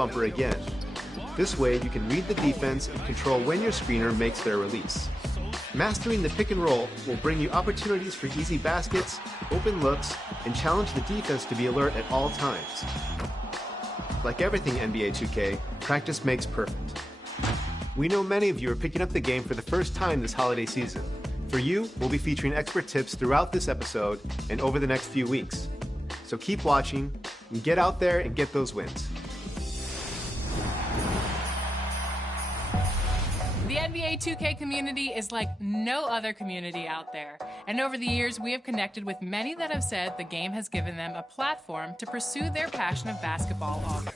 bumper again. This way you can read the defense and control when your screener makes their release. Mastering the pick and roll will bring you opportunities for easy baskets, open looks, and challenge the defense to be alert at all times. Like everything NBA 2K, practice makes perfect. We know many of you are picking up the game for the first time this holiday season. For you, we'll be featuring expert tips throughout this episode and over the next few weeks. So keep watching and get out there and get those wins. The NBA 2K community is like no other community out there. And over the years, we have connected with many that have said the game has given them a platform to pursue their passion of basketball on.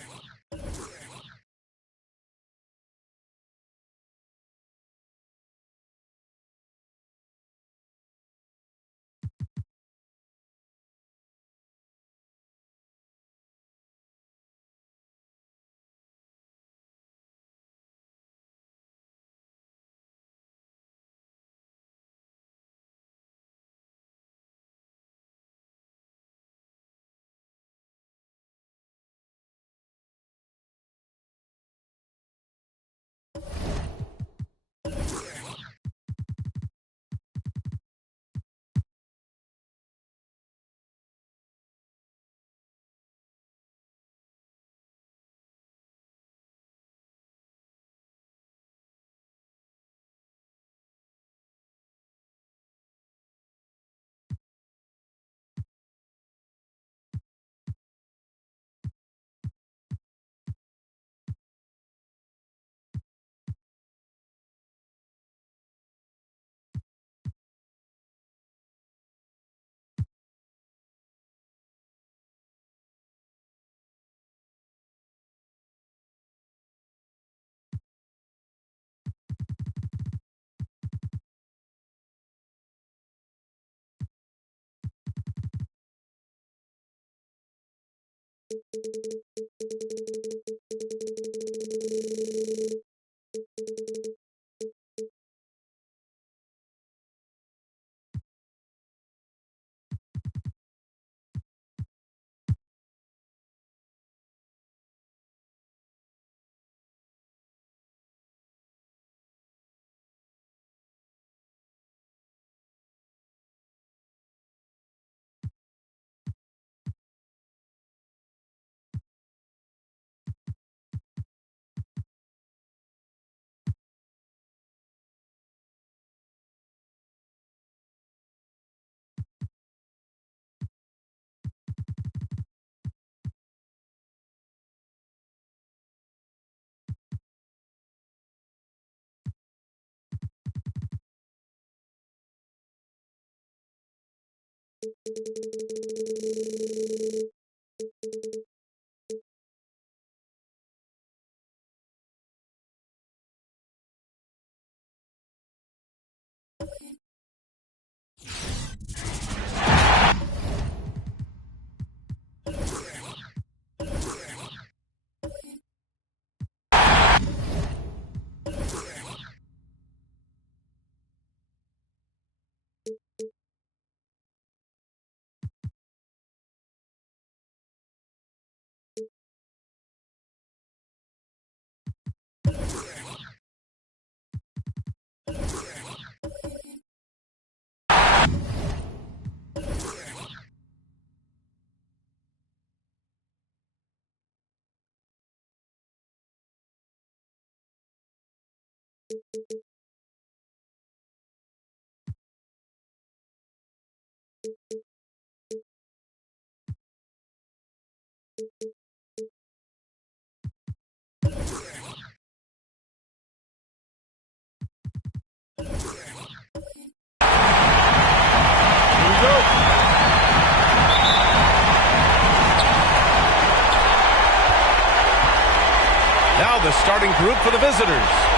Now the starting group for the visitors.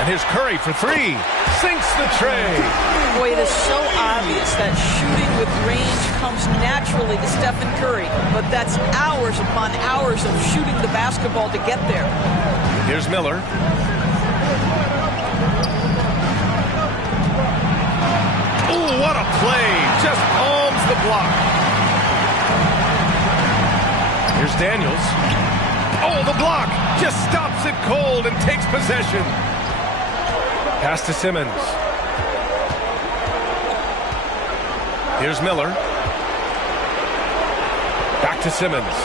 And here's Curry for three. Sinks the tray. Boy, it is so obvious that shooting with range comes naturally to Stephen Curry. But that's hours upon hours of shooting the basketball to get there. Here's Miller. Oh, what a play. Just palms the block. Here's Daniels. Oh, the block. just stops it cold and takes possession. Pass to Simmons. Here's Miller. Back to Simmons.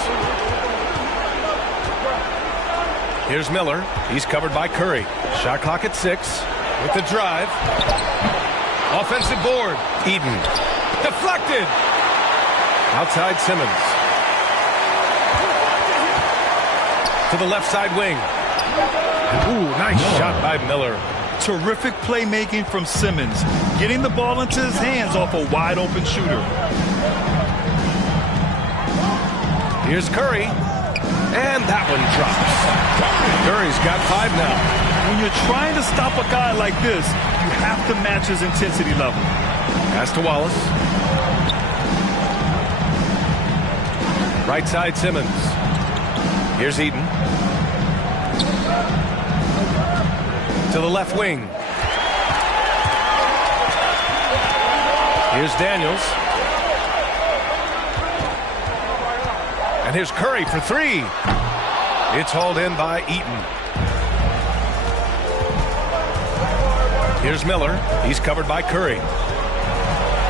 Here's Miller. He's covered by Curry. Shot clock at 6 with the drive. Offensive board. Eden. Deflected. Outside Simmons. To the left side wing. Ooh, nice shot by Miller. Terrific playmaking from Simmons, getting the ball into his hands off a wide-open shooter. Here's Curry, and that one drops. Curry's got 5 now. When you're trying to stop a guy like this, you have to match his intensity level. Pass to Wallace. Right side Simmons. Here's Eden. To the left wing. Here's Daniels. And here's Curry for 3. It's hauled in by Eaton. Here's Miller. He's covered by Curry.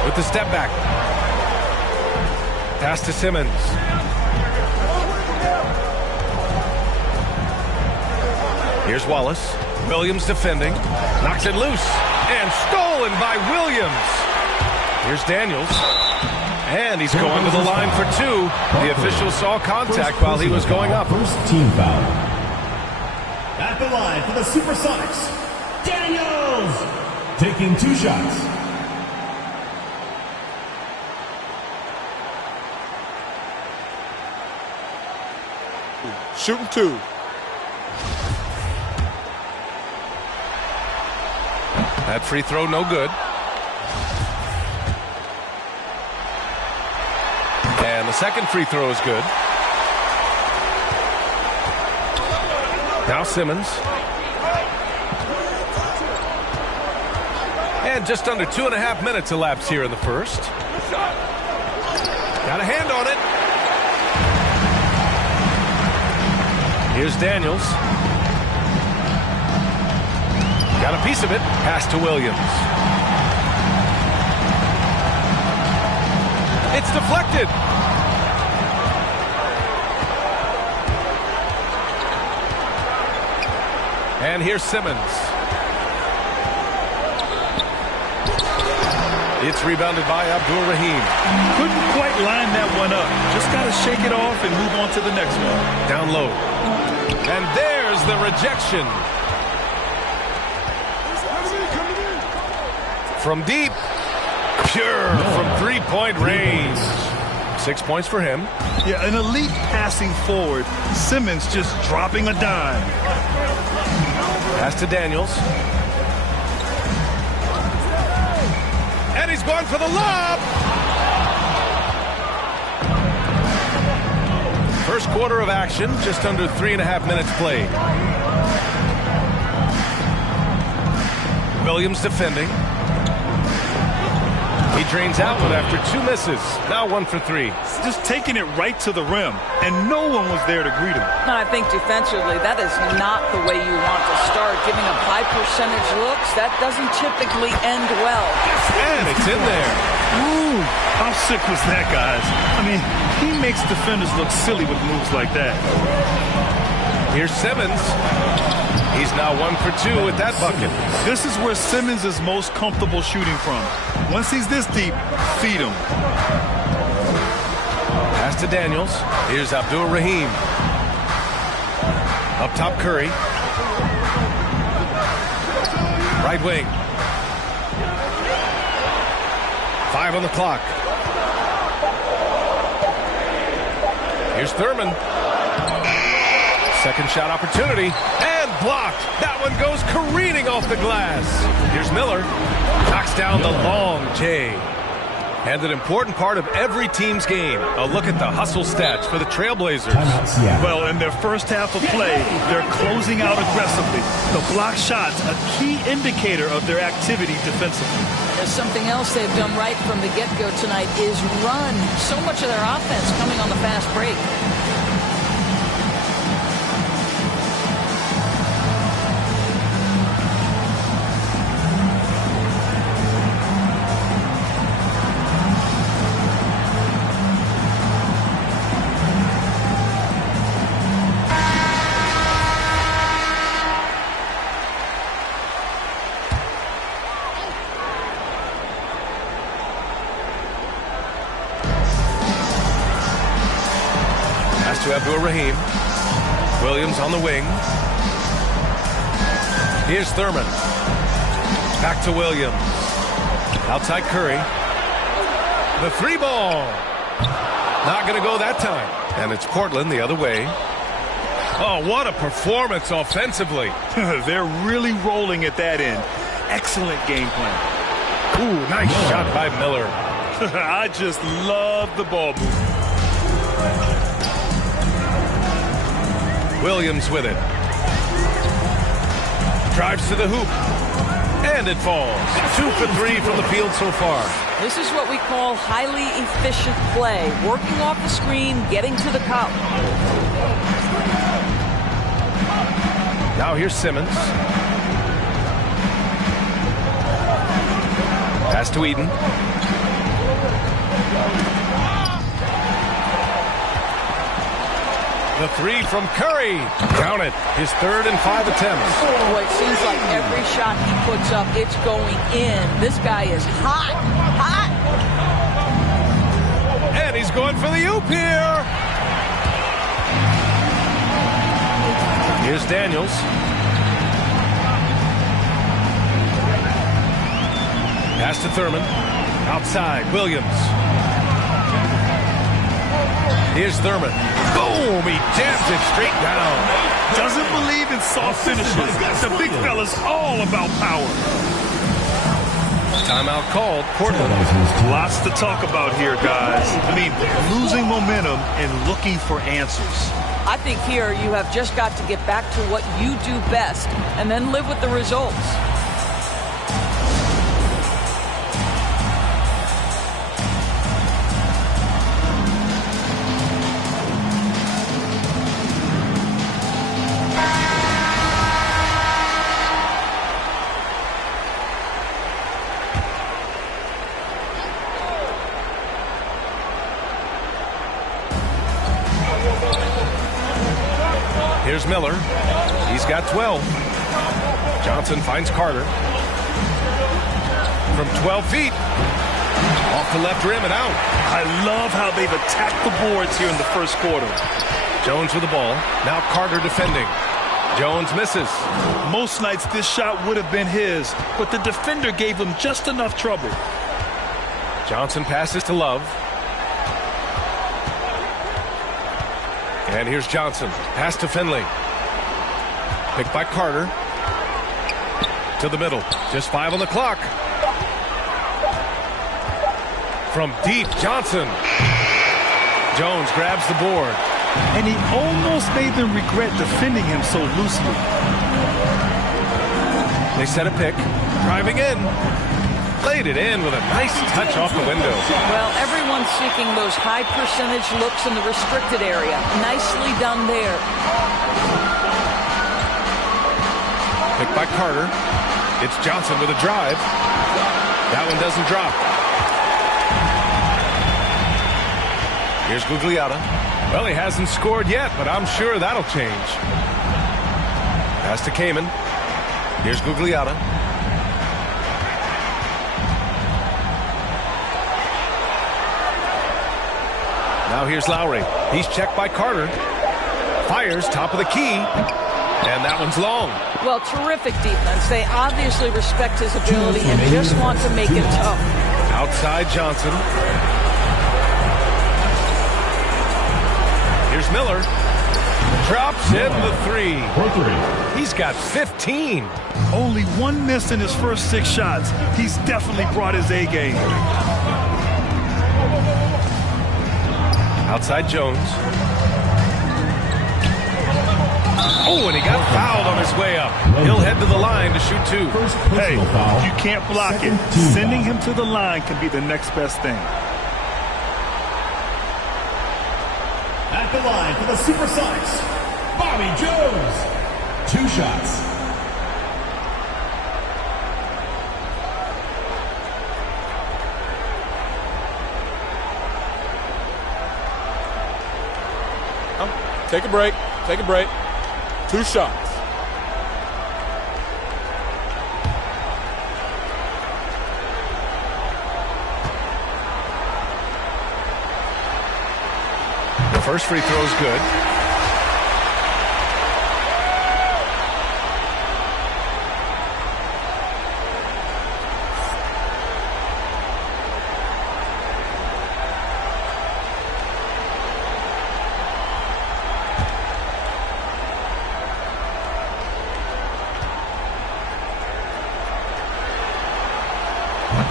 With the step back. Pass to Simmons. Here's Wallace. Williams defending. Knocks it loose. And stolen by Williams. Here's Daniels. And he's going to the line for 2. The official saw contact while he was going up. First team foul. At the line for the Supersonics, Daniels, taking 2 shots. Shooting 2. That free throw no good. And the second free throw is good. Now Simmons. And just under 2.5 minutes elapsed here in the first. Got a hand on it. Here's Daniels. Got a piece of it. Pass to Williams. It's deflected. And here's Simmons. It's rebounded by Abdul Rahim. Couldn't quite line that one up. Just got to shake it off and move on to the next one. Down low. And there's the rejection. From deep. Pure from 3-point range. 6 points for him. Yeah, an elite passing forward. Simmons just dropping a dime. Pass to Daniels. And he's going for the lob. First quarter of action, just under 3.5 minutes played. Williams defending. He drains out one after 2 misses. Now 1 for 3. Just taking it right to the rim, and no one was there to greet him. And I think defensively, that is not the way you want to start. Giving up high percentage looks, that doesn't typically end well. And it's in there. Ooh, how sick was that, guys? I mean, he makes defenders look silly with moves like that. Here's Simmons. He's now 1 for 2 with that bucket. This is where Simmons is most comfortable shooting from. Once he's this deep, feed him. Pass to Daniels. Here's Abdul Rahim. Up top, Curry. Right wing. 5 on the clock. Here's Thurman. Second shot opportunity. And blocked. That one goes careening off the glass. Here's Miller. Knocks down the long J. And an important part of every team's game. A look at the hustle stats for the Trailblazers. Well, in their first half of play, they're closing out aggressively. The block shots, a key indicator of their activity defensively. There's something else they've done right from the get-go tonight is run. So much of their offense coming on the fast break. Abdur-Rahim. Williams on the wing. Here's Thurman. Back to Williams. Outside Curry. The three ball. Not going to go that time. And it's Portland the other way. Oh, what a performance offensively. They're really rolling at that end. Excellent game plan. Ooh, nice shot by Miller. I just love the ball movement. Williams with it. Drives to the hoop. And it falls. 2 for 3 from the field so far. This is what we call highly efficient play. Working off the screen, getting to the cup. Now here's Simmons. Pass to Eden. The three from Curry. Count it. His third and 5 attempts. Boy, it seems like every shot he puts up, it's going in. This guy is hot, hot. And he's going for the oop here. Here's Daniels. Pass to Thurman. Outside, Williams. Here's Thurman. Boom! He jams it straight down. Doesn't believe in soft finishes. The big fella's all about power. Timeout called. Portland. Lots to talk about here, guys. I mean, losing momentum and looking for answers. I think here you have just got to get back to what you do best and then live with the results. Here's Miller. He's got 12. Johnson finds Carter. From 12 feet. Off the left rim and out. I love how they've attacked the boards here in the first quarter. Jones with the ball. Now Carter defending. Jones misses. Most nights this shot would have been his, but the defender gave him just enough trouble. Johnson passes to Love. And here's Johnson. Pass to Finley. Picked by Carter. To the middle. Just 5 on the clock. From deep, Johnson. Jones grabs the board. And he almost made them regret defending him so loosely. They set a pick. Driving in. Laid it in with a nice touch off the window. Well, everyone's seeking those high percentage looks in the restricted area. Nicely done there. Picked by Carter. It's Johnson with a drive. That one doesn't drop. Here's Gugliotta. Well, he hasn't scored yet, but I'm sure that'll change. Pass to Kaman. Here's Gugliotta. Now here's Lowry. He's checked by Carter. Fires top of the key. And that one's long. Well, terrific defense. They obviously respect his ability and just want to make it tough. Outside Johnson. Here's Miller. Drops in the three. He's got 15. Only one miss in his first 6 shots. He's definitely brought his A game. Outside Jones. Oh, and he got fouled on his way up. He'll head to the line to shoot 2. Hey, you can't block it. Sending him to the line can be the next best thing. At the line for the Supersonics, Bobby Jones. 2 shots. Take a break. Take a break. 2 shots. The first free throw is good.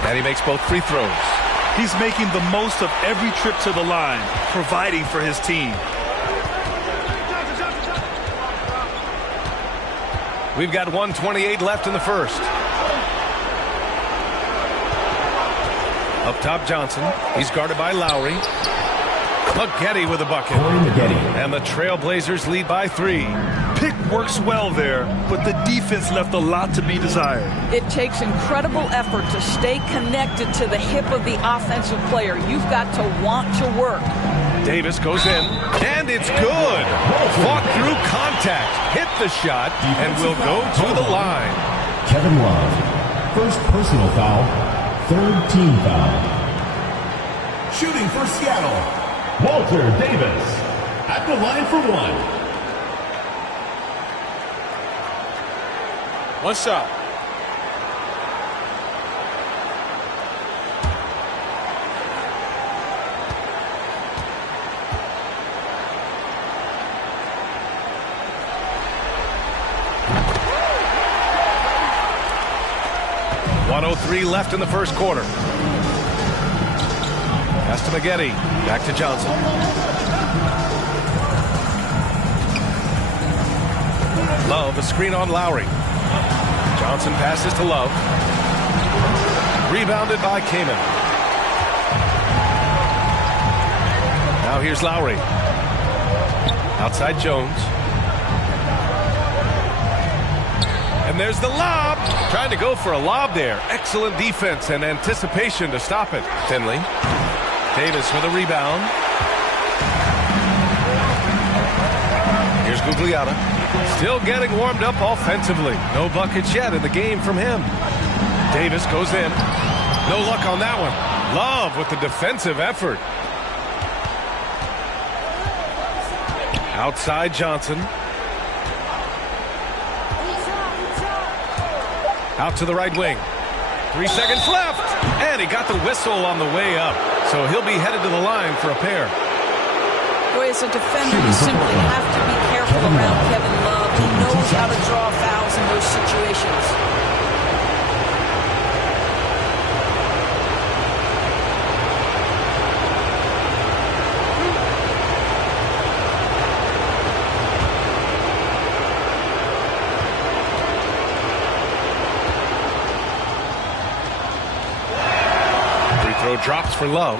And he makes both free throws. He's making the most of every trip to the line, providing for his team. We've got 1:28 left in the first. Up top, Johnson. He's guarded by Lowry. Maggette with a bucket. And the Trailblazers lead by 3. Pick works well there, but the defense left a lot to be desired. It takes incredible effort to stay connected to the hip of the offensive player. You've got to want to work. Davis goes in, and it's good. Fought through contact, hit the shot, and will go to the line. Kevin Love, first personal foul, third team foul. Shooting for Seattle, Walter Davis, at the line for 1. One shot. .103 left in the first quarter. Pass to Maggette. Back to Johnson. Love, a screen on Lowry. Johnson passes to Love. Rebounded by Kaman. Now here's Lowry. Outside Jones. And there's the lob. Trying to go for a lob there. Excellent defense and anticipation to stop it. Finley. Davis with a rebound. Here's Gugliotta. Still getting warmed up offensively. No buckets yet in the game from him. Davis goes in. No luck on that one. Love with the defensive effort. Outside Johnson. Out to the right wing. 3 seconds left. And he got the whistle on the way up. So he'll be headed to the line for a pair. Boy, as a defender, you simply have to be careful around Kevin Love. He knows how to draw fouls in those situations. Drops for Love.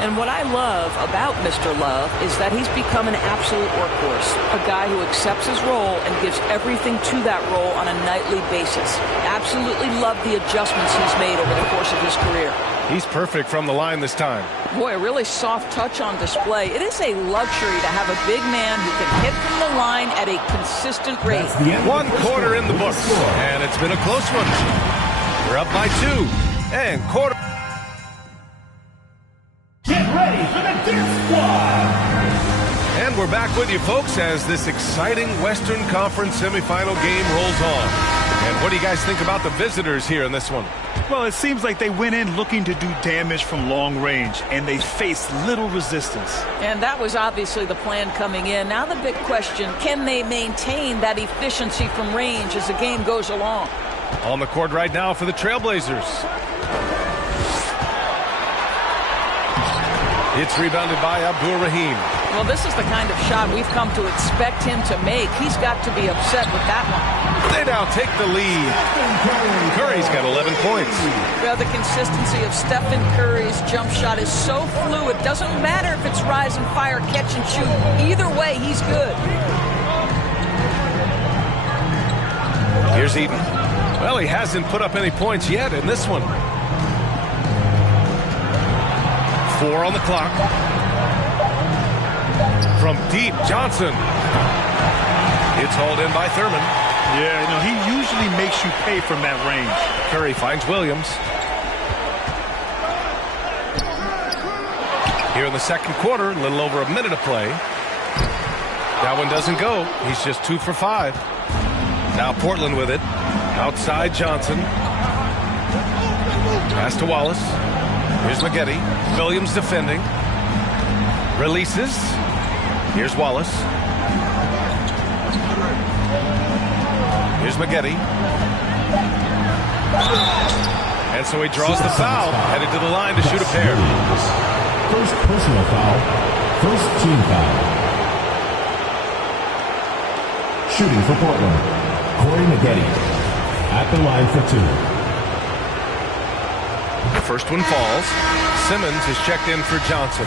And what I love about Mr. Love is that he's become an absolute workhorse, a guy who accepts his role and gives everything to that role on a nightly basis. Absolutely love the adjustments he's made over the course of his career. He's perfect from the line this time. Boy, a really soft touch on display. It is a luxury to have a big man who can hit from the line at a consistent rate. 1 quarter in the books, and it's been a close one. We're up by 2, and quarter. Get ready for the Dirt Squad! And we're back with you, folks, as this exciting Western Conference semifinal game rolls on. And what do you guys think about the visitors here in this one? Well, it seems like they went in looking to do damage from long range, and they faced little resistance. And that was obviously the plan coming in. Now the big question, can they maintain that efficiency from range as the game goes along? On the court right now for the Trailblazers. It's rebounded by Abdur-Rahim. Well, this is the kind of shot we've come to expect him to make. He's got to be upset with that one. They now take the lead. Curry's got 11 points. Well, the consistency of Stephen Curry's jump shot is so fluid. Doesn't matter if it's rise and fire, catch and shoot. Either way, he's good. Here's Eden. Well, he hasn't put up any points yet in this one. 4 on the clock. From deep, Johnson. It's hauled in by Thurman. Yeah, he usually makes you pay from that range. Curry finds Williams. Here in the second quarter, a little over a minute of play. That one doesn't go. He's just 2 for 5. Now Portland with it. Outside Johnson. Pass to Wallace. Here's Maggette. Williams defending. Releases. Here's Wallace. Here's Maggette. And so he draws the foul, headed to the line to shoot a pair. First personal foul, first team foul. Shooting for Portland, Corey Maggette at the line for 2. The first one falls. Simmons is checked in for Johnson.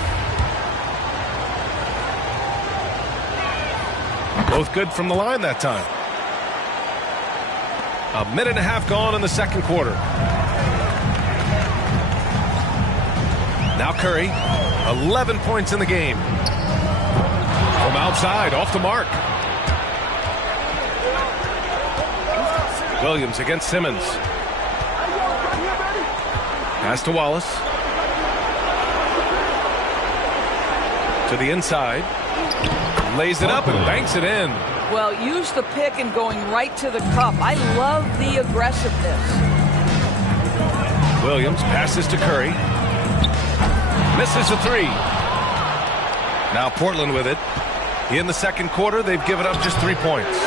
Both good from the line that time. A minute and a half gone in the second quarter. Now Curry, 11 points in the game. From outside, off the mark. Williams against Simmons. Pass to Wallace. To the inside. Lays it up and banks it in. Well, use the pick and going right to the cup. I love the aggressiveness. Williams passes to Curry. Misses a 3. Now Portland with it. In the second quarter, they've given up just 3 points.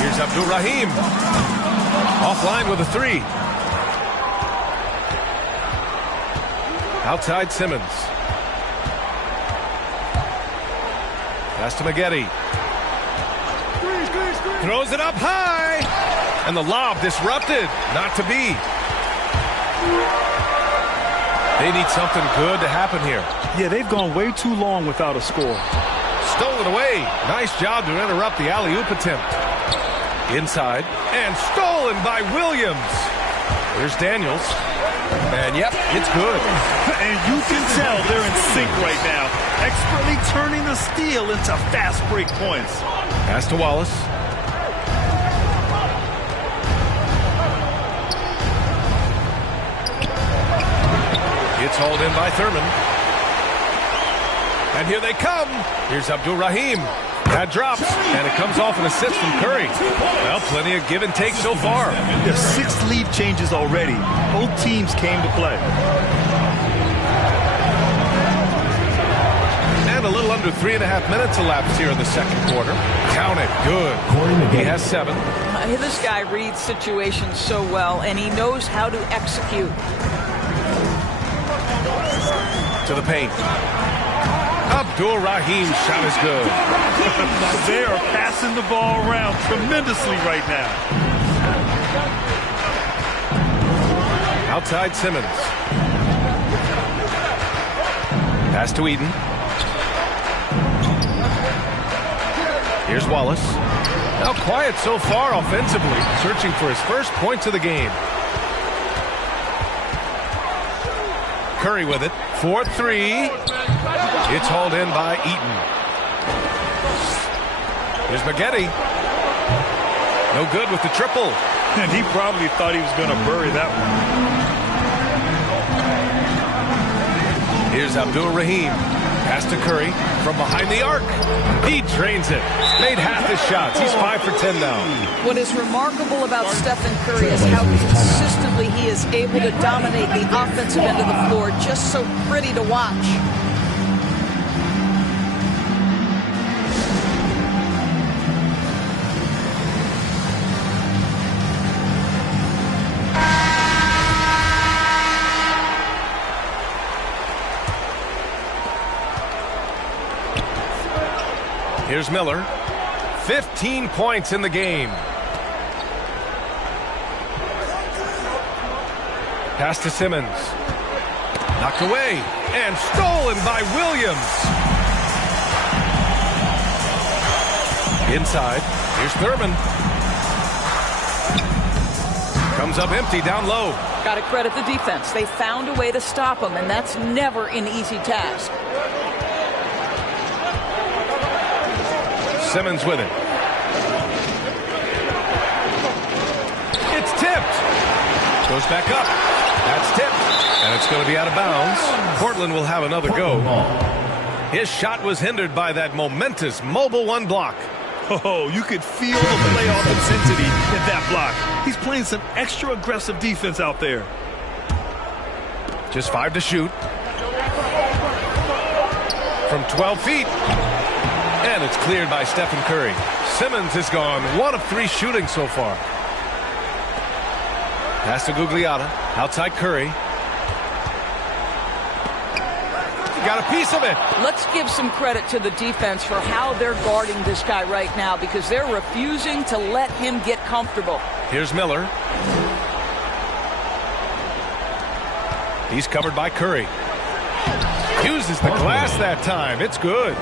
Here's Abdur-Rahim. Offline with a 3. Outside Simmons. Pass to Maggette. Throws it up high. And the lob disrupted. Not to be. They need something good to happen here. Yeah, they've gone way too long without a score. Stolen away. Nice job to interrupt the alley-oop attempt. Inside. And stolen by Williams. Here's Daniels. And yep, it's good. And you can tell they're in sync right now. Expertly turning the steal into fast break points. Pass to Wallace. It's hauled in by Thurman. And here they come. Here's Abdur-Rahim. That drops, and it comes off an assist from Curry. Well, plenty of give and take so far. There's 6 lead changes already. Both teams came to play. And a little under 3.5 minutes elapsed here in the second quarter. Count it. Good. He has 7. This guy reads situations so well, and he knows how to execute. To the paint. Abdur-Rahim's shot is good. They are passing the ball around tremendously right now. Outside Simmons. Pass to Eden. Here's Wallace. Now quiet so far offensively, searching for his first points of the game. Curry with it. 4-3. It's hauled in by Eaton. Here's Maggette. No good with the triple. And he probably thought he was going to bury that one. Here's Abdur-Rahim. Pass to Curry from behind the arc. He drains it. Made half his shots. He's 5 for 10 now. What is remarkable about Stephen Curry is how consistently he is able to dominate the offensive end of the floor. Just so pretty to watch. Here's Miller. 15 points in the game. Pass to Simmons. Knocked away and stolen by Williams. Inside. Here's Thurman. Comes up empty down low. Got to credit the defense. They found a way to stop him, and that's never an easy task. Simmons with it. It's tipped. Goes back up. That's tipped. And it's going to be out of bounds. Portland will have another go. His shot was hindered by that momentous Mobile One block. Oh, you could feel the playoff intensity in that block. He's playing some extra aggressive defense out there. Just 5 to shoot. From 12 feet. And it's cleared by Stephen Curry. Simmons has gone 1 of 3 shooting so far. Pass to Gugliotta. Outside Curry. Got a piece of it. Let's give some credit to the defense for how they're guarding this guy right now, because they're refusing to let him get comfortable. Here's Miller. He's covered by Curry. Uses the glass that time. It's good.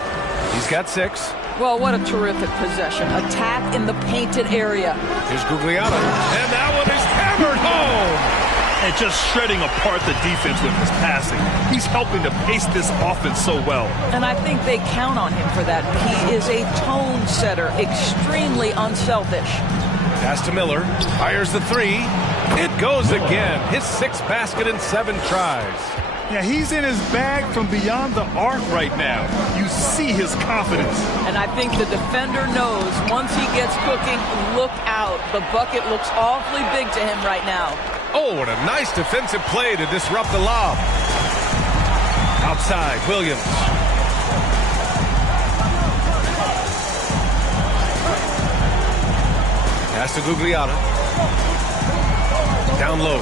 He's got 6. Well, what a terrific possession. Attack in the painted area. Here's Gugliotta. And that one is hammered home. And just shredding apart the defense with his passing. He's helping to pace this offense so well. And I think they count on him for that. He is a tone setter, extremely unselfish. Pass to Miller. Fires the 3. It goes again. His 6th basket in 7 tries. Yeah, he's in his bag from beyond the arc right now. You see his confidence. And I think the defender knows once he gets cooking, look out. The bucket looks awfully big to him right now. Oh, what a nice defensive play to disrupt the lob. Outside, Williams. Pass to Gugliotta. Down low.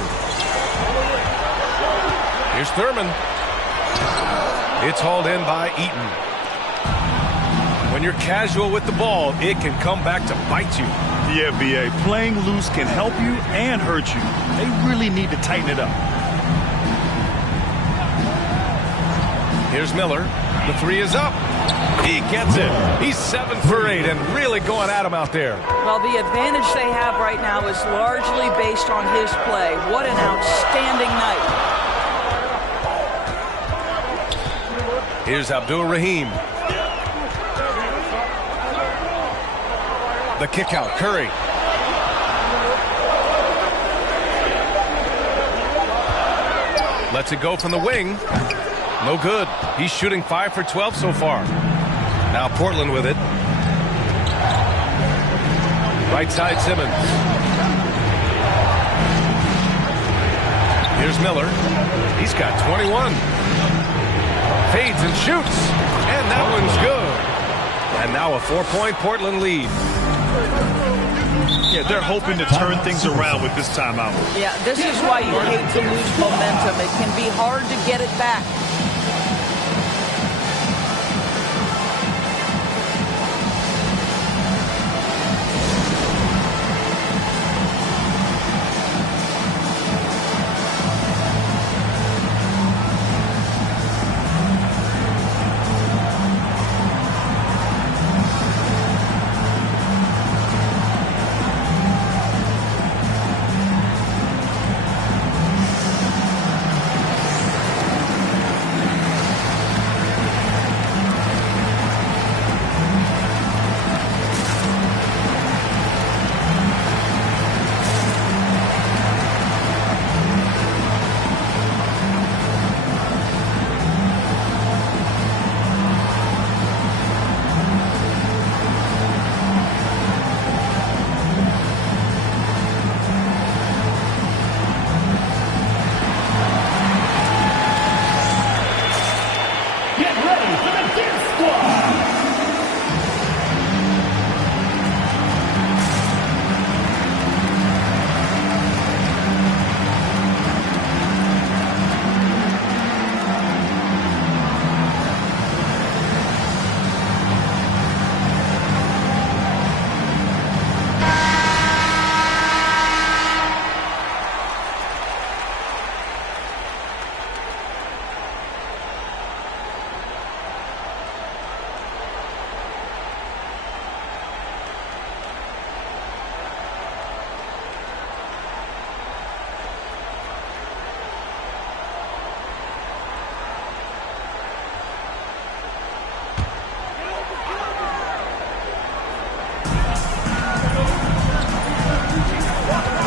Here's Thurman. It's hauled in by Eaton. When you're casual with the ball, it can come back to bite you. Yeah, B.A. Playing loose can help you and hurt you. They really need to tighten it up. Here's Miller. The 3 is up. He gets it. He's 7 for 8 and really going at him out there. Well, the advantage they have right now is largely based on his play. What an outstanding night. Here's Abdul Rahim. The kick out, Curry. Lets it go from the wing. No good. He's shooting 5 for 12 so far. Now Portland with it. Right side, Simmons. Here's Miller. He's got 21. Fades and shoots. And that one's good. And now a 4-point Portland lead. Yeah, they're hoping to turn things around with this timeout. Yeah, this is why you hate to lose momentum. It can be hard to get it back.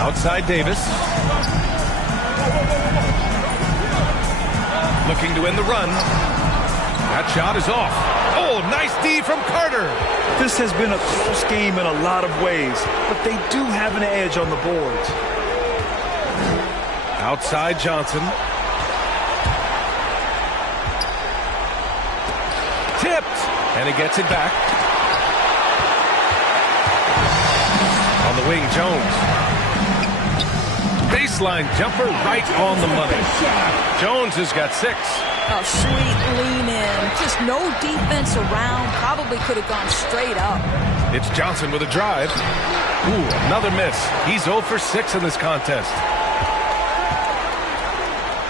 Outside Davis. Looking to end the run. That shot is off. Oh, nice D from Carter. This has been a close game in a lot of ways, but they do have an edge on the boards. Outside Johnson. Tipped. And he gets it back. On the wing, Jones. Baseline jumper right on the money. Jones has got 6. A sweet lean in. Just no defense around. Probably could have gone straight up. It's Johnson with a drive. Ooh, another miss. He's 0 for 6 in this contest.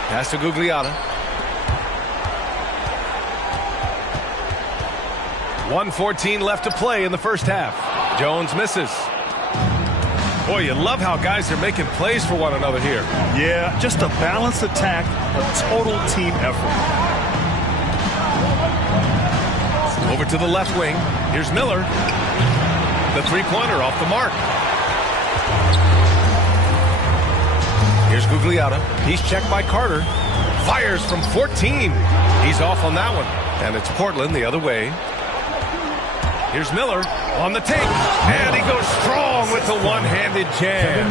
Pass to Gugliotta. 1:14 left to play in the first half. Jones misses. Boy, you love how guys are making plays for one another here. Yeah, just a balanced attack, a total team effort. Over to the left wing. Here's Miller. The three-pointer off the mark. Here's Gugliotta. He's checked by Carter. Fires from 14. He's off on that one. And it's Portland the other way. Here's Miller on the take. And he goes strong with the one-handed jam.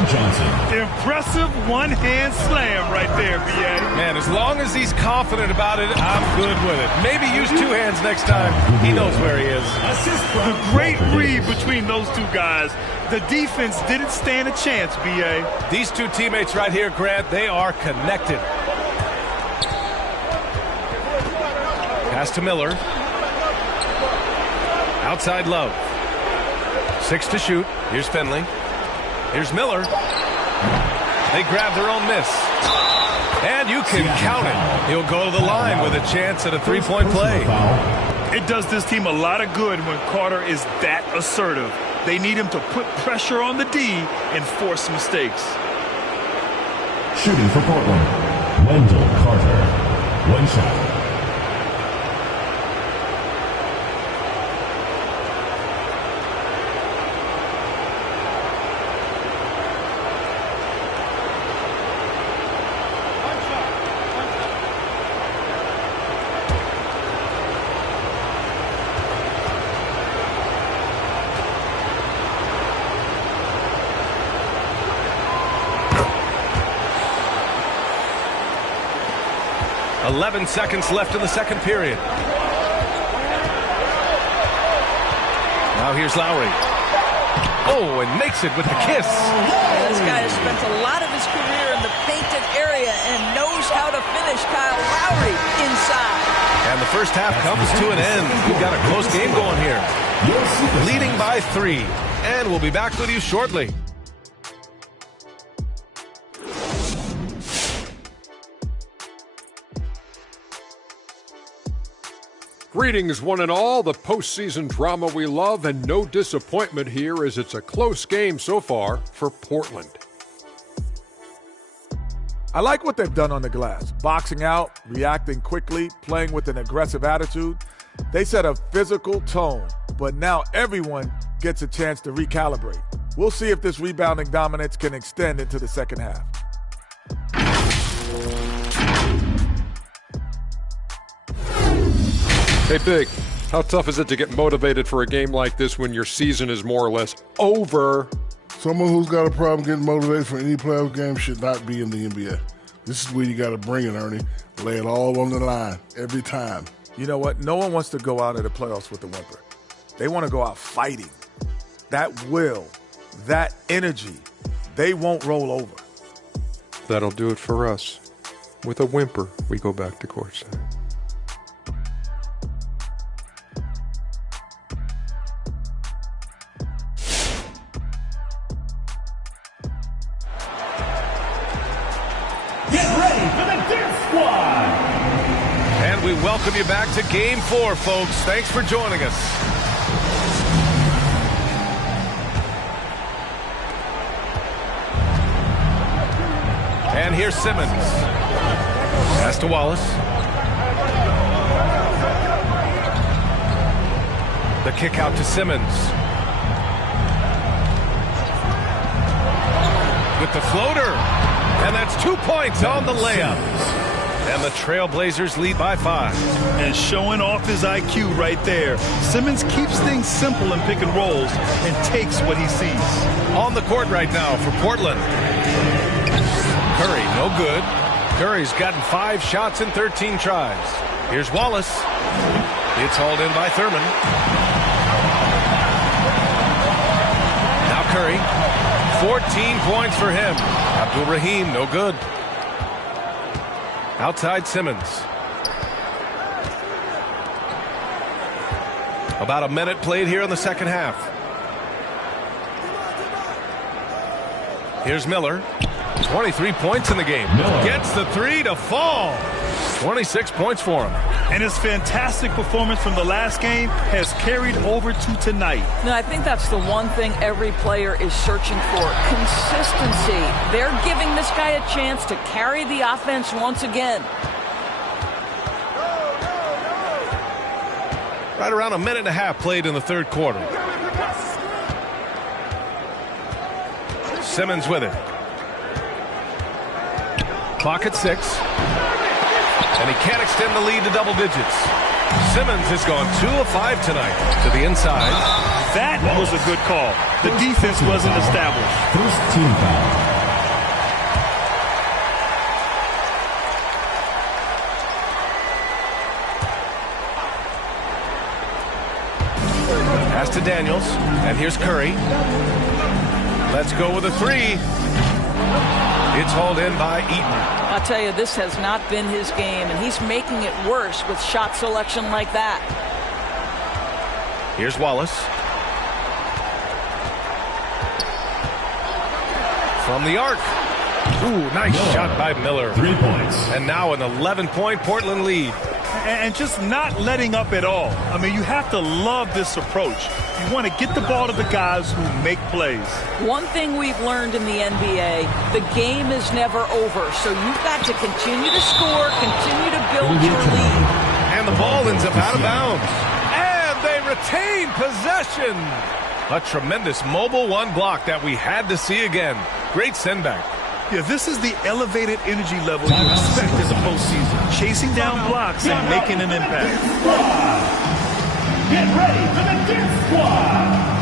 Impressive one-hand slam right there, B.A. Man, as long as he's confident about it, I'm good with it. Maybe use 2 hands next time. He knows where he is. The great read between those two guys. The defense didn't stand a chance, B.A. These two teammates right here, Grant, they are connected. Pass to Miller. Outside Love. 6 to shoot. Here's Finley. Here's Miller. They grab their own miss. And you can count it. He'll go to the line with a chance at a 3-point play. It does this team a lot of good when Carter is that assertive. They need him to put pressure on the D and force mistakes. Shooting for Portland, Wendell Carter. 1 shot. .11 seconds left in the second period. Now here's Lowry. Oh, and makes it with the kiss. This guy has spent a lot of his career in the painted area and knows how to finish. Kyle Lowry inside. And the first half comes to an end. We've got a close game going here. Leading by 3. And we'll be back with you shortly. Greetings, one and all. The postseason drama we love, and no disappointment here as it's a close game so far for Portland. I like what they've done on the glass. Boxing out, reacting quickly, playing with an aggressive attitude. They set a physical tone, but now everyone gets a chance to recalibrate. We'll see if this rebounding dominance can extend into the second half. Hey, Big, how tough is it to get motivated for a game like this when your season is more or less over? Someone who's got a problem getting motivated for any playoff game should not be in the NBA. This is where you got to bring it, Ernie. Lay it all on the line every time. You know what? No one wants to go out of the playoffs with a whimper. They want to go out fighting. That will, that energy, they won't roll over. That'll do it for us. With a whimper, we go back to courtside. And we welcome you back to Game 4, folks. Thanks for joining us. And here's Simmons. Pass to Wallace. The kick out to Simmons. With the floater. And that's 2 points on the layup. And the Trailblazers lead by 5. And showing off his IQ right there. Simmons keeps things simple in pick and rolls and takes what he sees. On the court right now for Portland. Curry, no good. Curry's gotten 5 shots in 13 tries. Here's Wallace. It's hauled in by Thurman. Now Curry. 14 points for him. Abdul-Rahim, no good. Outside Simmons. About a minute played here in the second half. Here's Miller. 23 points in the game. Miller gets the three to fall. 26 points for him. And his fantastic performance from the last game has carried over to tonight. No, I think that's the one thing every player is searching for. Consistency. They're giving this guy a chance to carry the offense once again. Right around a minute and a half played in the third quarter. Simmons with it. Clock at 6. And he can't extend the lead to double digits. Simmons has gone 2 of 5 tonight to the inside. That was a good call. The defense wasn't established. First team foul. Pass to Daniels. And here's Curry. Let's go with a three. It's hauled in by Eaton. I'll tell you, this has not been his game, and he's making it worse with shot selection like that. Here's Wallace. From the arc. Ooh, nice shot by Miller. 3 points. And now an 11-point Portland lead. And just not letting up at all. I mean, you have to love this approach. You want to get the ball to the guys who make plays. One thing we've learned in the NBA, the game is never over. So you've got to continue to score, continue to build your lead. And the ball ends up out of bounds. And they retain possession. A tremendous mobile one block that we had to see again. Great send back. Yeah, this is the elevated energy level you expect in the postseason. Chasing down blocks and making an impact. Get ready for the Dance Squad!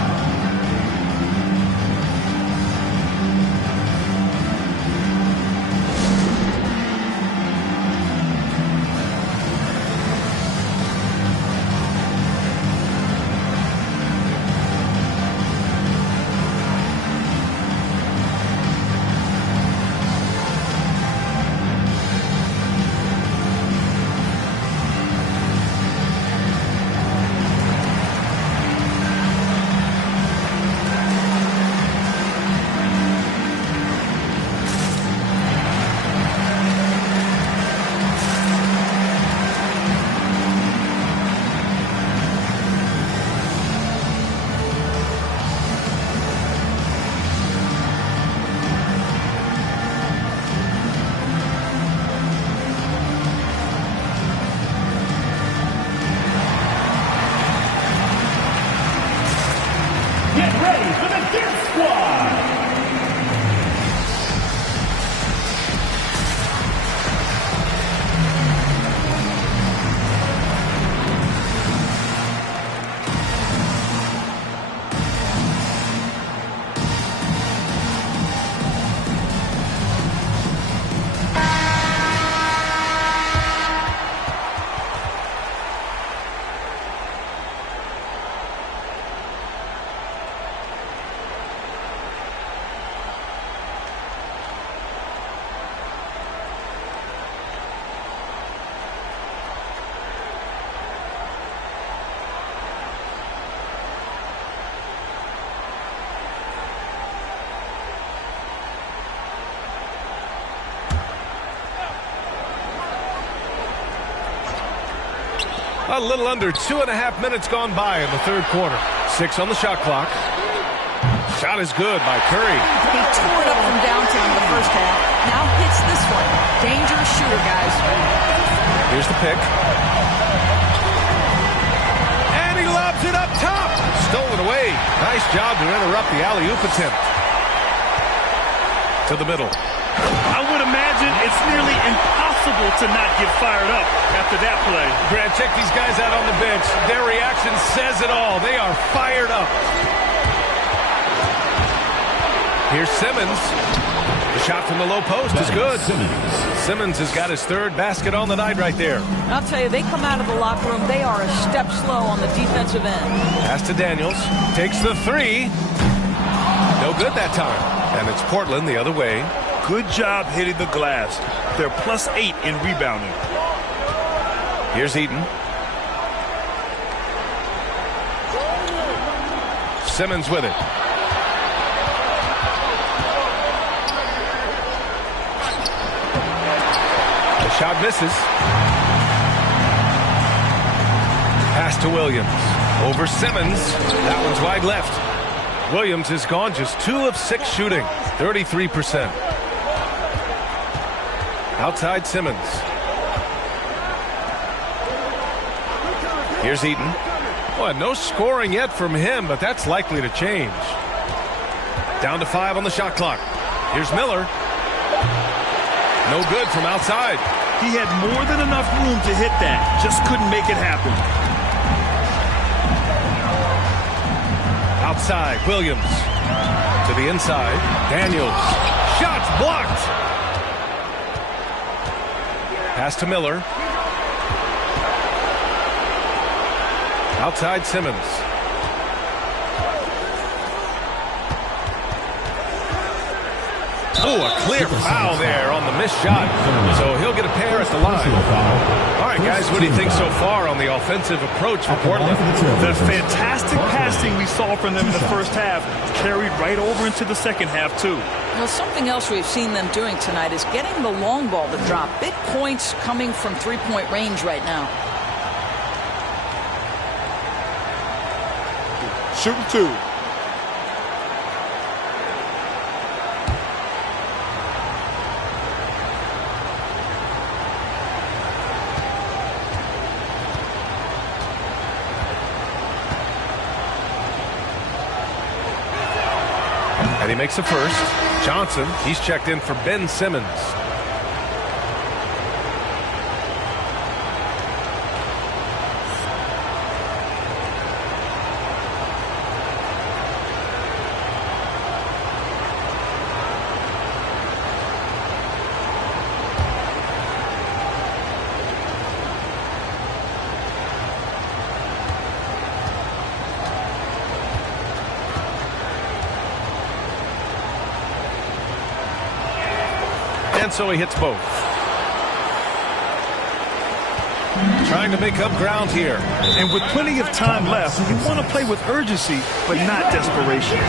A little under 2.5 minutes gone by in the third quarter. 6 on the shot clock. Shot is good by Curry. He tore it up from downtown in the first half. Now hits this one. Dangerous shooter, guys. Here's the pick. And he lobs it up top. Stolen away. Nice job to interrupt the alley-oop attempt. To the middle. I would imagine it's nearly impossible to not get fired up after that play. Brad, check these guys out on the bench. Their reaction says it all. They are fired up. Here's Simmons. The shot from the low post is good. Simmons has got his third basket on the night right there. And I'll tell you, they come out of the locker room, they are a step slow on the defensive end. Pass to Daniels. Takes the three. No good that time. And it's Portland the other way. Good job hitting the glass. They're +8 in rebounding. Here's Eaton. Simmons with it. The shot misses. Pass to Williams. Over Simmons. That one's wide left. Williams has gone just 2 of 6 shooting. 33%. Outside Simmons. Here's Eaton. Well, no scoring yet from him, but that's likely to change. Down to 5 on the shot clock. Here's Miller. No good from outside. He had more than enough room to hit that. Just couldn't make it happen. Outside, Williams. To the inside, Daniels. Shots blocked. Pass to Miller. Outside Simmons. Oh, a clear foul there on the missed shot. So he'll get a pair at the line. All right, guys, what do you think so far on the offensive approach for Portland? The fantastic passing we saw from them in the first half carried right over into the second half, too. Well, something else we've seen them doing tonight is getting the long ball to drop. Big points coming from three-point range right now. Shooting 2. And he makes the first. Johnson, he's checked in for Ben Simmons. And so he hits both. Trying to make up ground here. And with plenty of time left, you want to play with urgency, but not desperation.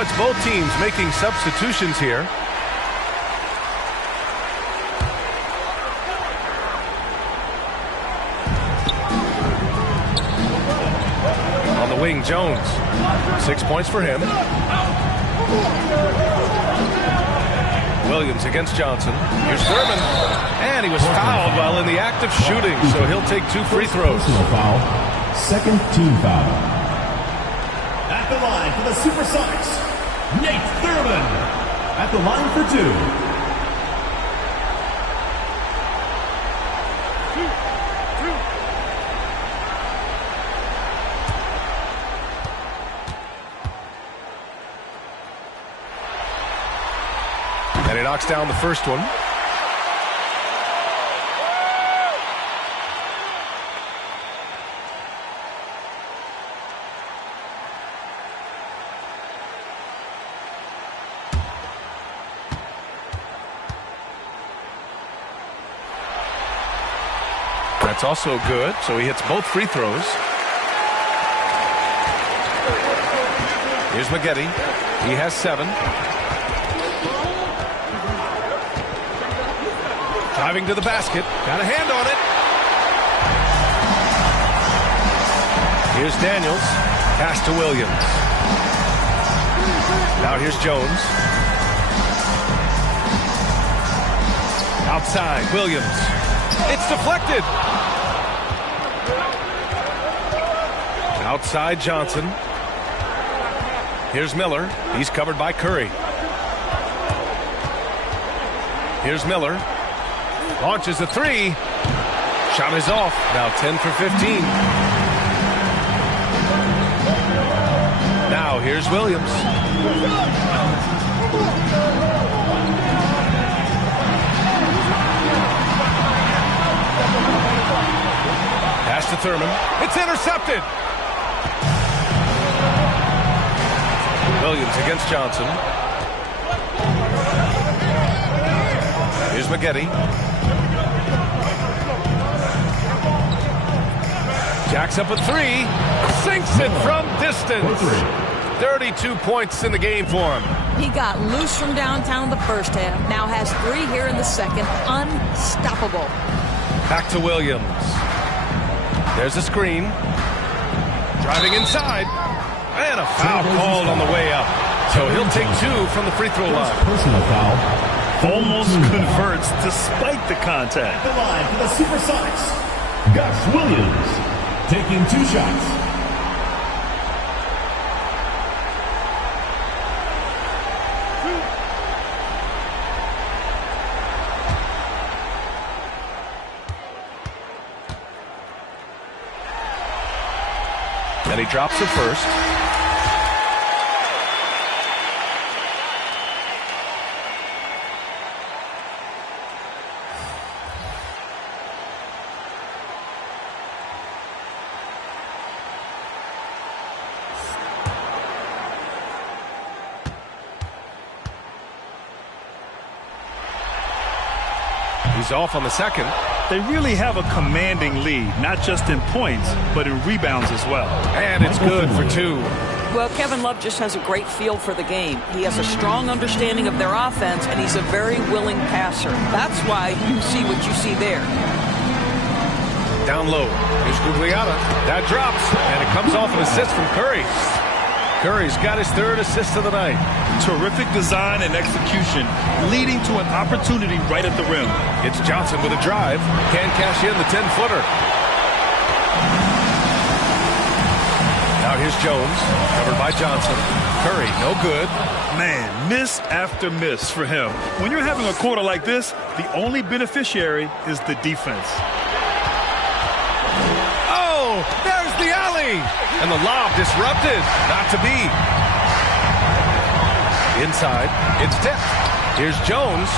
It's both teams making substitutions here. On the wing, Jones. 6 points for him. Williams against Johnson. Here's Thurman. And he was fouled while in the act of shooting, so he'll take 2 free throws. Foul. Second team foul. At the line for the Supersonics, Nate Thurman. At the line for 2. And he knocks down the first one. That's also good, so he hits both free throws. Here's Maggette. He has 7. Driving to the basket. Got a hand on it. Here's Daniels. Pass to Williams. Now here's Jones. Outside, Williams. It's deflected. Outside, Johnson. Here's Miller. He's covered by Curry. Here's Miller. Launches a 3. Shot is off. Now 10 for 15. Now here's Williams. Pass to Thurman. It's intercepted. Williams against Johnson. Here's Maggette. Jacks up a 3. Sinks it from distance. 32 points in the game for him. He got loose from downtown the first half. Now has 3 here in the second. Unstoppable. Back to Williams. There's a screen. Driving inside. And a foul called on the way up. So he'll take 2 from the free throw line. Personal foul. Almost converts despite the contact. The line for the Supersonics. Gus Williams taking 2 shots. And he drops it first. He's off on the second. They really have a commanding lead, not just in points, but in rebounds as well. And it's good for 2. Well, Kevin Love just has a great feel for the game. He has a strong understanding of their offense, and he's a very willing passer. That's why you see what you see there. Down low. Here's Gugliotta. That drops, and it comes off an assist from Curry. Curry's got his 3rd assist of the night. Terrific design and execution, leading to an opportunity right at the rim. It's Johnson with a drive. Can't cash in the 10-footer. Now here's Jones, covered by Johnson. Curry, no good. Man, miss after miss for him. When you're having a quarter like this, the only beneficiary is the defense. Oh, there's the alley. And the lob disrupted. Not to be. Inside, it's tipped. Here's Jones.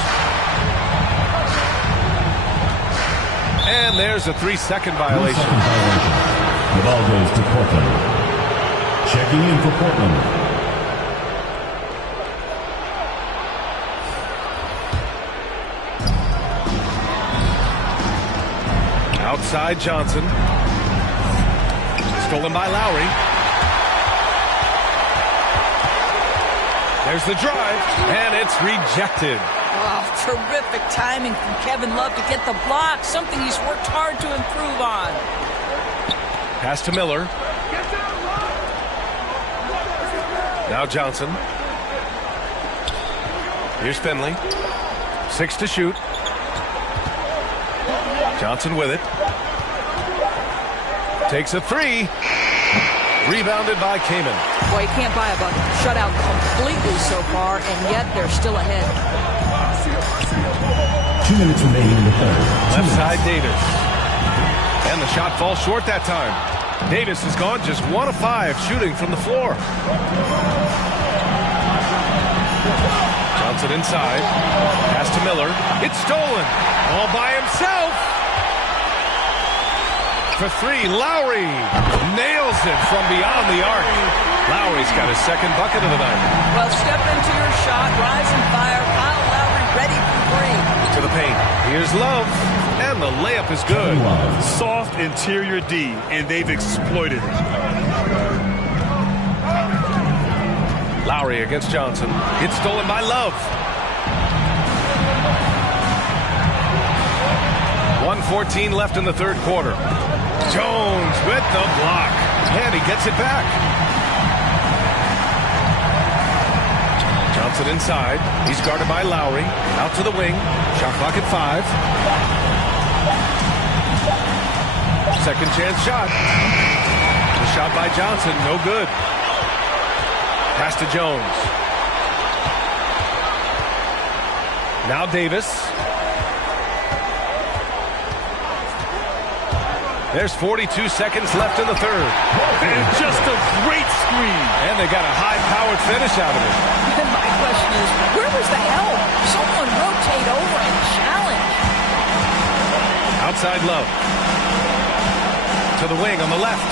And there's a 3-second violation. The ball goes to Portland. Checking in for Portland. Outside Johnson. Stolen by Lowry. There's the drive, and it's rejected. Oh, terrific timing from Kevin Love to get the block, something he's worked hard to improve on. Pass to Miller. Now Johnson. Here's Finley. 6 to shoot. Johnson with it. Takes a 3. Rebounded by Kaman. Boy, you can't buy a bucket. Shut out completely so far, and yet they're still ahead. 2 minutes remaining in the third. Left side Davis. And the shot falls short that time. Davis has gone just 1 of 5 shooting from the floor. Johnson inside. Pass to Miller. It's stolen. All by himself. For 3, Lowry nails it from beyond the arc. Lowry's got his 2nd bucket of the night. Well, step into your shot, rise and fire. Kyle Lowry ready for 3. To the paint. Here's Love. And the layup is good. Soft interior D, and they've exploited it. Lowry against Johnson. It's stolen by Love. 1:14 left in the third quarter. Jones with the block. And he gets it back. Johnson inside. He's guarded by Lowry. Out to the wing. Shot clock at 5. Second chance shot. The shot by Johnson, no good. Pass to Jones. Now Davis. There's 42 seconds left in the third. And just a great screen. And they got a high-powered finish out of it. And my question is, where was the help? Someone rotate over and challenge. Outside Love. To the wing on the left.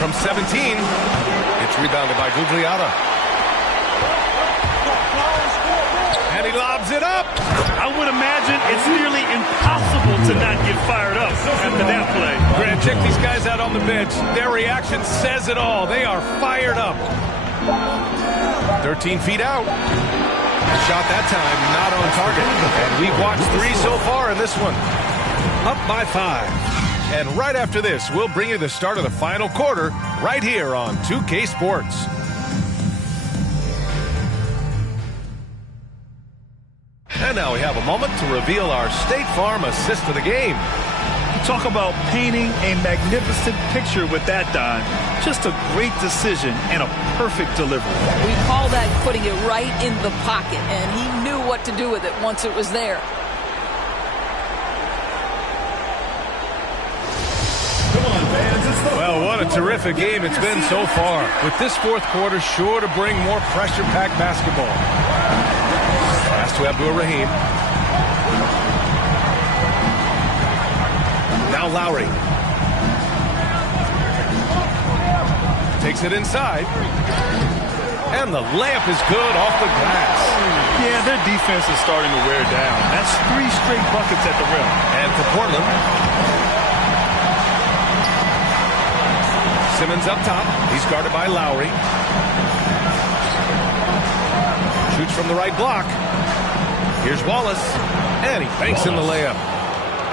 From 17, it's rebounded by Gugliotta. And he lobs it up. I would imagine it's nearly impossible to not get fired up after that play. Grant, check these guys out on the bench. Their reaction says it all. They are fired up. 13 feet out. The shot that time not on target. And we've watched 3 so far in this one. Up by 5. And right after this, we'll bring you the start of the final quarter right here on 2K Sports. And now we have a moment to reveal our State Farm assist of the game. Talk about painting a magnificent picture with that, Don. Just a great decision and a perfect delivery. We call that putting it right in the pocket, and he knew what to do with it once it was there. Well, what a terrific game it's been so far. With this fourth quarter sure to bring more pressure-packed basketball. Pass to Abdur-Rahim. Now Lowry. Takes it inside. And the layup is good off the glass. Yeah, their defense is starting to wear down. That's 3 straight buckets at the rim. And for Portland, Simmons up top. He's guarded by Lowry. Shoots from the right block. Here's Wallace. And he banks in the layup.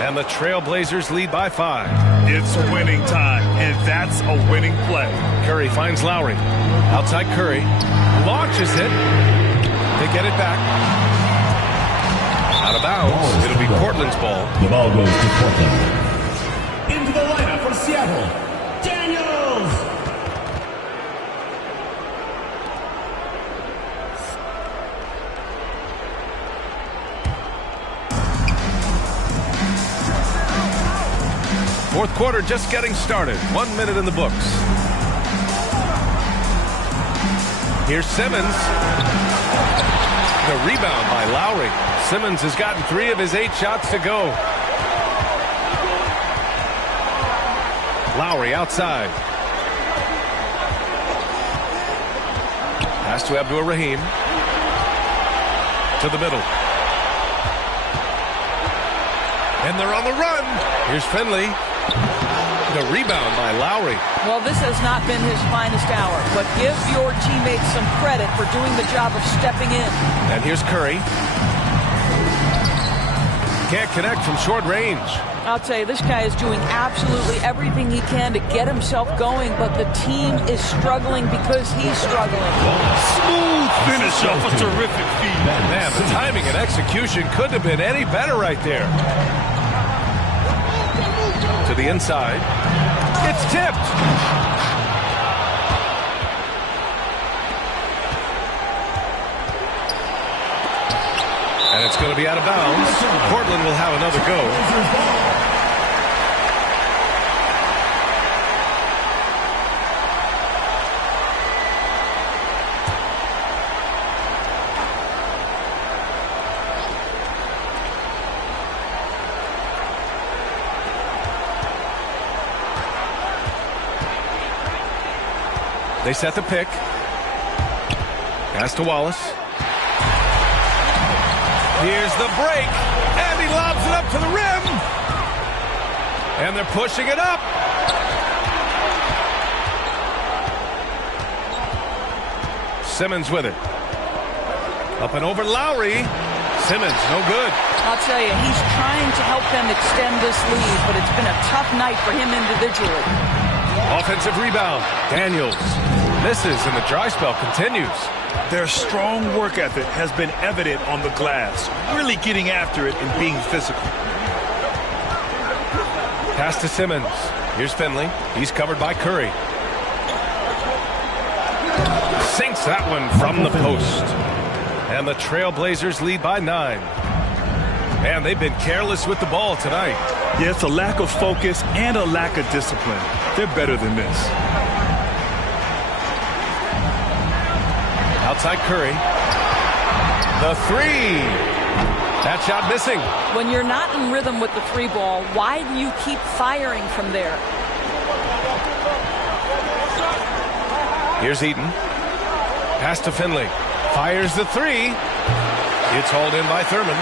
And the Trailblazers lead by 5. It's winning time, and that's a winning play. Curry finds Lowry. Outside Curry. Launches it. They get it back. Out of bounds. It'll be Portland's ball. The ball goes to Portland. Into the lineup for Seattle, Daniels. Fourth quarter just getting started. 1 minute in the books. Here's Simmons. The rebound by Lowry. Simmons has gotten 3 of his 8 shots to go. Lowry outside. Pass to Abdur-Rahim. To the middle. And they're on the run. Here's Finley. The rebound by Lowry. Well, this has not been his finest hour, but give your teammates some credit for doing the job of stepping in. And here's Curry. Can't connect from short range. I'll tell you, this guy is doing absolutely everything he can to get himself going, but the team is struggling because he's struggling. Smooth finish off a terrific feed. Man, the timing and execution couldn't have been any better right there. To the inside. It's tipped. And it's going to be out of bounds. Portland will have another go. They set the pick. Pass to Wallace. Here's the break. And he lobs it up to the rim. And they're pushing it up. Simmons with it. Up and over Lowry. Simmons, no good. I'll tell you, he's trying to help them extend this lead, but it's been a tough night for him individually. Offensive rebound. Daniels misses, and the dry spell continues. Their strong work ethic has been evident on the glass, really getting after it and being physical. Pass to Simmons. Here's Finley. He's covered by Curry. Sinks that one from the post. And the Trailblazers lead by 9. And they've been careless with the ball tonight. Yeah, it's a lack of focus and a lack of discipline. They're better than this. Outside Curry. The three. That shot missing. When you're not in rhythm with the three ball, why do you keep firing from there? Here's Eaton. Pass to Finley. Fires the three. It's hauled in by Thurman.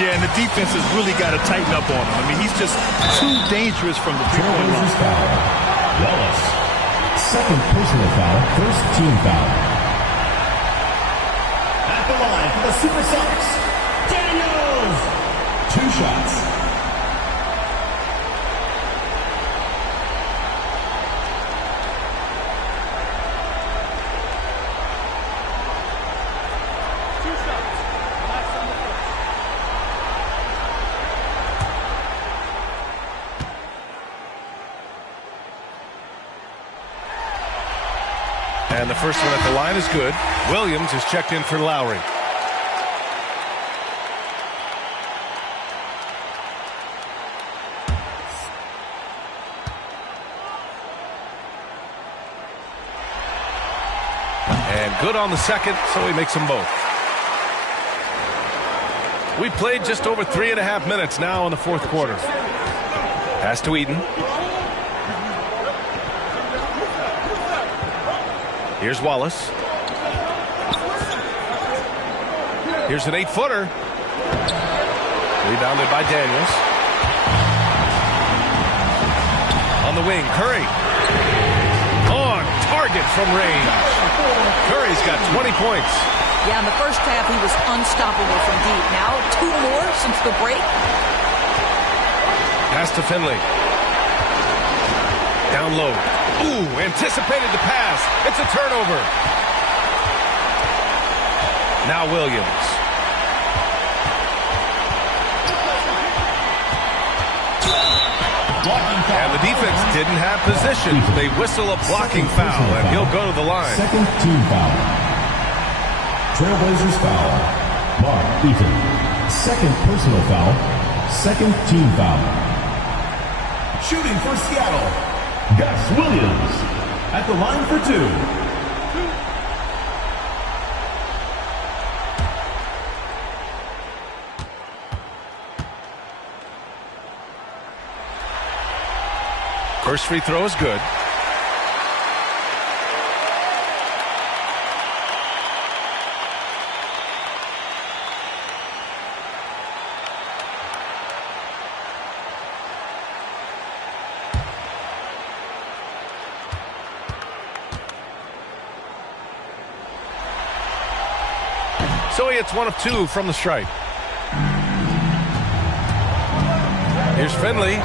Yeah, and the defense has really got to tighten up on him. I mean, he's just too dangerous from the three-point line. Wallace. Second personal foul, first team foul. At the line for the Supersonics, Daniels. 2 shots. And the first one at the line is good. Williams is checked in for Lowry. And good on the second, so he makes them both. We played just over 3.5 minutes now in the fourth quarter. Pass to Eaton. Here's Wallace. Here's an 8-footer. Rebounded by Daniels. On the wing, Curry. On target from range. Curry's got 20 points. Yeah, in the first half, he was unstoppable from deep. Now, 2 more since the break. Pass to Finley. Down low. Ooh, anticipated the pass. It's a turnover. Now Williams. And the defense didn't have position. They whistle a blocking foul, and he'll go to the line. Second team foul. Trailblazers foul. Mark Eaton. Second personal foul. Second team foul. Shooting for Seattle, Gus Williams. At the line for 2. First free throw is good. So he hits 1 of 2 from the stripe. Here's Finley.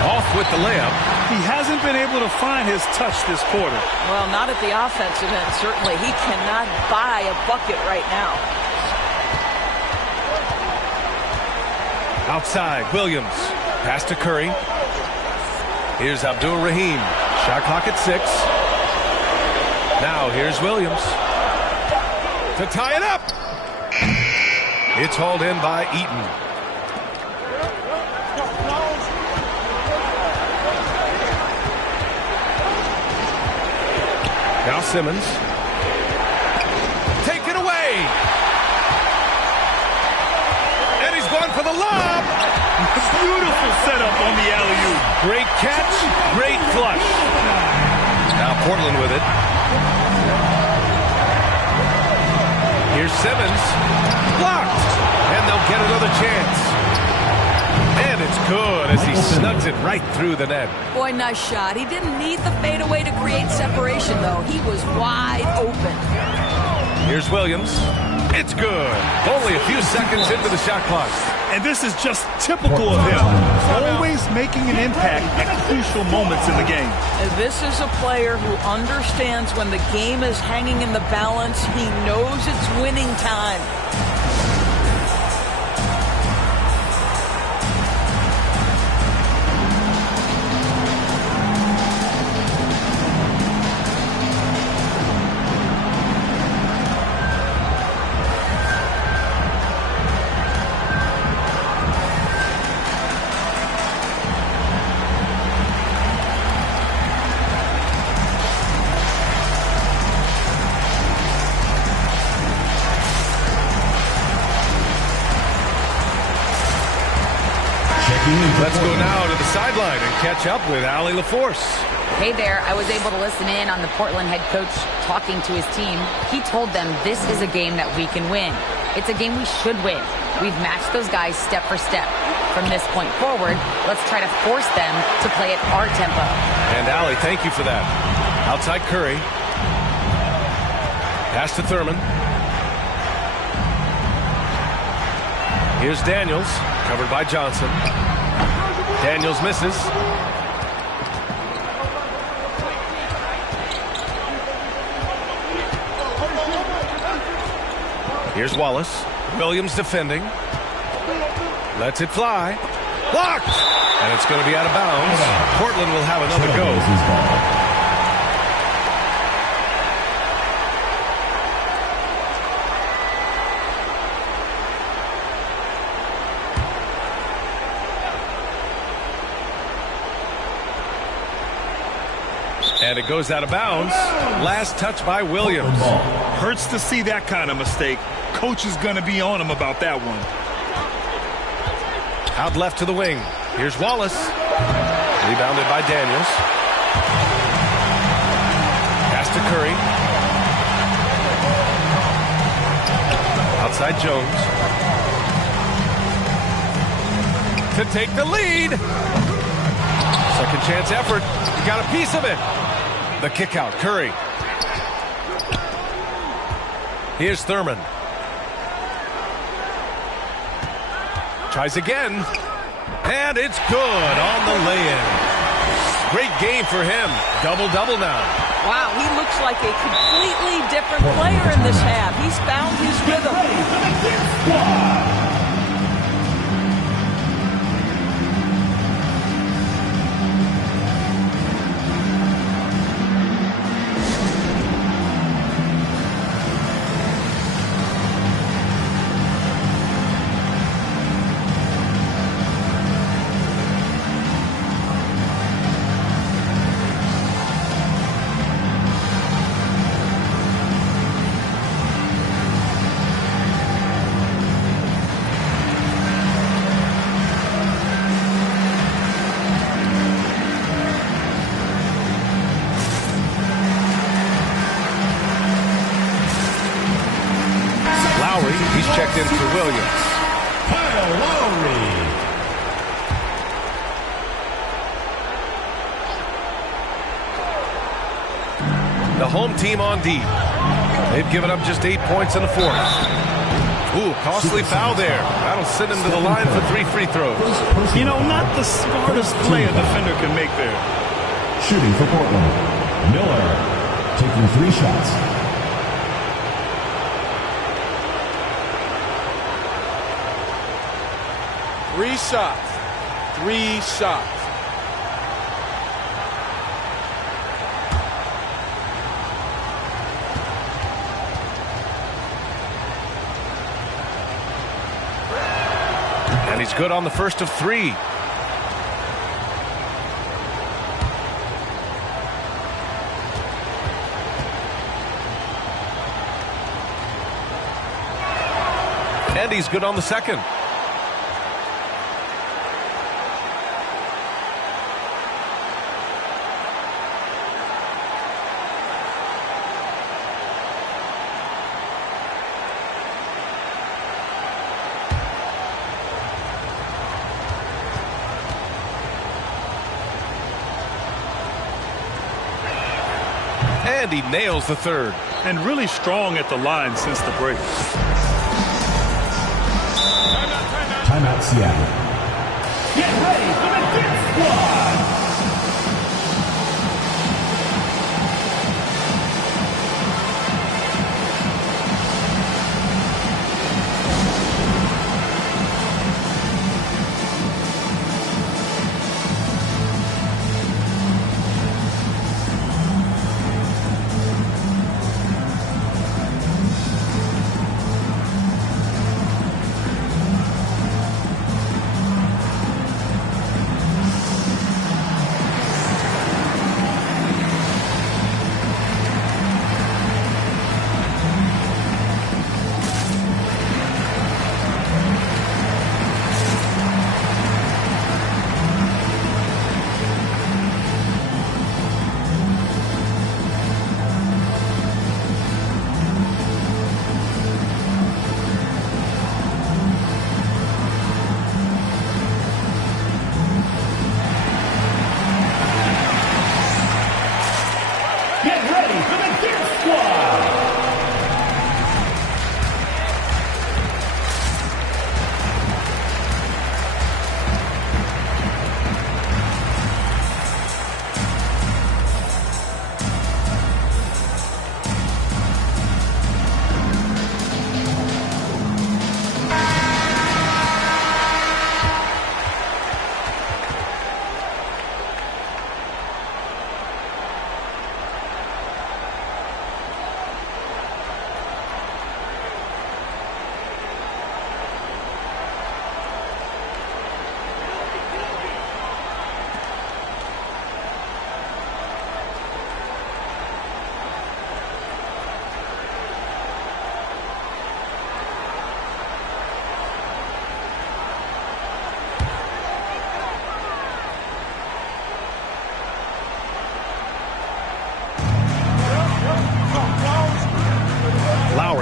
Off with the layup. He hasn't been able to find his touch this quarter. Well, not at the offensive end, certainly. He cannot buy a bucket right now. Outside, Williams. Pass to Curry. Here's Abdul-Rahim. Shot clock at 6. Now here's Williams. To tie it up. It's hauled in by Eaton. Now Simmons. Take it away. And he's going for the lob. Beautiful setup on the alley-oop. Great catch. Great flush. Now Portland with it. Here's Simmons. Blocked. And they'll get another chance. And it's good as he snugs it right through the net. Boy, nice shot. He didn't need the fadeaway to create separation, though. He was wide open. Here's Williams. It's good. Only a few seconds into the shot clock. And this is just typical of him. Always making an impact at crucial moments in the game. This is a player who understands when the game is hanging in the balance. He knows it's winning time. Let's go now to the sideline and catch up with Allie LaForce. Hey there, I was able to listen in on the Portland head coach talking to his team. He told them this is a game that we can win. It's a game we should win. We've matched those guys step for step. From this point forward, let's try to force them to play at our tempo. And Allie, thank you for that. Outside Curry. Pass to Thurman. Here's Daniels, covered by Johnson. Daniels misses. Here's Wallace. Williams defending. Lets it fly. Blocked! And it's going to be out of bounds. Portland will have another go. And it goes out of bounds. Last touch by Williams. Hurts to see that kind of mistake. Coach is going to be on him about that one. Out left to the wing. Here's Wallace. Rebounded by Daniels. Pass to Curry. Outside Jones. To take the lead. Second chance effort. He got a piece of it. The kick out, Curry. Here's Thurman. Tries again. And it's good on the lay-in. Great game for him. Double-double now. Wow, he looks like a completely different player in this half. He's found his rhythm. Checked in for Williams. Kyle Lowry. The home team on D. They've given up just 8 points in the fourth. Ooh, costly foul there. That'll send him to the line for 3 free throws. You know, not the smartest play a defender can make there. Shooting for Portland. Miller taking 3 shots. Three shots. 3 shots. And he's good on the first of 3. And he's good on the second. And he nails the third. And really strong at the line since the break. Timeout, Seattle. Get ready for the Death Squad!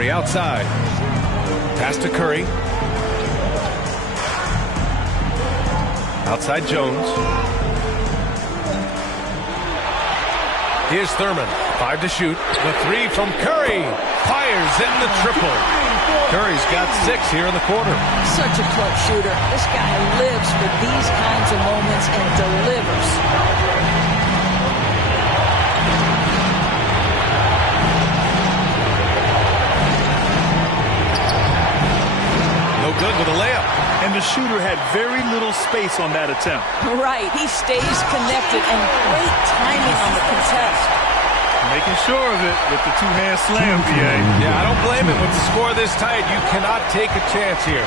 Outside. Pass to Curry. Outside Jones. Here's Thurman. 5 to shoot. The 3 from Curry. Fires in the triple. Curry's got 6 here in the quarter. Such a clutch shooter. This guy lives for these kinds of moments and delivers. Good with a layup. And the shooter had very little space on that attempt. Right. He stays connected and great timing on the contest. Making sure of it with the two-hand slam, BA. Yeah, I don't blame him. With the score this tight, you cannot take a chance here.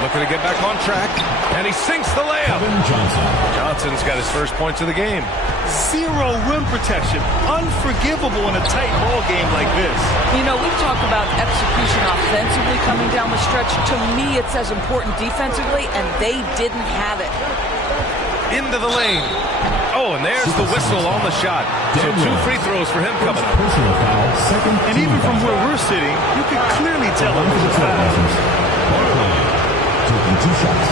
Looking to get back on track, and he sinks the layup. Johnson's got his first points of the game. 0 rim protection. Unforgivable in a tight ball game like this. You know, we talk about execution offensively coming down the stretch. To me, it's as important defensively, and they didn't have it. Into the lane. Oh, and there's the whistle on the shot. So 2 free throws for him coming up. Personal foul, second. And even from where we're sitting, you can clearly tell it was a foul. Taking 2 shots.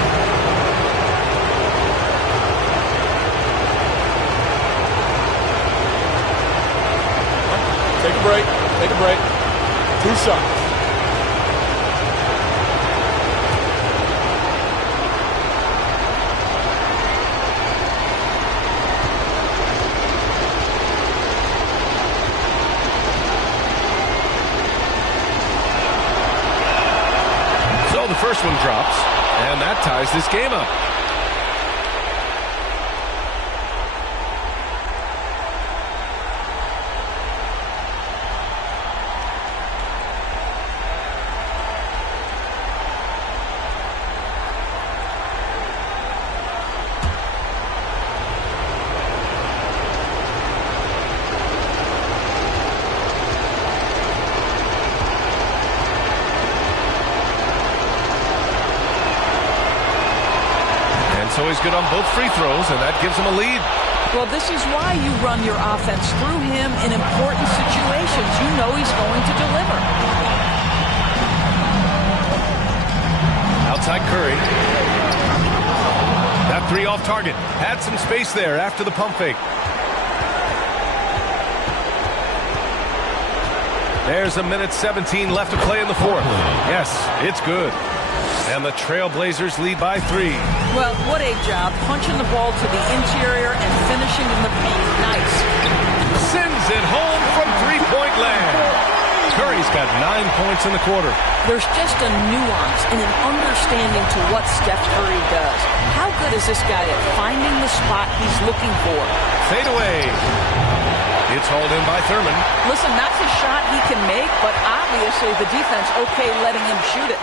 Take a break. Take a break. 2 shots. So the first one drops, and that ties this game up. So he's good on both free throws, and that gives him a lead. Well, this is why you run your offense through him in important situations. You know he's going to deliver. Outside Curry. That 3 off target. Had some space there after the pump fake. There's a minute 17 left to play in the fourth. Yes, it's good. And the Trailblazers lead by 3. Well, what a job. Punching the ball to the interior and finishing in the paint. Nice. Sends it home from three-point land. Curry's got 9 points in the quarter. There's just a nuance and an understanding to what Steph Curry does. How good is this guy at finding the spot he's looking for? Fade away. It's hauled in by Thurman. Listen, that's a shot he can make, but obviously the defense okay letting him shoot it.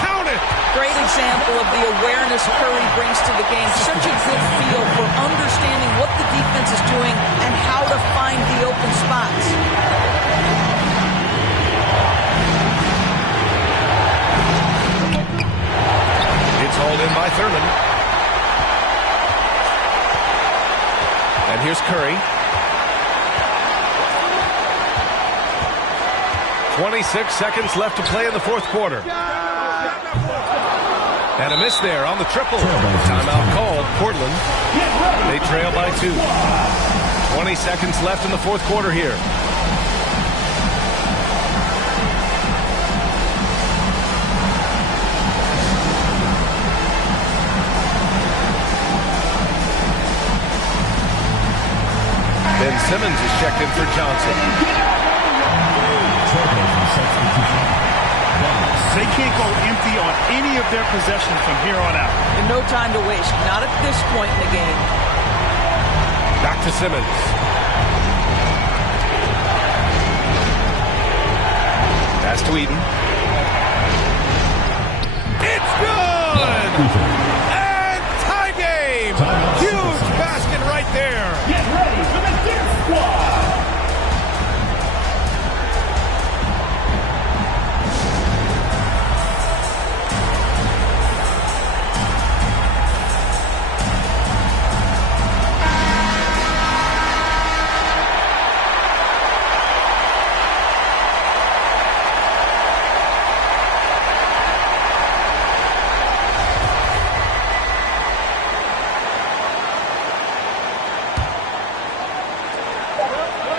Count it! Great example of the awareness Curry brings to the game. Such a good feel for understanding what the defense is doing and how to find the open spots. It's hauled in by Thurman. And here's Curry. 26 seconds left to play in the fourth quarter. And a miss there on the triple. Timeout called. Portland. They trail by 2. 20 seconds left in the fourth quarter here. Ben Simmons is checked in for Johnson. They can't go empty on any of their possessions from here on out. And no time to waste. Not at this point in the game. Back to Simmons. Pass to Eden. It's good! And tie game! Huge basket right there! Get ready for the Dance Squad!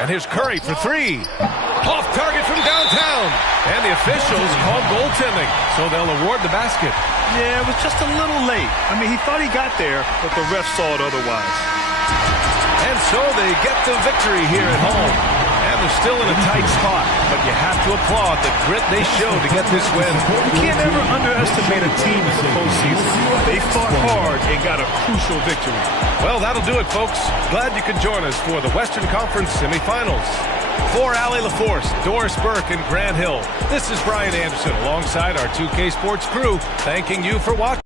And here's Curry for 3. Off target from downtown. And the officials called goaltending, so they'll award the basket. Yeah, it was just a little late. I mean, he thought he got there, but the ref saw it otherwise. And so they get the victory here at home. And they're still in a tight spot, but you have to applaud the grit they showed to get this win. You can't ever underestimate a team in the postseason. They fought hard and got a crucial victory. Well, that'll do it, folks. Glad you could join us for the Western Conference semifinals. For Allie LaForce, Doris Burke, and Grant Hill, this is Brian Anderson alongside our 2K Sports crew, thanking you for watching.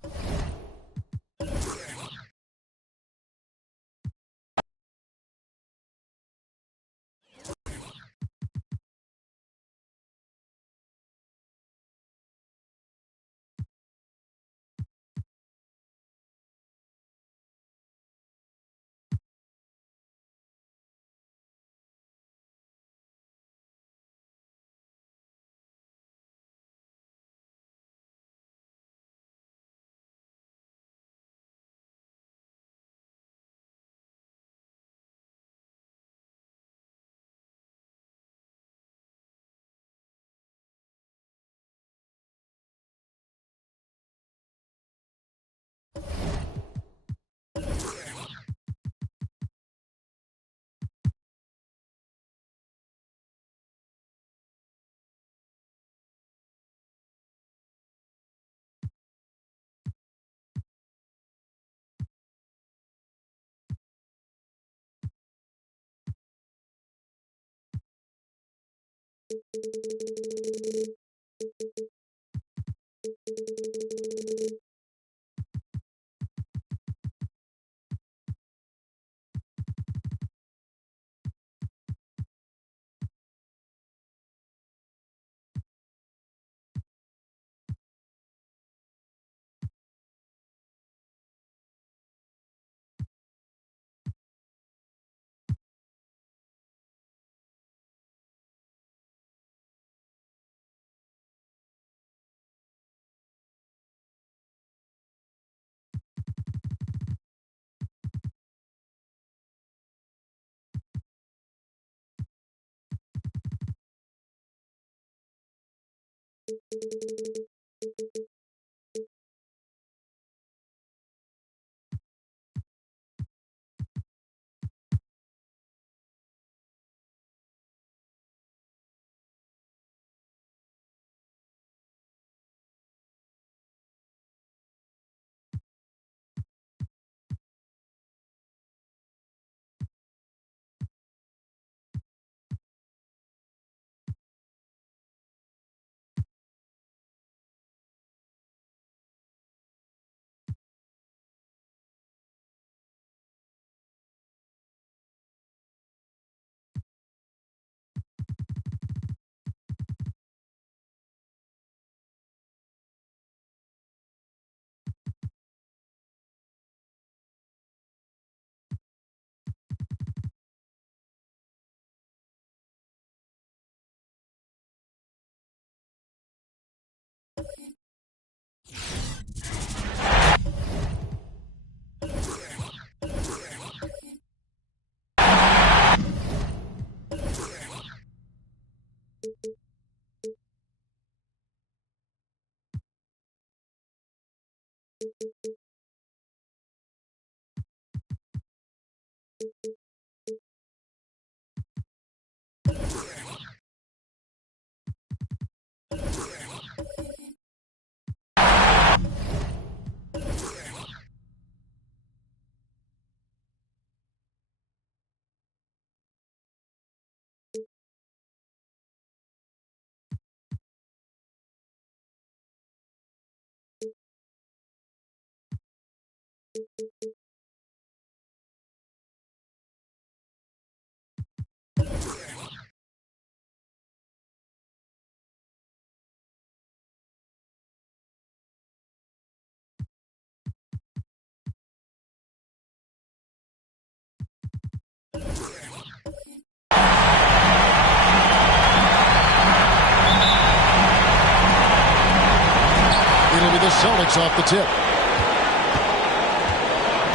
It'll be the Celtics off the tip.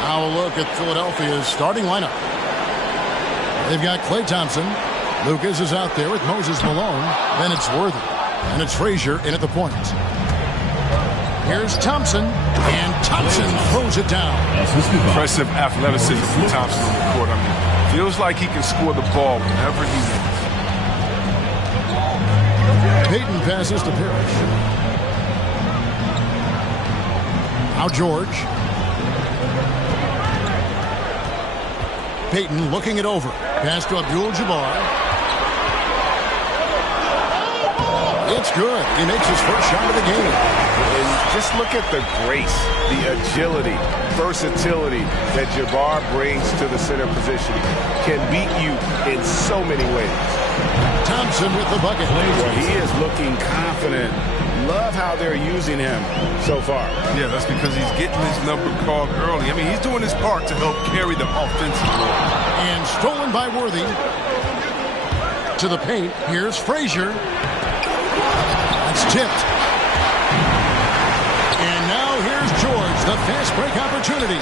Now a look at Philadelphia's starting lineup. They've got Klay Thompson. Lucas is out there with Moses Malone. Then it's Worthy. And it's Frazier in at the point. Here's Thompson. And Thompson throws it down. Impressive athleticism from Thompson on the court. I mean, feels like he can score the ball whenever he wants. Payton passes to Parrish. Now George. Payton looking it over. Pass to Abdul-Jabbar. It's good. He makes his first shot of the game. And just look at the grace, the agility, versatility that Jabbar brings to the center position. Can beat you in so many ways. Thompson with the bucket. Well, he is looking confident. Love how they're using him so far. Yeah, that's because he's getting his number called early. I mean, he's doing his part to help carry the offensive ball. And stolen by Worthy. To the paint. Here's Frazier. It's tipped. And now here's George, the fast break opportunity.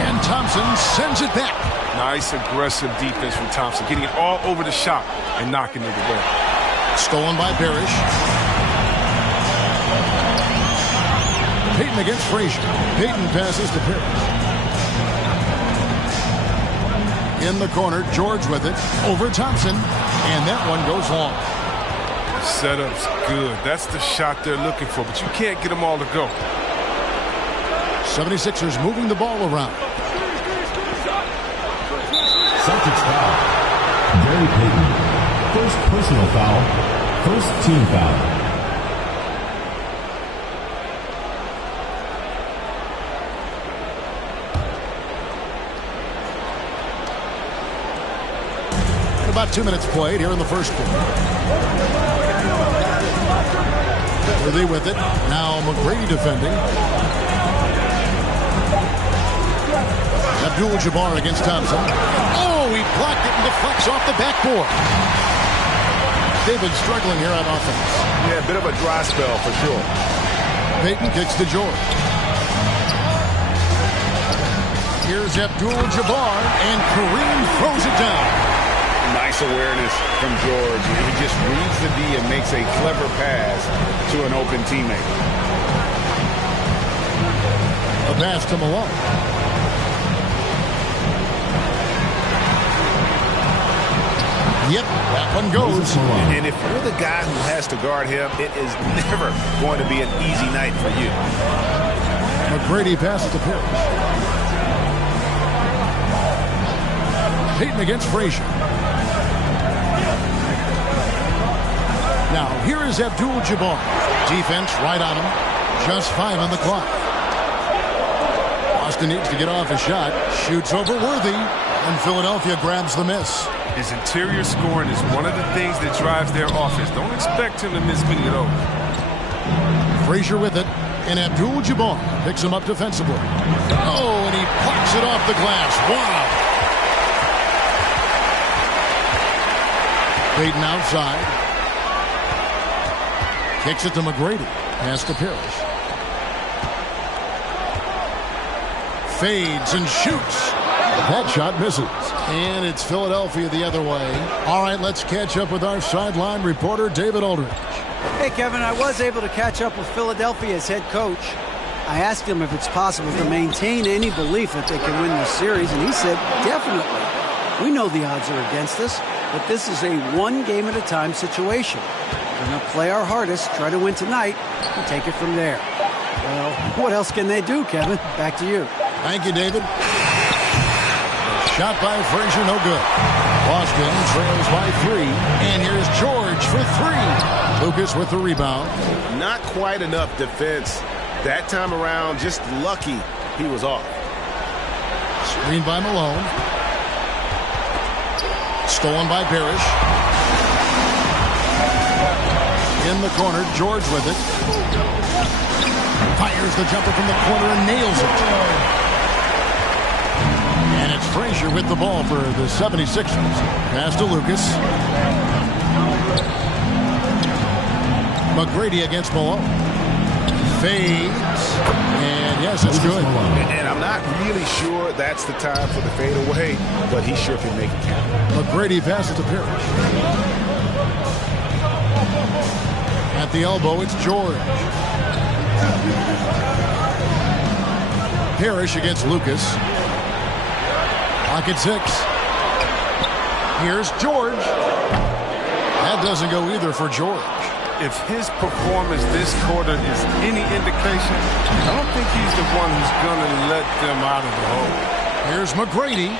And Thompson sends it back. Nice aggressive defense from Thompson, getting it all over the shot and knocking it away. Stolen by Parrish. Payton against Frazier. Payton passes to Parrish. In the corner, George with it. Over Thompson. And that one goes long. Setup's good. That's the shot they're looking for, but you can't get them all to go. 76ers moving the ball around. Celtics foul. Gary Payton. First personal foul. First team foul. About 2 minutes played here in the first quarter. Worthy with it. Now McGrady defending. Abdul-Jabbar against Thompson. Oh, he blocked it and deflects off the backboard. They've been struggling here on offense. Yeah, a bit of a dry spell for sure. Payton kicks to George. Here's Abdul-Jabbar, and Kareem throws it down. Nice pass awareness from George. He just reads the D and makes a clever pass to an open teammate. A pass to Malone. Yep, that one goes. And if you're the guy who has to guard him, it is never going to be an easy night for you. McGrady passes to Parrish. Payton against Frazier. Now, here is Abdul-Jabbar. Defense right on him. Just 5 on the clock. Boston needs to get off a shot. Shoots over Worthy. And Philadelphia grabs the miss. His interior scoring is one of the things that drives their offense. Don't expect him to miss many of those. Frazier with it. And Abdul-Jabbar picks him up defensively. Oh, and he plucks it off the glass. Wow. Payton outside. Kicks it to McGrady. Pass to Parrish. Fades and shoots. That shot misses. And it's Philadelphia the other way. All right, let's catch up with our sideline reporter, David Aldridge. Hey, Kevin, I was able to catch up with Philadelphia's head coach. I asked him if it's possible to maintain any belief that they can win this series, and he said, definitely. We know the odds are against us, but this is a one-game-at-a-time situation. We're going to play our hardest, try to win tonight, and take it from there. Well, what else can they do, Kevin? Back to you. Thank you, David. Shot by Frazier, no good. Boston trails by 3. And here's George for 3. Lucas with the rebound. Not quite enough defense that time around. Just lucky he was off. Screen by Malone. Stolen by Parrish. In the corner, George with it. Fires the jumper from the corner and nails it. And it's Frazier with the ball for the 76ers. Pass to Lucas. McGrady against Malone. Fades. And yes, it's good. And I'm not really sure that's the time for the fadeaway, but he sure can make it count. McGrady passes to Parrish. At the elbow, it's George. Parrish against Lucas. Pocket 6. Here's George. That doesn't go either for George. If his performance this quarter is any indication, I don't think he's the one who's going to let them out of the hole. Here's McGrady.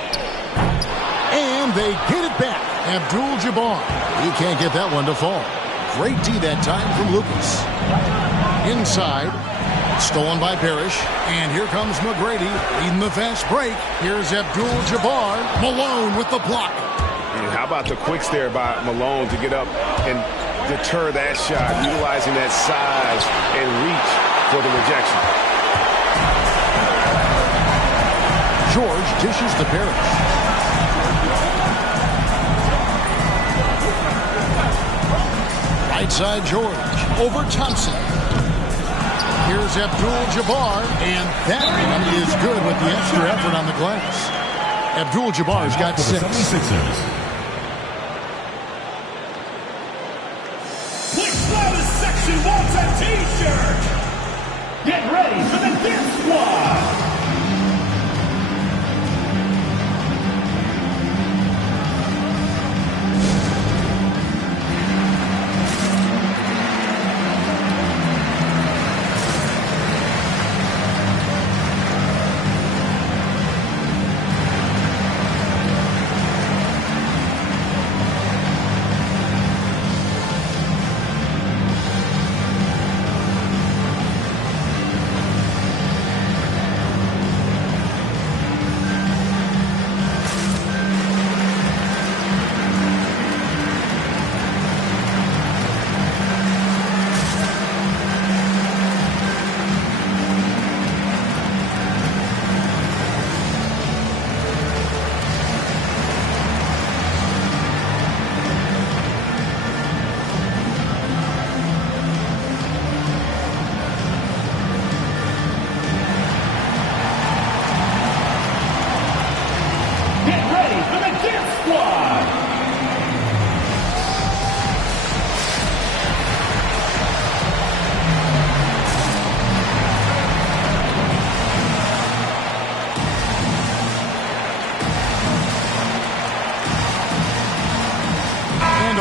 And they get it back. Abdul-Jabbar. He can't get that one to fall. Great D that time from Lucas. Inside. Stolen by Parrish. And here comes McGrady leading the fast break. Here's Abdul-Jabbar. Malone with the block. And how about the quicks there by Malone to get up and deter that shot, utilizing that size and reach for the rejection. George dishes to Parrish. Right side George. Over Thompson. Here's Abdul-Jabbar, and that one is good with the extra effort on the glass. Abdul-Jabbar's got 6. Which loudest section wants a t-shirt? Get ready for the Death Squad!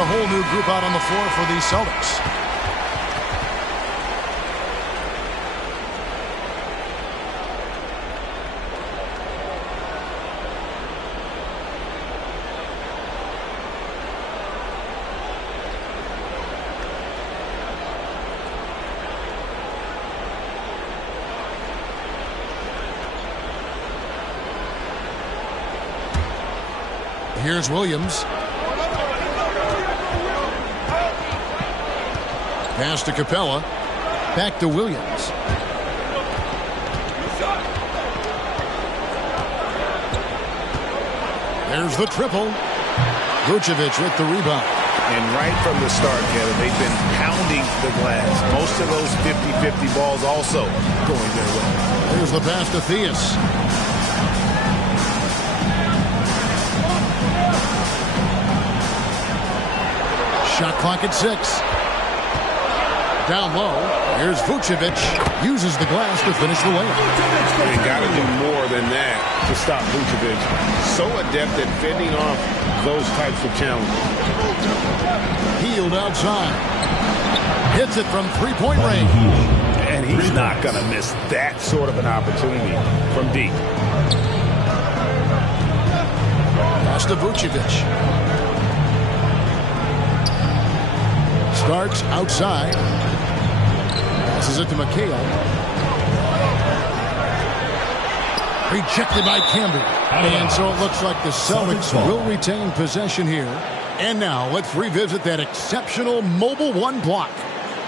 whole new group out on the floor for the Celtics. Here's Williams. Pass to Capella. Back to Williams. There's the triple. Vucevic with the rebound. And right from the start, Kevin, they've been pounding the glass. Most of those 50-50 balls also going their way. Here's the pass to Theus. Shot clock at 6. Down low. Here's Vucevic. Uses the glass to finish the layup. They got to do more than that to stop Vucevic. So adept at fending off those types of challenges. Hield outside. Hits it from three-point range. And he's not going to miss that sort of an opportunity from deep. Pass to Vucevic. Starks outside. Passes it to McHale. Rejected by Campbell. And so it looks like the Celtics will retain possession here. And now let's revisit that exceptional Mobile One block.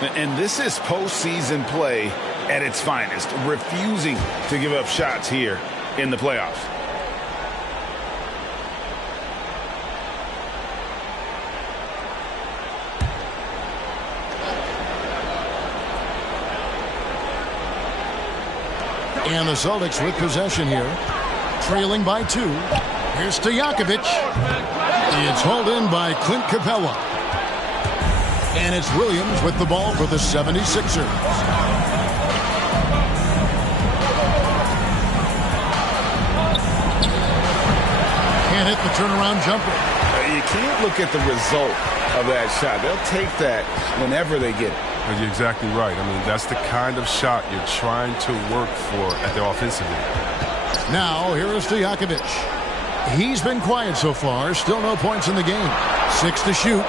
And this is postseason play at its finest. Refusing to give up shots here in the playoffs. And the Celtics with possession here. Trailing by 2. Here's Stojakovic. It's hauled in by Clint Capella. And it's Williams with the ball for the 76ers. Can't hit the turnaround jumper. You can't look at the result of that shot. They'll take that whenever they get it. You're exactly right. I mean, that's the kind of shot you're trying to work for at the offensive end. Now, here is Stojakovic. He's been quiet so far. Still no points in the game. 6 to shoot.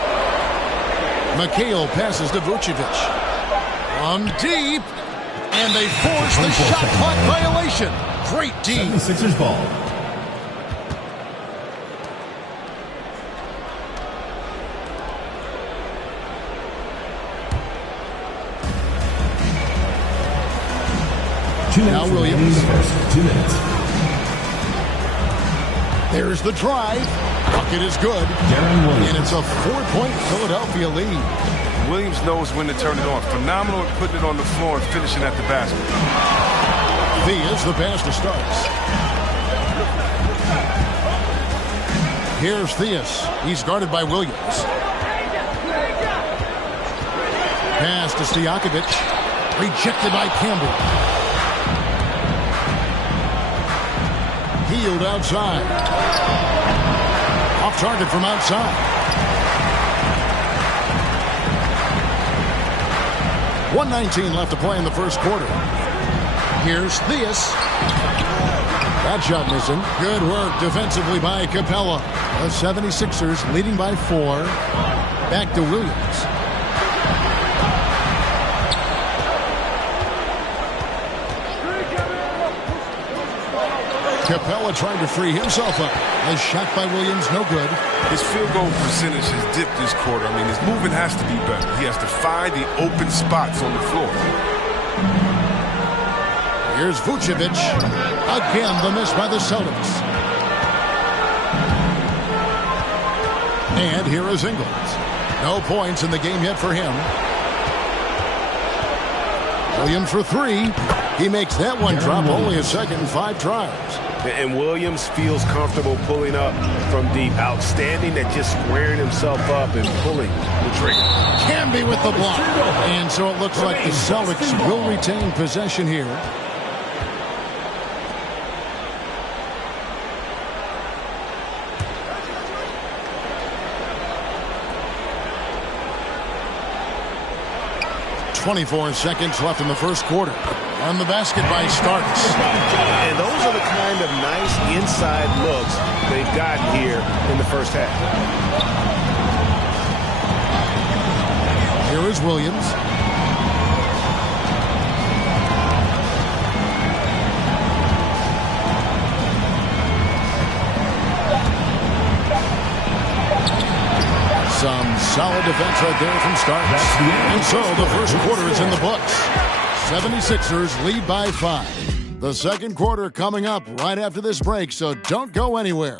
McHale passes to Vucevic. From deep. And they force the shot clock violation. Great D. 76ers ball. Now Williams. 2 minutes. There's the drive. Bucket is good. And it's a 4-point Philadelphia lead. Williams knows when to turn it on. Phenomenal at putting it on the floor and finishing at the basket. Theus the pass to Starks. Here's Theus. He's guarded by Williams. Pass to Stojakovic. Rejected by Campbell. Healed outside. Off target from outside. 1:19 left to play in the first quarter. Here's Theus. That shot missing. Good work defensively by Capella. The 76ers leading by 4. Back to Williams. Capella trying to free himself up. A shot by Williams, no good. His field goal percentage has dipped this quarter. I mean, his movement has to be better. He has to find the open spots on the floor. Here's Vucevic. Again, the miss by the Celtics. And here is Ingles. No points in the game yet for him. Williams for 3. He makes that one drop only a second in 5 tries. And Williams feels comfortable pulling up from deep. Outstanding at just squaring himself up and pulling the trigger. Camby with the block. And so it looks like the Celtics will retain possession here. 24 seconds left in the first quarter. And the basket by Starks. And those are the kind of nice inside looks they've gotten here in the first half. Here is Williams. Some solid defense right there from Starks. And so the first quarter is in the books. 76ers lead by 5. The second quarter coming up right after this break, so don't go anywhere.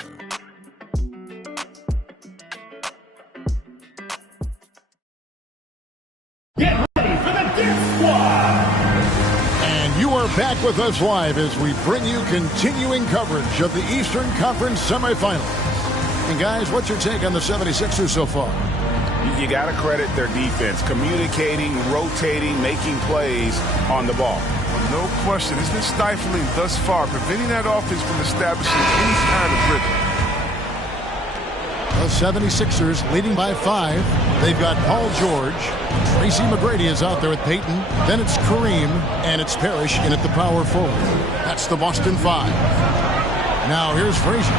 Get ready for the Dirt Squad! And you are back with us live as we bring you continuing coverage of the Eastern Conference semifinals. And guys, what's your take on the 76ers so far? You got to credit their defense, communicating, rotating, making plays on the ball. No question. It's been stifling thus far, preventing that offense from establishing any kind of rhythm. The 76ers leading by 5. They've got Paul George. Tracy McGrady is out there with Peyton. Then it's Kareem, and it's Parrish in at the power forward. That's the Boston 5. Now here's Frazier.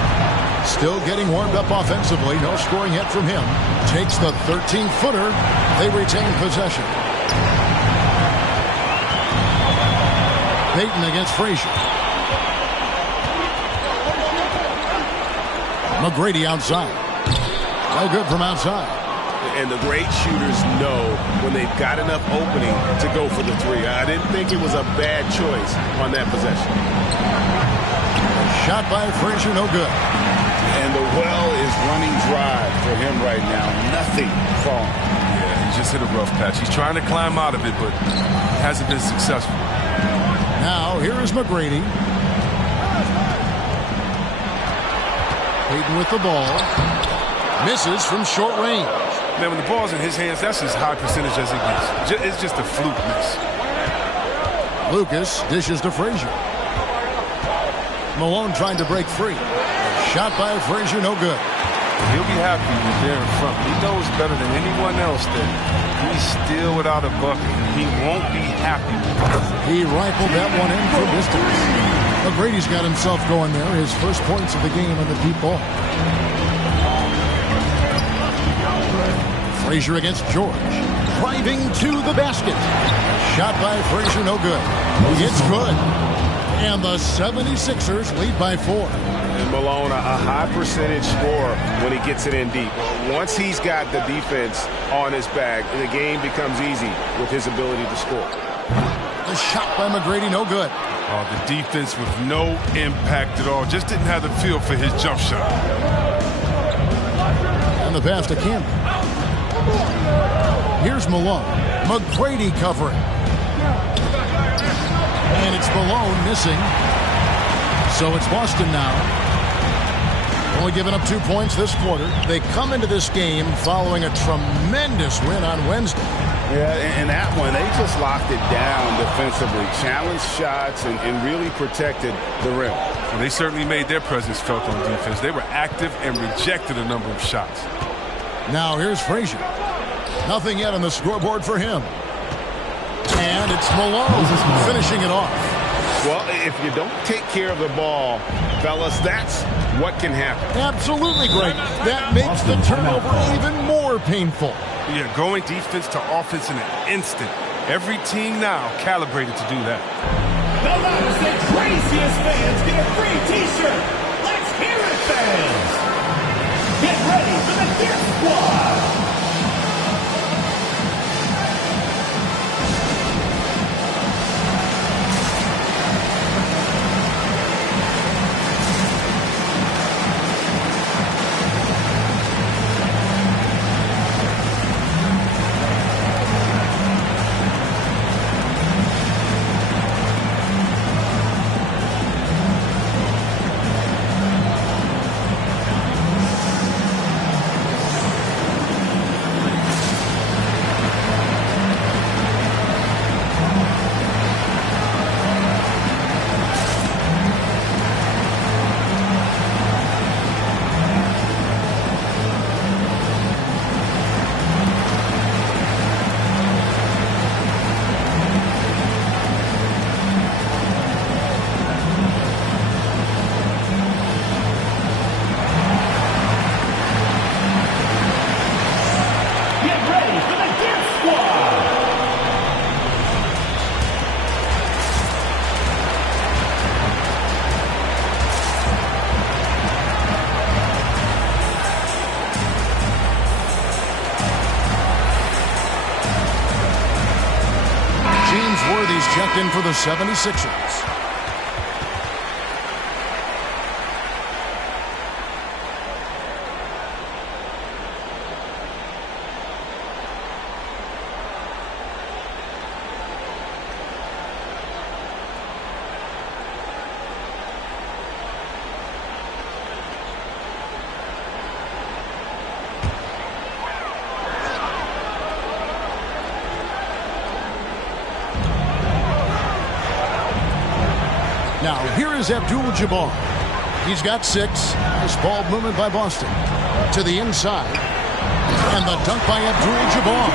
Still getting warmed up offensively. No scoring yet from him. Takes the 13-footer. They retain possession. Peyton against Frazier. McGrady outside. No good from outside. And the great shooters know when they've got enough opening to go for the three. I didn't think it was a bad choice on that possession. Shot by Frazier, no good. And the well is running dry for him right now. Nothing falling. Yeah, he just hit a rough patch. He's trying to climb out of it, but hasn't been successful. Now, here is McGrady. Peyton with the ball. Misses from short range. Man, when the ball's in his hands, that's as high percentage as it gets. It's just a fluke miss. Lucas dishes to Frazier. Malone trying to break free. Shot by Frazier, no good. He'll be happy when they're in front. He knows better than anyone else that he's still without a bucket. He won't be happy. He rifled that one in from distance. McGrady's got himself going there. His first points of the game on the deep ball. Frazier against George. Driving to the basket. Shot by Frazier, no good. It's good. And the 76ers lead by 4. And Malone, a high percentage scorer when he gets it in deep. Once he's got the defense on his back, the game becomes easy with his ability to score. The shot by McGrady, no good. Oh, the defense with no impact at all. Just didn't have the feel for his jump shot. And the pass to Campbell. Here's Malone. McGrady covering. And it's Malone missing. So it's Boston now. Only giving up 2 points this quarter. They come into this game following a tremendous win on Wednesday. Yeah, and that one, they just locked it down defensively. Challenged shots and really protected the rim. Well, they certainly made their presence felt on defense. They were active and rejected a number of shots. Now here's Frazier. Nothing yet on the scoreboard for him. And it's Malone finishing it off. Well, if you don't take care of the ball, fellas, that's what can happen. Absolutely, Greg. That makes the turnover even more painful. Yeah, going defense to offense in an instant. Every team now calibrated to do that. The loudest and craziest fans get a free T-shirt. Let's hear it, fans. Get ready for the Dirt Squad. checked in for the 76ers. Now, here is Abdul-Jabbar. He's got 6. Nice ball movement by Boston. To the inside. And the dunk by Abdul-Jabbar.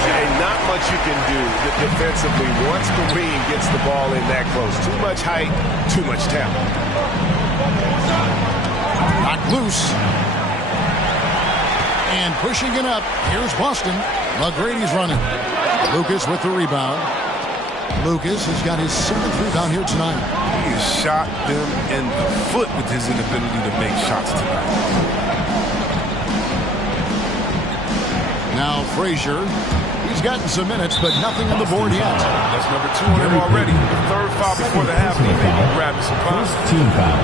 Hey, not much you can do defensively once Kareem gets the ball in that close. Too much height, too much talent. Knocked loose. And pushing it up. Here's Boston. McGrady's running. Lucas with the rebound. Lucas has got his 7th rebound here tonight. He has shot them in the foot with his inability to make shots tonight. Now Frazier. He's gotten some minutes, but nothing on the board yet. That's number 2 on him already. The 3rd foul before the half. He may be grabbing some fouls. Team foul.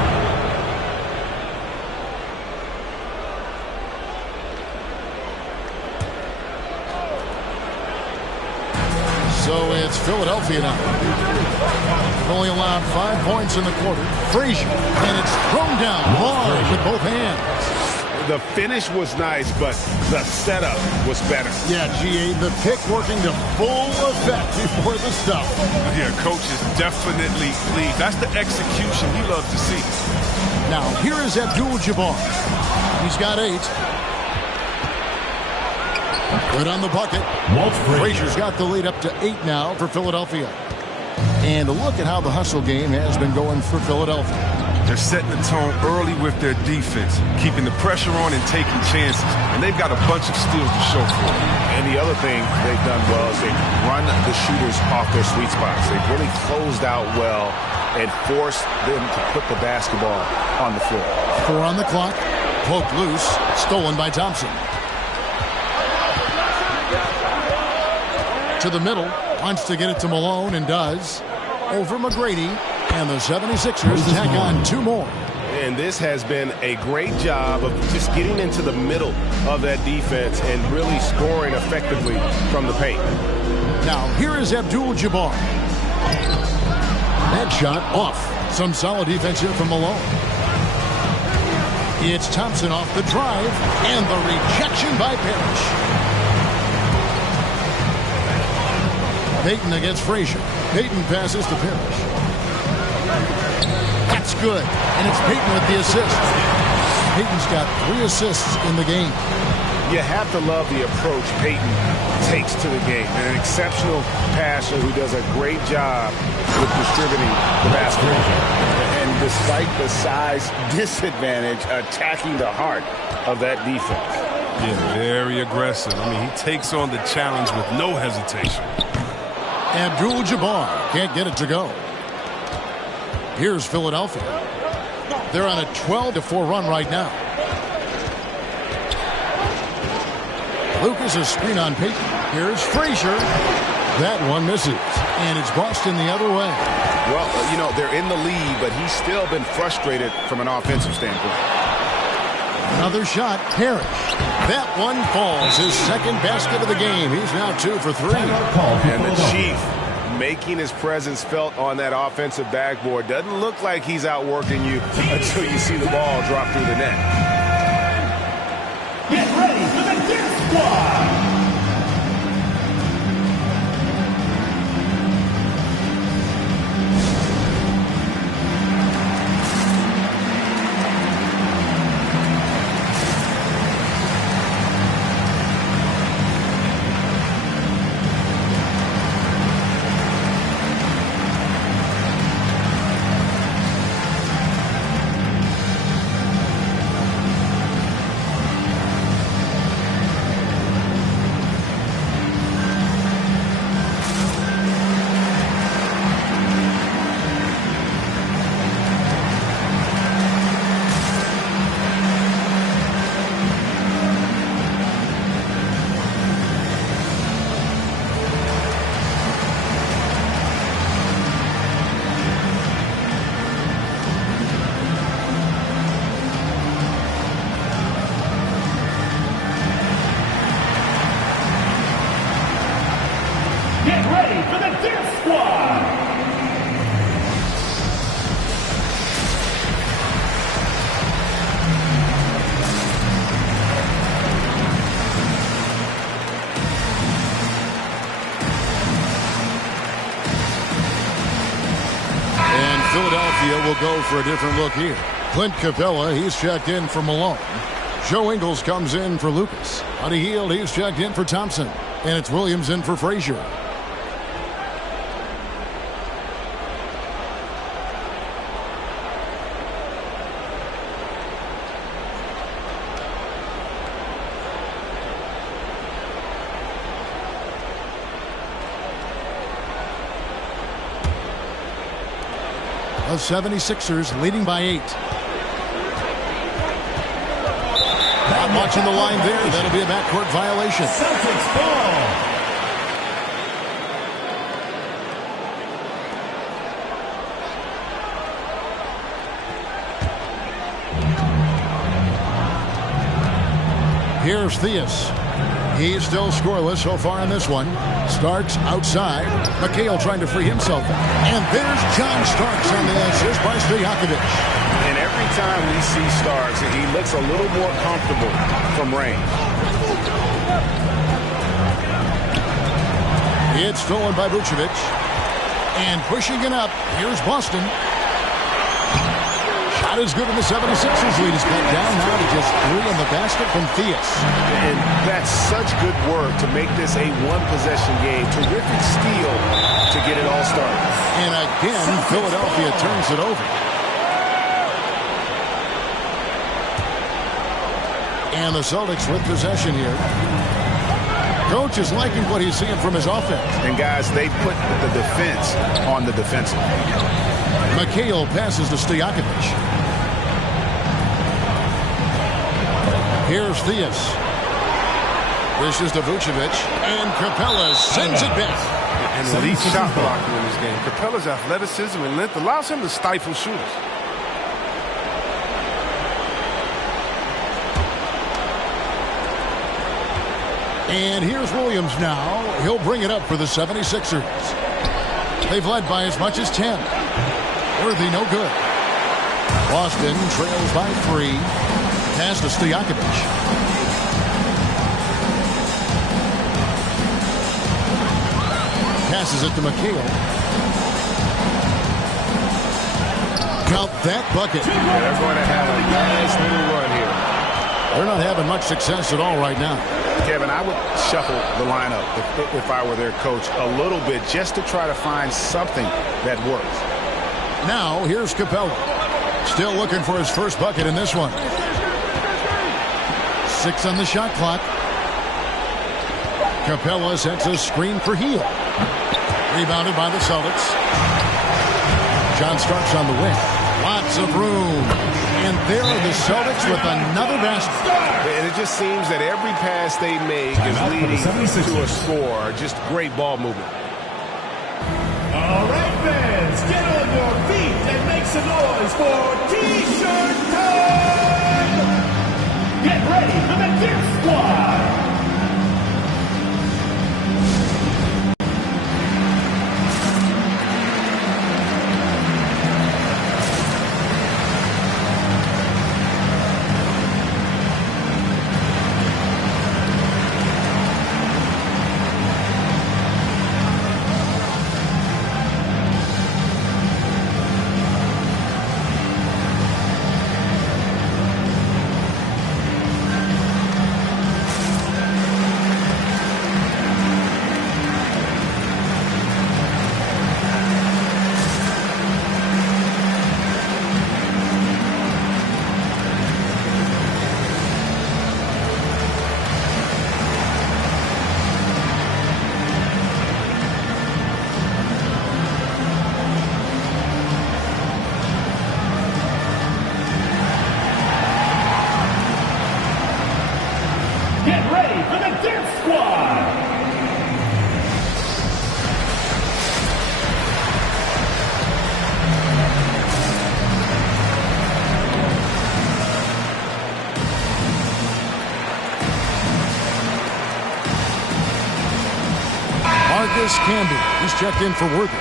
So it's Philadelphia now. They've only allowed 5 points in the quarter. Frazier, and it's thrown down hard with both hands. The finish was nice, but the setup was better. Yeah, G.A., the pick working to full effect before the stuff. Yeah, coach is definitely pleased. That's the execution he loves to see. Now, here is Abdul-Jabbar. He's got 8. Good on the bucket. Frazier's got the lead up to 8 now for Philadelphia. And look at how the hustle game has been going for Philadelphia. They're setting the tone early with their defense, keeping the pressure on and taking chances. And they've got a bunch of steals to show for it. And the other thing they've done well is they've run the shooters off their sweet spots. They've really closed out well and forced them to put the basketball on the floor. 4 on the clock. Poked loose. Stolen by Thompson. To the middle. Wants to get it to Malone and does. Over McGrady. And the 76ers tack on 2 more. And this has been a great job of just getting into the middle of that defense and really scoring effectively from the paint. Now, here is Abdul-Jabbar. That shot off. Some solid defense here from Malone. It's Thompson off the drive. And the rejection by Parrish. Payton against Frazier. Payton passes to Parrish. That's good. And it's Payton with the assist. Payton's got 3 assists in the game. You have to love the approach Payton takes to the game. An exceptional passer who does a great job with distributing the basketball. And despite the size disadvantage, attacking the heart of that defense. Yeah, very aggressive. I mean, he takes on the challenge with no hesitation. Abdul-Jabbar can't get it to go. Here's Philadelphia. They're on a 12-4 run right now. Lucas is screen on Payton. Here's Frazier. That one misses. And it's Boston the other way. Well, you know, they're in the lead, but he's still been frustrated from an offensive standpoint. Another shot. Parrish. That one falls. His 2nd basket of the game. He's now 2 for 3. And the Chief making his presence felt on that offensive backboard. Doesn't look like he's outworking you until you see the ball drop through the net. Get ready for the Dirt Squad! will go for a different look here. Clint Capella, he's checked in for Malone. Joe Ingles comes in for Lucas. Buddy Hield, he's checked in for Thompson. And it's Williams in for Frazier. The 76ers leading by 8. Not watching the line there. That'll be a backcourt violation. Celtics ball. Here's Theus. He's still scoreless so far in this one. Starks outside. McHale trying to free himself. And there's John Starks on the assist by Stojakovic. And every time we see Starks, he looks a little more comfortable from range. It's stolen by Vucevic. And pushing it up, here's Boston. Shot is good, and the 76ers lead is cut down now to just 3 in the basket from Theus. And that's such good work to make this a one-possession game. Terrific steal to get it all started. And again, Philadelphia turns it over. And the Celtics with possession here. Coach is liking what he's seeing from his offense. And guys, they put the defense on the defensive. McHale passes to Stojakovic. Here's Theus. This is to Vucevic. And Capella sends it back. And elite shot blocking in this game. Capella's athleticism and length allows him to stifle shooters. And here's Williams now. He'll bring it up for the 76ers. They've led by as much as 10. Worthy, no good. Boston trails by 3. Pass to Stojakovic. Passes it to McHale. Count that bucket. Yeah, they're going to have a nice little run here. They're not having much success at all right now. Kevin, I would shuffle the lineup if I were their coach a little bit just to try to find something that works. Now, here's Capella. Still looking for his first bucket in this one. 6 on the shot clock. Capella sets a screen for Hield. Rebounded by the Celtics. John Starks on the wing. Lots of room. And there are the Celtics with another basket. And it just seems that every pass they make is leading to a score. Just great ball movement. All right, fans, get on your feet and make some noise for T-shirt time! Get ready for the Gear Squad! Marcus Camby. He's checked in for Worthy.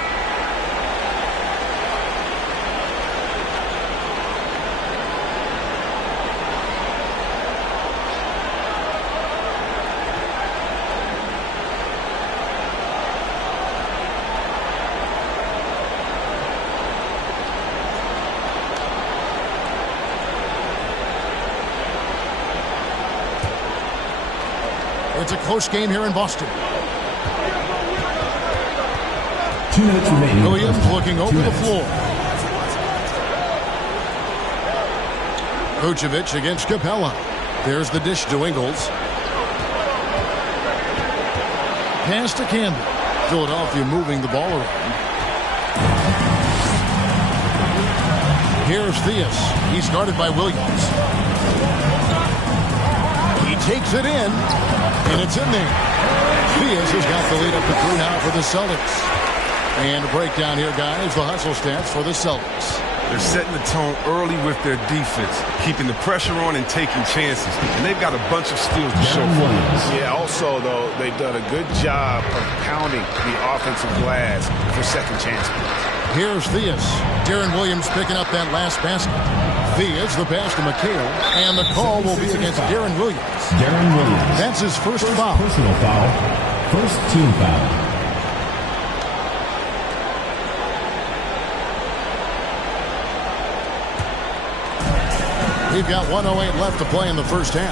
It's a close game here in Boston. 2 minutes remaining. Williams looking over the floor. Vucevic against Capella. There's the dish to Ingles. Pass to Campbell. Philadelphia moving the ball around. Here's Theus. He's guarded by Williams. He takes it in, and it's in there. Theus has got the lead up to 3 now for the Celtics. And a breakdown here, guys. The hustle stats for the Celtics. They're setting the tone early with their defense, keeping the pressure on and taking chances. And they've got a bunch of steals to show for it. Yeah, also, though, they've done a good job of pounding the offensive glass for second chance plays. Here's Theus. Deron Williams picking up that last basket. Theus, the pass to McHale, and the call will be against Deron Williams. Deron Williams. That's his first foul. Personal foul. First team foul. We've got 1:08 left to play in the first half.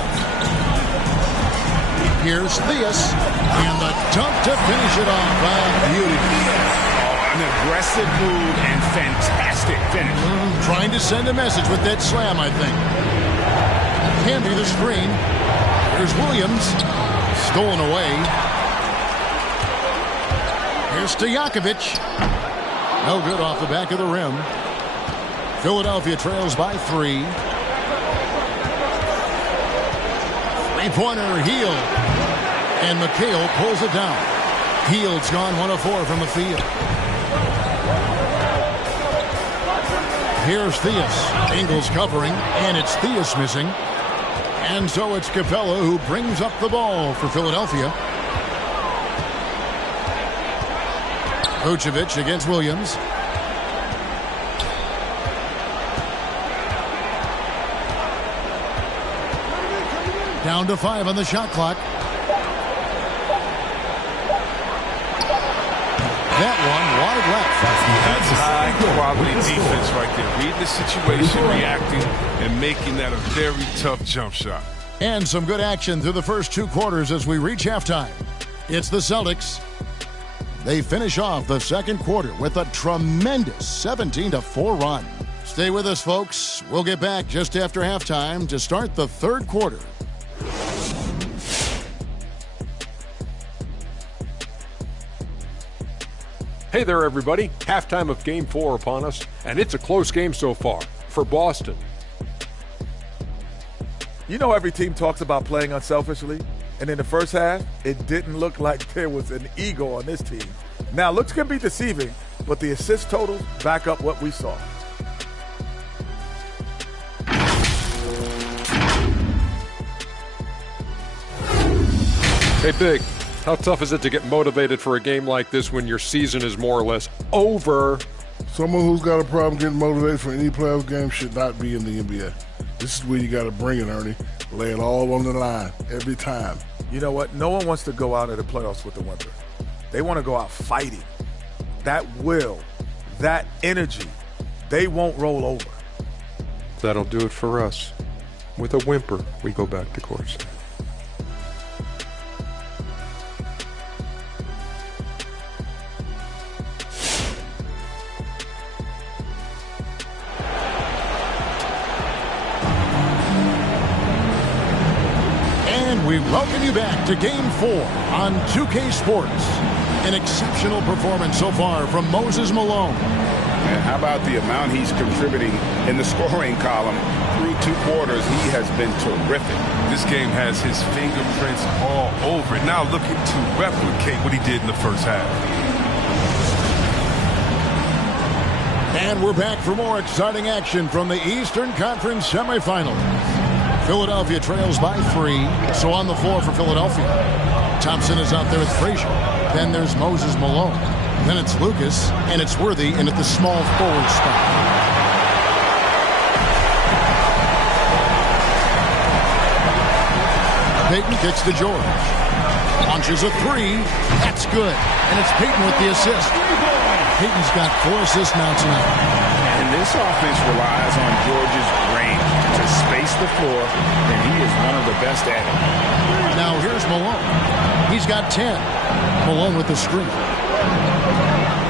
Here's Theus, and the dunk to finish it off. Beauty. An aggressive move and fantastic finish. Trying to send a message with that slam, I think. Can be the screen. Here's Williams. Stolen away. Here's Stojakovic. No good off the back of the rim. Philadelphia trails by 3. Three-pointer, Hield. And McHale pulls it down. Hield's gone 1 of 4 from the field. Here's Theus. Ingles covering, and it's Theus missing. And so it's Capella who brings up the ball for Philadelphia. Vucevic against Williams. Down to 5 on the shot clock. That one wide left. That's high-quality defense right there. Reading the situation, reacting, and making that a very tough jump shot. And some good action through the first 2 quarters as we reach halftime. It's the Celtics. They finish off the second quarter with a tremendous 17-4 run. Stay with us, folks. We'll get back just after halftime to start the third quarter. Hey there, everybody. Halftime of Game 4 upon us, and it's a close game so far for Boston. You know every team talks about playing unselfishly, and in the first half, it didn't look like there was an ego on this team. Now, looks can be deceiving, but the assist totals back up what we saw. Hey, Big. How tough is it to get motivated for a game like this when your season is more or less over? Someone who's got a problem getting motivated for any playoff game should not be in the NBA. This is where you got to bring it, Ernie. Lay it all on the line every time. You know what? No one wants to go out of the playoffs with the whimper. They want to go out fighting. That will, that energy, they won't roll over. That'll do it for us. With a whimper, we go back to course. We welcome you back to Game 4 on 2K Sports. An exceptional performance so far from Moses Malone. And how about the amount he's contributing in the scoring column through 2 quarters? He has been terrific. This game has his fingerprints all over it. Now looking to replicate what he did in the first half. And we're back for more exciting action from the Eastern Conference semifinals. Philadelphia trails by 3, so on the floor for Philadelphia. Thompson is out there with Frazier. Then there's Moses Malone. Then it's Lucas, and it's Worthy in at the small forward spot. Payton kicks to George. Launches a 3. That's good. And it's Payton with the assist. Payton's got 4 assists now tonight. And this offense relies on George's range to space the floor, and he is one of the best at it. Now here's Malone. He's got 10. Malone with the screen.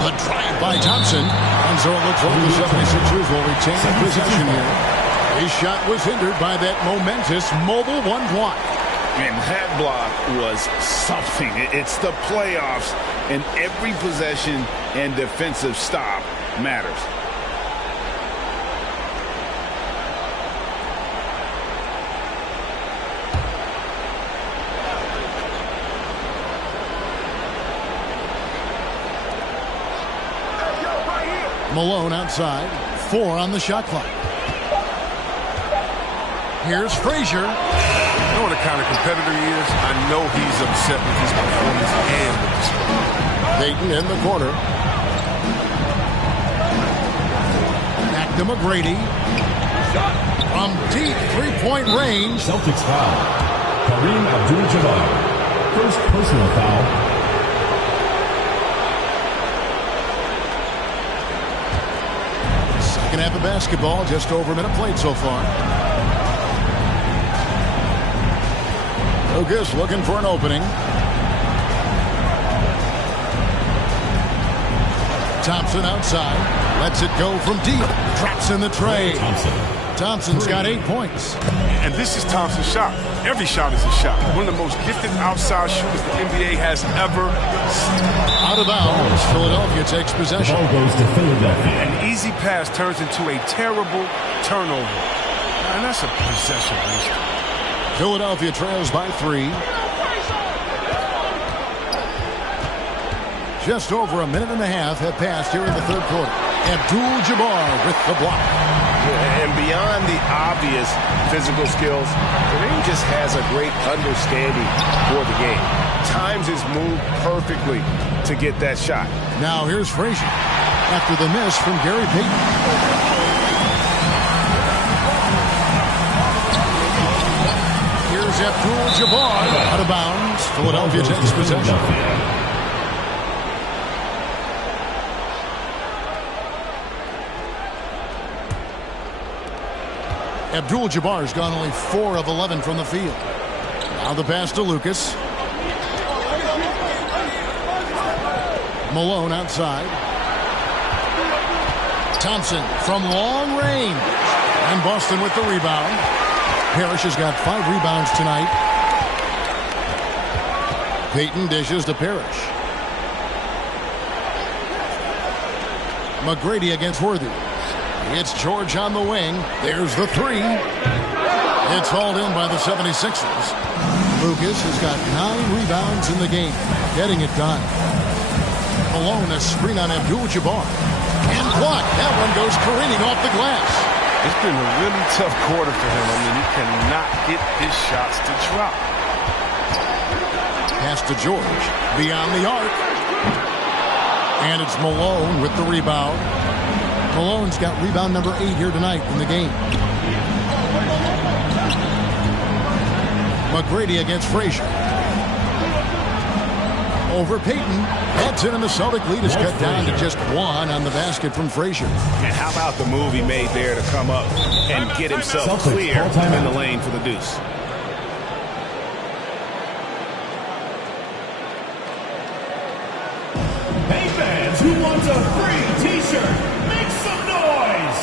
The drive by Thompson. And so it looks like the 76ers will retain the possession here. His shot was hindered by that momentous mobile one block. And that block was something. It's the playoffs, and every possession and defensive stop matters. Malone outside. 4 on the shot clock. Here's Frazier. You know what the kind of competitor he is? I know he's upset with his performance and with the score. Payton in the corner. Back to McGrady. From deep three-point range. Celtics foul. Kareem Abdul-Jabbar. First personal foul. Second half of basketball, just over a minute played so far. Lucas looking for an opening. Thompson outside. Lets it go from deep. Drops in the tray. Thompson's got 8 points. And this is Thompson's shot. Every shot is a shot. One of the most gifted outside shooters the NBA has ever seen. Out of bounds. Philadelphia takes possession. Ball goes to Philadelphia. An easy pass turns into a terrible turnover. And that's a possession waste. Philadelphia trails by 3. Just over a minute and a half have passed here in the third quarter. Abdul-Jabbar with the block. And beyond the obvious physical skills, Kareem just has a great understanding for the game. Times his move perfectly to get that shot. Now here's Frazier after the miss from Gary Payton. Here's Abdul-Jabbar out of bounds. Philadelphia takes possession. Abdul-Jabbar's gone only 4 of 11 from the field. Now the pass to Lucas. Malone outside. Thompson from long range. And Boston with the rebound. Parrish has got 5 rebounds tonight. Payton dishes to Parrish. McGrady against Worthy. It's George on the wing. There's the 3. It's hauled in by the 76ers. Lucas has got 9 rebounds in the game. Getting it done. Malone, a screen on Abdul-Jabbar. And blocked. That one goes careening off the glass. It's been a really tough quarter for him. I mean, he cannot get his shots to drop. Pass to George. Beyond the arc. And it's Malone with the rebound. Malone's got rebound number 8 here tonight in the game. McGrady against Frazier. Over Payton. That's in, and the Celtic lead is cut down to just 1 on the basket from Frazier. And how about the move he made there to come up and get himself clear in the lane for the deuce? Hey fans, who wants a free t-shirt? Make some noise!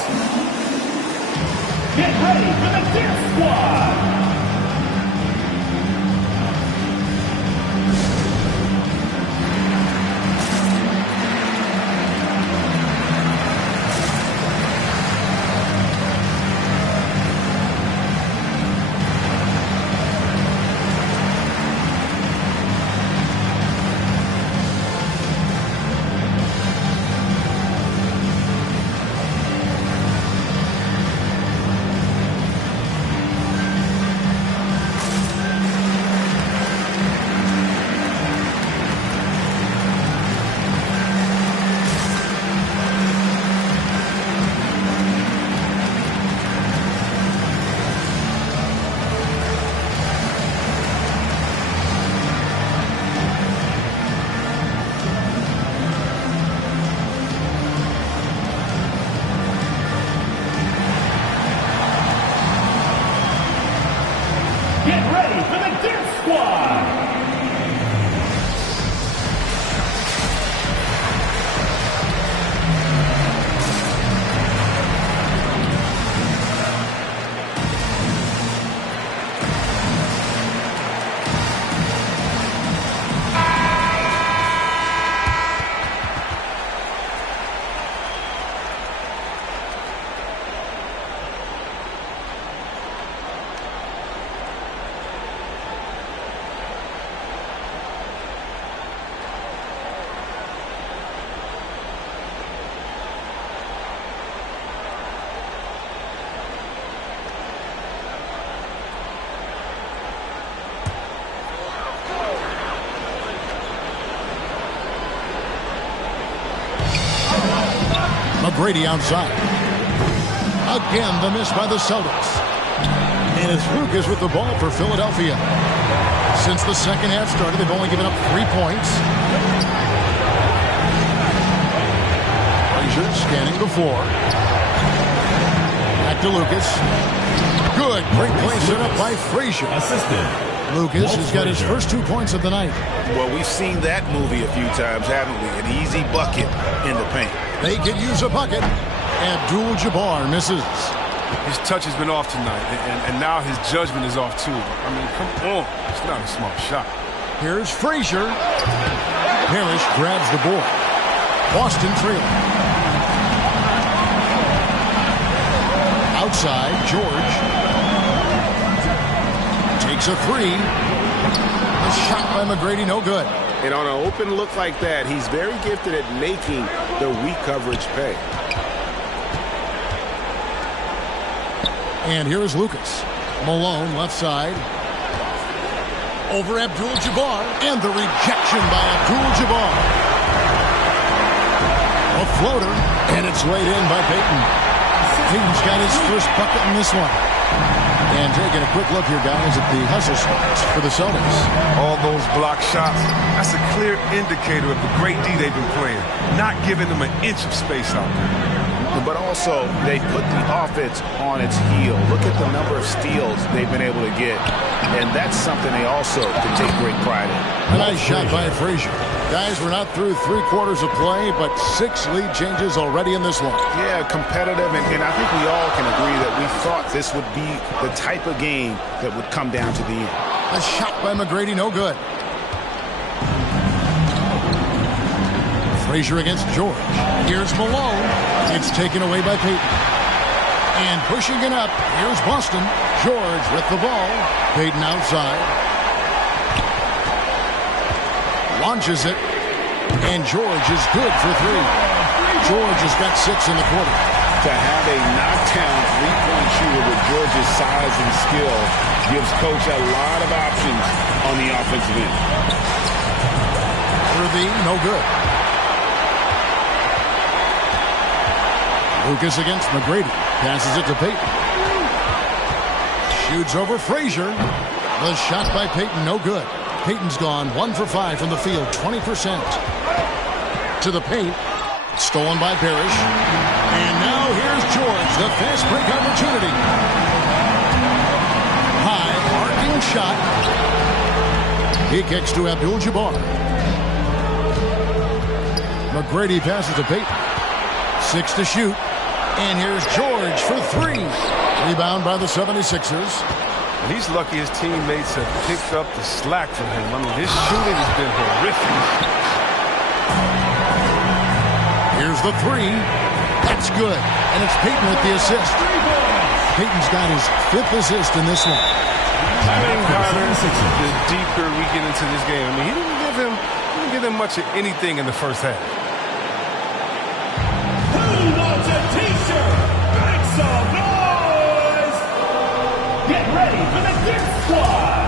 Get ready for the Fifth Squad! McGrady outside. Again, the miss by the Celtics. And it's Lucas with the ball for Philadelphia. Since the second half started, they've only given up 3 points. Frazier scanning the floor. Back to Lucas. Good. Great play set up by Frazier. Lucas has got his first 2 points of the night. Well, we've seen that movie a few times, haven't we? An easy bucket in the paint. They could use a bucket. Abdul-Jabbar misses. His touch has been off tonight, and now his judgment is off too. I mean, come on. It's not a smart shot. Here's Frazier. Parrish grabs the board. Boston trailing. Outside, George. Takes a three. A shot by McGrady, no good. And on an open look like that, he's very gifted at making the weak coverage pay. And here is Lucas. Malone, left side. Over Abdul-Jabbar. And the rejection by Abdul-Jabbar. A floater. And it's laid in by Payton. Payton's got his first bucket in this one. And taking a quick look here, guys, at the hustle spots for the Celtics. All those block shots, that's a clear indicator of the great D they've been playing. Not giving them an inch of space out there. But also, they put the offense on its heel. Look at the number of steals they've been able to get. And that's something they also can take great pride in. A nice shot by Frazier. Guys, we're not through 3 quarters of play, but 6 lead changes already in this one. Yeah, competitive, and I think we all can agree that we thought this would be the type of game that would come down to the end. A shot by McGrady, no good. Frazier against George. Here's Malone. It's taken away by Payton. And pushing it up, here's Boston. George with the ball. Payton outside. Launches it. And George is good for 3. George has got 6 in the quarter. To have a knockdown three-point shooter with George's size and skill gives Coach a lot of options on the offensive end. Worthy, no good. Lucas against McGrady. Passes it to Payton. Shoots over Frazier. The shot by Payton, no good. Payton's gone 1 for 5 from the field, 20%. To the paint. Stolen by Parrish. And now here's George, the fast break opportunity. High, arcing shot. He kicks to Abdul-Jabbar. McGrady passes to Payton. 6 to shoot. And here's George for 3. Rebound by the 76ers. And he's lucky his teammates have picked up the slack from him. I mean, his shooting has been horrific. Here's the 3. That's good. And it's Payton with the assist. Payton's got his 5th assist in this one. The deeper we get into this game, I mean, he didn't give them much of anything in the first half. Who wants a t-shirt? Make some noise! Get ready for the Dirt Squad!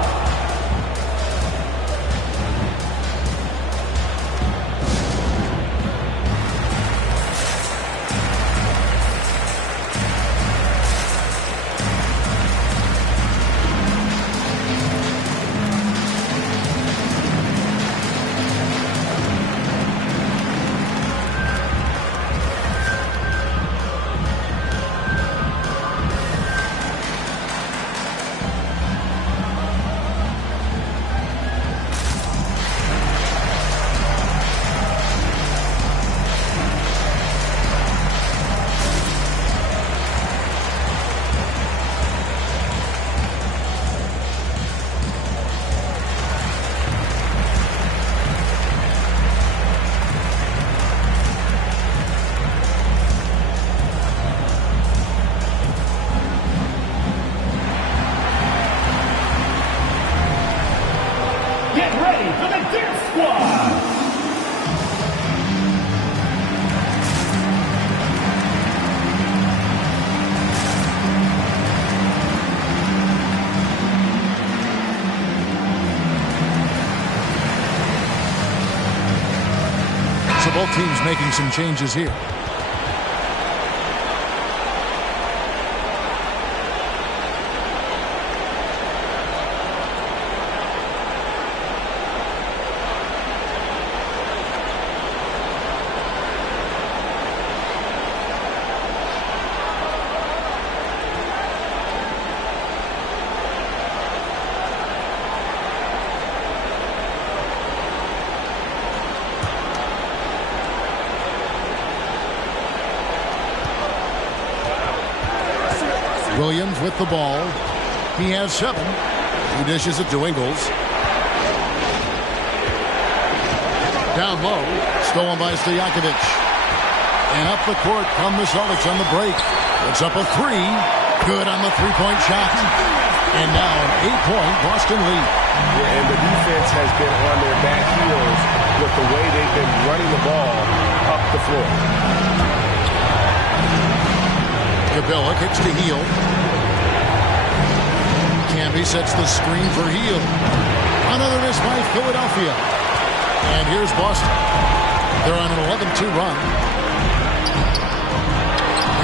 So both teams making some changes here. Williams with the ball. He has 7. He dishes it to Ingles. Down low, stolen by Stojakovic. And up the court come the Celtics on the break. It's up a 3. Good on the three-point shot. And now an 8-point Boston lead. Yeah, and the defense has been on their back heels with the way they've been running the ball up the floor. Capella kicks to Hield. Camby sets the screen for Hield. Another miss by Philadelphia. And here's Boston. They're on an 11-2 run.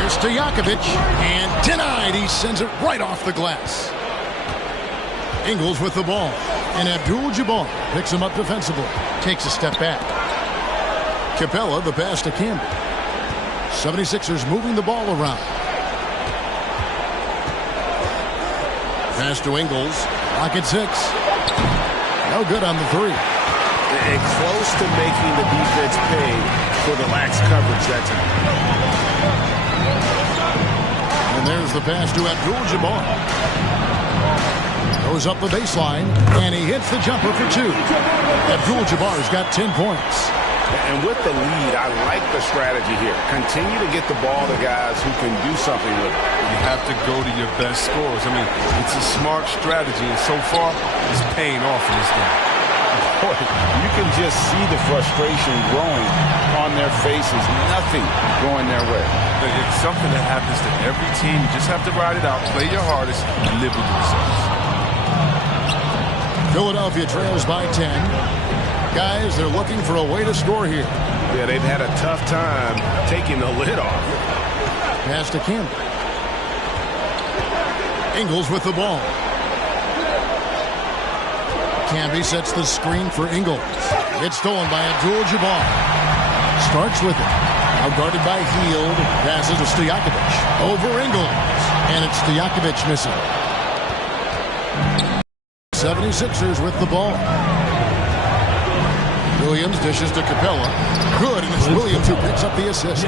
Here's Stojakovic. And denied. He sends it right off the glass. Ingles with the ball. And Abdul-Jabbar picks him up defensively. Takes a step back. Capella, the pass to Camby. 76ers moving the ball around. Pass to Ingles. Rocket 6. No good on the 3. And close to making the defense pay for the lax coverage that time. And there's the pass to Abdul-Jabbar. Goes up the baseline, and he hits the jumper for 2. Abdul-Jabbar's got 10 points. And with the lead, I like the strategy here. Continue to get the ball to guys who can do something with it. You have to go to your best scorers. I mean, it's a smart strategy, and so far, it's paying off in this game. Boy, you can just see the frustration growing on their faces. Nothing going their way. It's something that happens to every team. You just have to ride it out, play your hardest, and live with the results. Philadelphia trails by 10. Guys, they're looking for a way to score here. Yeah, they've had a tough time taking the lid off. Pass to Camby. Ingles with the ball. Camby sets the screen for Ingles. It's stolen by Abdul-Jabbar. Starts with it. Now guarded by Hield. Passes to Stojakovic. Over Ingles. And it's Stojakovic missing. 76ers with the ball. Williams dishes to Capella. Good, and it's Williams who picks up the assist.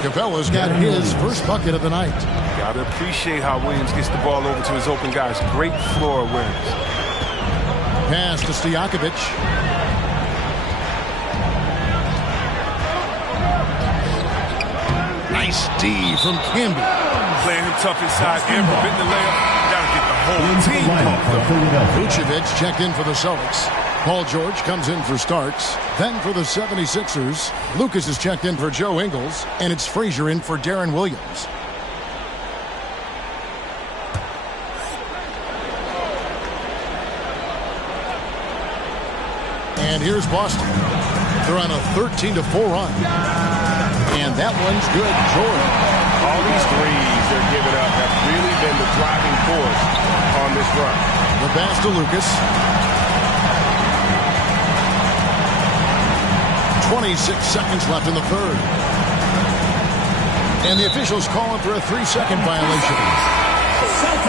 Capella's got his first bucket of the night. Gotta appreciate how Williams gets the ball over to his open guys. Great floor awareness. Pass to Stojakovic. Nice D from Camby. Playing him tough inside and preventing the layup. Gotta get the whole team pumped up. Vucevic checked in for the Celtics. Paul George comes in for Starks. Then for the 76ers, Lucas is checked in for Joe Ingles, and it's Frazier in for Darren Williams. And here's Boston. They're on a 13-4 run. And that one's good. Jordan. All these threes they're giving up have really been the driving force on this run. The pass to Lucas. 26 seconds left in the third. And the officials calling for a 3-second violation.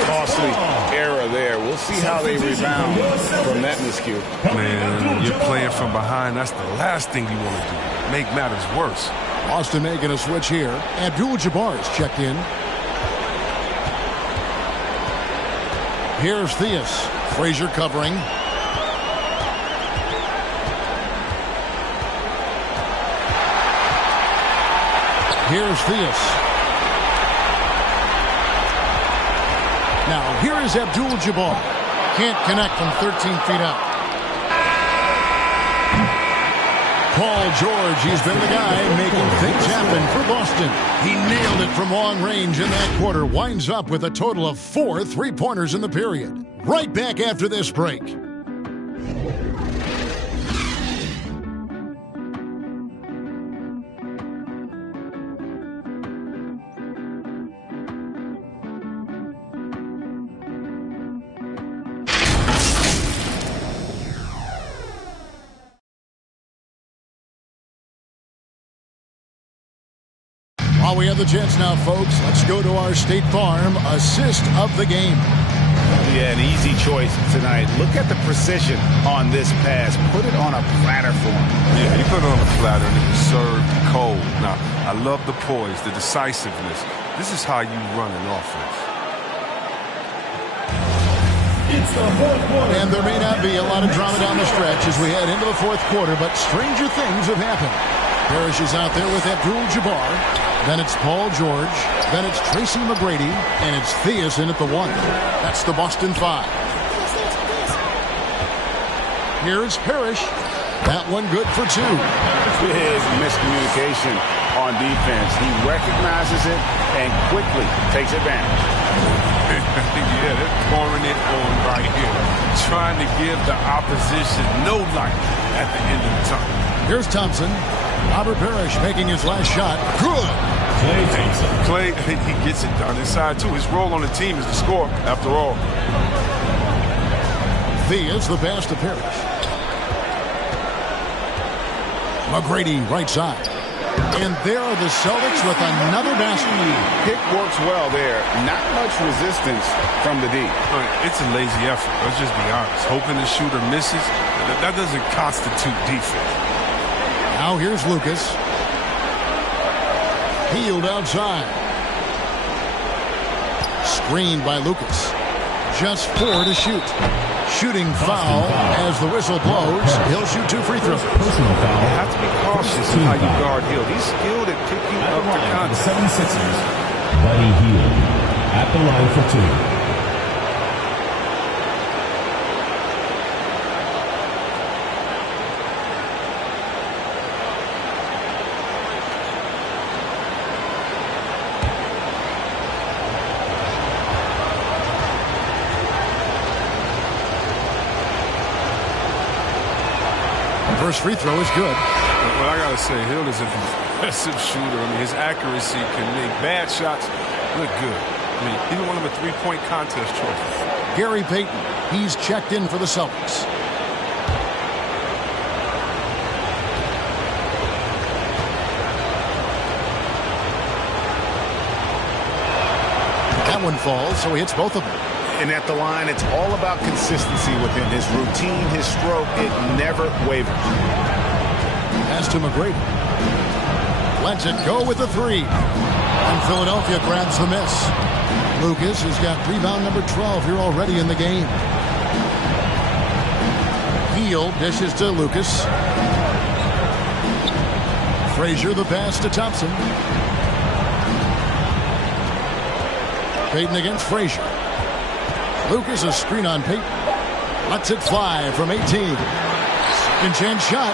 Costly error there. We'll see how they rebound from that miscue. Man, when you're playing from behind, that's the last thing you want to do. Make matters worse. Boston making a switch here. Abdul-Jabbar is checked in. Here's Theus. Frazier covering. Here's Theus. Now, here is Abdul-Jabbar. Can't connect from 13 feet out. Paul George, he's been the guy making things happen for Boston. He nailed it from long range in that quarter. Winds up with a total of 4 3-pointers in the period. Right back after this break. While we have the chance now, folks, let's go to our State Farm assist of the game. Yeah, an easy choice tonight. Look at the precision on this pass. Put it on a platter for him. Yeah, you put it on a platter and it was served cold. Now, I love the poise, the decisiveness. This is how you run an offense. It's the fourth quarter. And there may not be a lot of drama down the stretch as we head into the fourth quarter, but stranger things have happened. Parrish is out there with Abdul-Jabbar. Then it's Paul George. Then it's Tracy McGrady. And it's Theus in at the 1. That's the Boston 5. Here's Parrish. That one good for 2. Big miscommunication on defense. He recognizes it and quickly takes advantage. Yeah, they're pouring it on right here. Trying to give the opposition no life at the end of the tunnel. Here's Thompson. Robert Parrish making his last shot. Good. Clay, he gets it done inside, too. His role on the team is to score, after all. Theus the pass to Parrish. McGrady right side. And there are the Celtics with another basket. Pick works well there. Not much resistance from the D. It's a lazy effort. Let's just be honest. Hoping the shooter misses, that doesn't constitute defense. Now here's Lucas. Healed outside. Screened by Lucas. Just 4 to shoot. Shooting foul as the whistle blows. He'll shoot 2 free throws. Personal foul. You have to be cautious in how you guard Hield. He's skilled at picking up the contact. 76ers, Buddy Hield at the line for 2. First free throw is good. Well, I got to say, Hield is an impressive shooter. I mean, his accuracy can make bad shots look good. I mean, he won him a 3-point contest trophy. Gary Payton, he's checked in for the Celtics. That one falls, so he hits both of them. And at the line, it's all about consistency with him. His routine, his stroke, it never wavers. Pass to McGrady. Lets it go with the 3. And Philadelphia grabs the miss. Lucas has got rebound number 12 here already in the game. Hield dishes to Lucas. Frazier the pass to Thompson. Payton against Frazier. Lucas a screen on Payton. Lets it fly from 18. Second chance shot.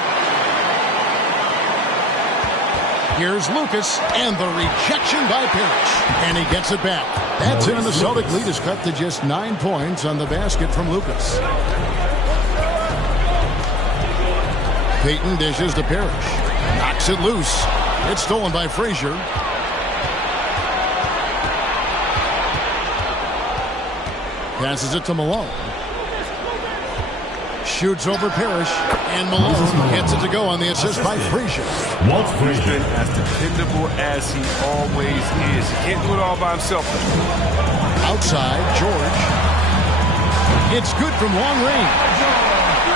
Here's Lucas and the rejection by Parrish. And he gets it back. That's it, and the Celtic lead is cut to just 9 points on the basket from Lucas. Payton dishes to Parrish. Knocks it loose. It's stolen by Frazier. Passes it to Malone. Shoots over Parrish. And Malone gets it to go on the assist by Frazier. He's been as dependable as he always is. He can't do it all by himself. Outside, George. It's good from long range.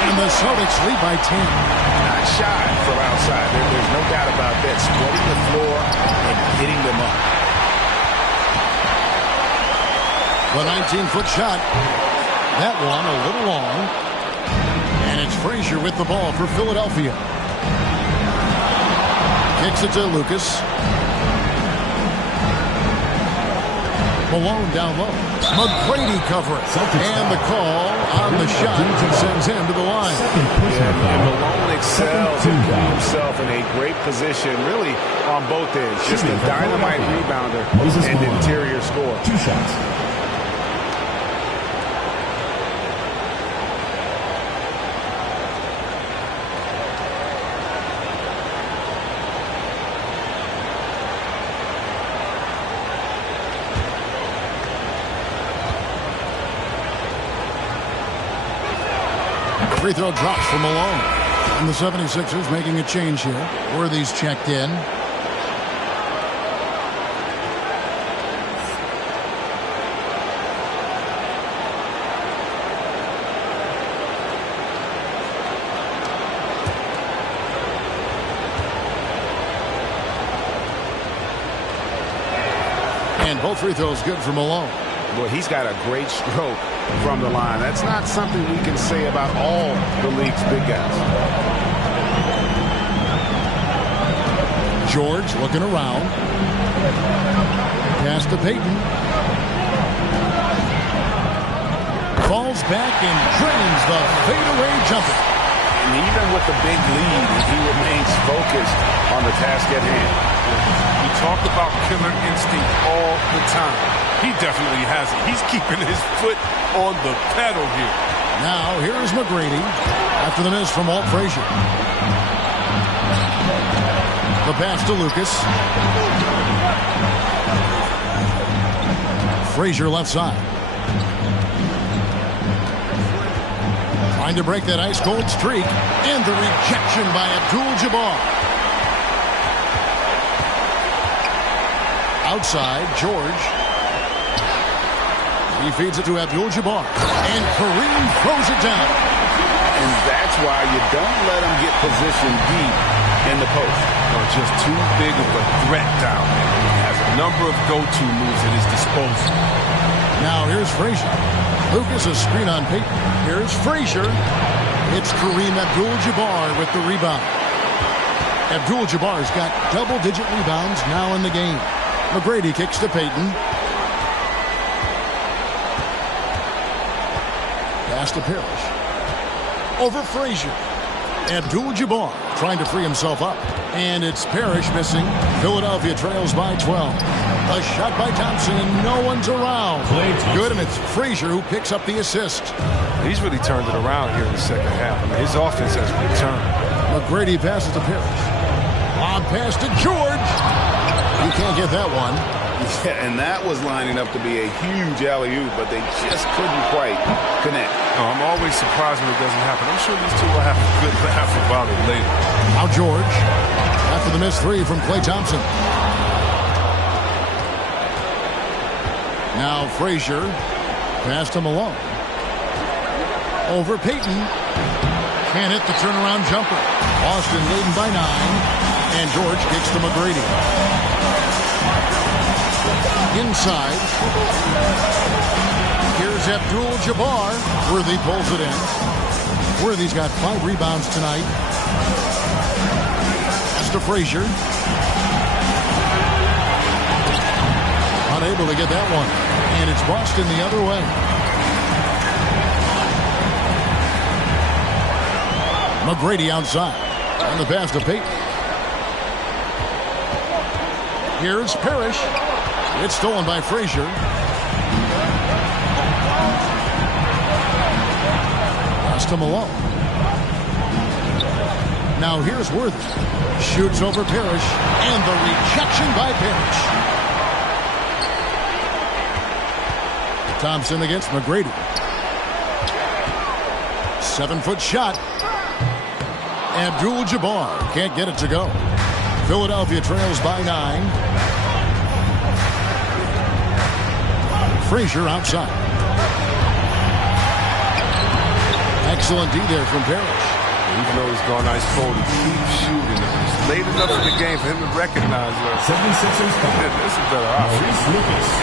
And the Celtics lead by 10. Not shy from outside. There's no doubt about that. Spreading the floor and hitting them up. The 19-foot shot. That one a little long. And it's Frazier with the ball for Philadelphia. Kicks it to Lucas. Malone down low. McGrady covering. And the call on the shot sends him to the line. And Malone excels in putting himself in a great position, really on both ends. Just a dynamite rebounder and interior scorer. 2 shots. Free throw drops for Malone. And the 76ers making a change here. Worthy's checked in. And both free throws good for Malone. Well, he's got a great stroke from the line. That's not something we can say about all the league's big guys. George looking around. Pass to Payton. Falls back and drains the fadeaway jumper. And even with the big lead, he remains focused on the task at hand. We talk about killer instinct all the time. He definitely has it. He's keeping his foot on the pedal here. Now, here is McGrady after the miss from Walt Frazier. The pass to Lucas. Frazier left side. Trying to break that ice-cold streak. And the rejection by Abdul-Jabbar. Outside, George. He feeds it to Abdul-Jabbar. And Kareem throws it down. And that's why you don't let him get positioned deep in the post. Just too big of a threat down there. He has a number of go-to moves at his disposal. Now here's Frazier. Lucas a screen on Payton. Here's Frazier. It's Kareem Abdul-Jabbar with the rebound. Abdul-Jabbar's got double-digit rebounds now in the game. McGrady kicks to Payton. Pass to Parrish. Over Frazier. Abdul-Jabbar trying to free himself up. And it's Parrish missing. Philadelphia trails by 12. A shot by Thompson and no one's around. Good, and it's Frazier who picks up the assist. He's really turned it around here in the second half. I mean, his offense has returned. McGrady passes to Parrish. Long pass to George. You can't get that one. Yeah, and that was lining up to be a huge alley-oop, but they just couldn't quite connect. Oh, I'm always surprised when it doesn't happen. I'm sure these two will have a good laugh about it later. Now George, after the missed three from Klay Thompson. Now Frazier, pass to Malone. Over Payton. Can't hit the turnaround jumper. Boston leading by 9. And George kicks to McGrady. Inside. Here's Abdul-Jabbar. Worthy pulls it in. Worthy's got 5 rebounds tonight. Pass to Frazier. Unable to get that one. And it's Boston the other way. McGrady outside. On the pass to Payton. Here's Parrish. It's stolen by Frazier. Pass to Malone. Now here's Worthy. Shoots over Parrish. And the rejection by Parrish. Thompson against McGrady. 7-foot shot. Abdul-Jabbar can't get it to go. Philadelphia trails by 9. Frazier outside. Excellent D there from Parrish. Even though he's gone ice cold, he keeps shooting. It's late enough in the game for him to recognize that. 76ers This is better option.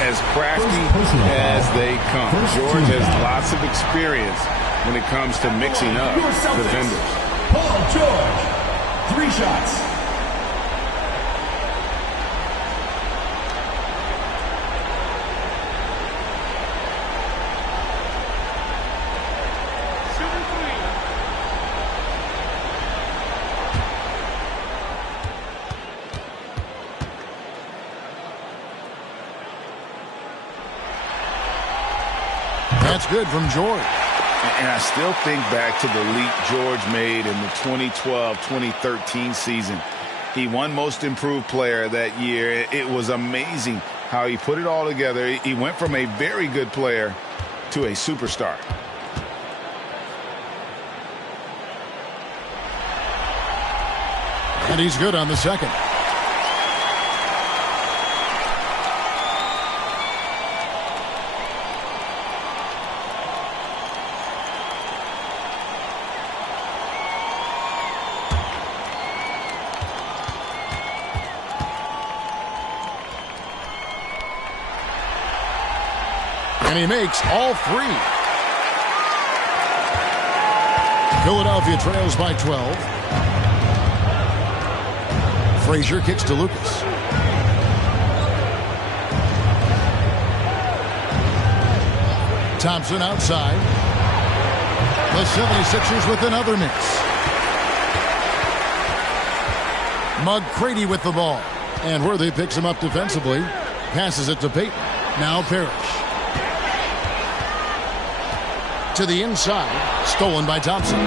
As crafty as they come. George has lots of experience when it comes to mixing up defenders. Paul George, 3 shots. That's good from George. And I still think back to the leap George made in the 2012-2013 season. He won Most Improved Player that year. It was amazing how he put it all together. He went from a very good player to a superstar. And he's good on the second. And he makes all three. Philadelphia trails by 12. Frazier kicks to Lucas. Thompson outside. The 76ers with another miss. McGrady with the ball. And Worthy picks him up defensively. Passes it to Payton. Now Parrish. To the inside. Stolen by Thompson.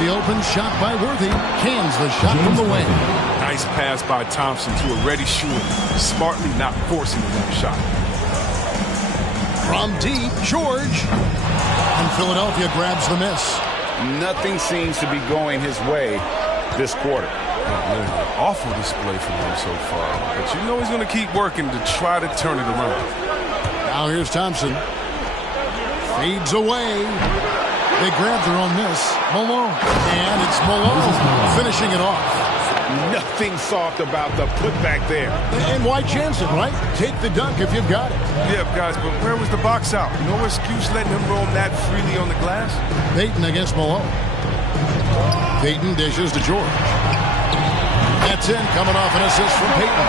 The open shot by Worthy. Cans the shot from the wing. Nice pass by Thompson to a ready shooter. Smartly not forcing the long shot. From deep, George. And Philadelphia grabs the miss. Nothing seems to be going his way this quarter. Awful display from him so far. But you know he's going to keep working to try to turn it around. Now here's Thompson. Fades away. They grab their own miss. Malone. And it's Malone finishing it off. Nothing soft about the putback there. And why chance it, right? Take the dunk if you've got it. Yeah, guys, but where was the box out? No excuse letting him roam that freely on the glass. Payton against Malone. Payton dishes to George. That's in, coming off an assist from Payton.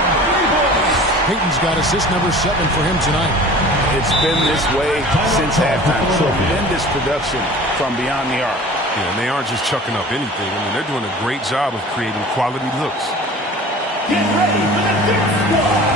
Payton's got assist number 7 for him tonight. It's been this way since halftime. Tremendous production from beyond the arc. Yeah, and they aren't just chucking up anything. I mean, they're doing a great job of creating quality looks. Get ready for the Dick Squad!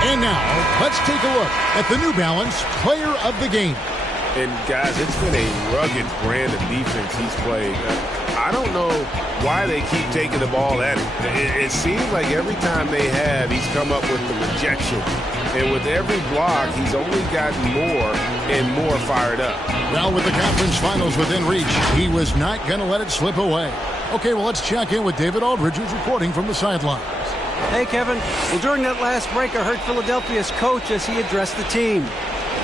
And now, let's take a look at the New Balance Player of the Game. And, guys, it's been a rugged brand of defense he's played. I don't know why they keep taking the ball at him. It seems like every time they have, he's come up with the rejection. And with every block, he's only gotten more and more fired up. Now with the conference finals within reach, he was not going to let it slip away. Okay, well, let's check in with David Aldridge, who's reporting from the sidelines. Hey, Kevin. Well, during that last break, I heard Philadelphia's coach as he addressed the team.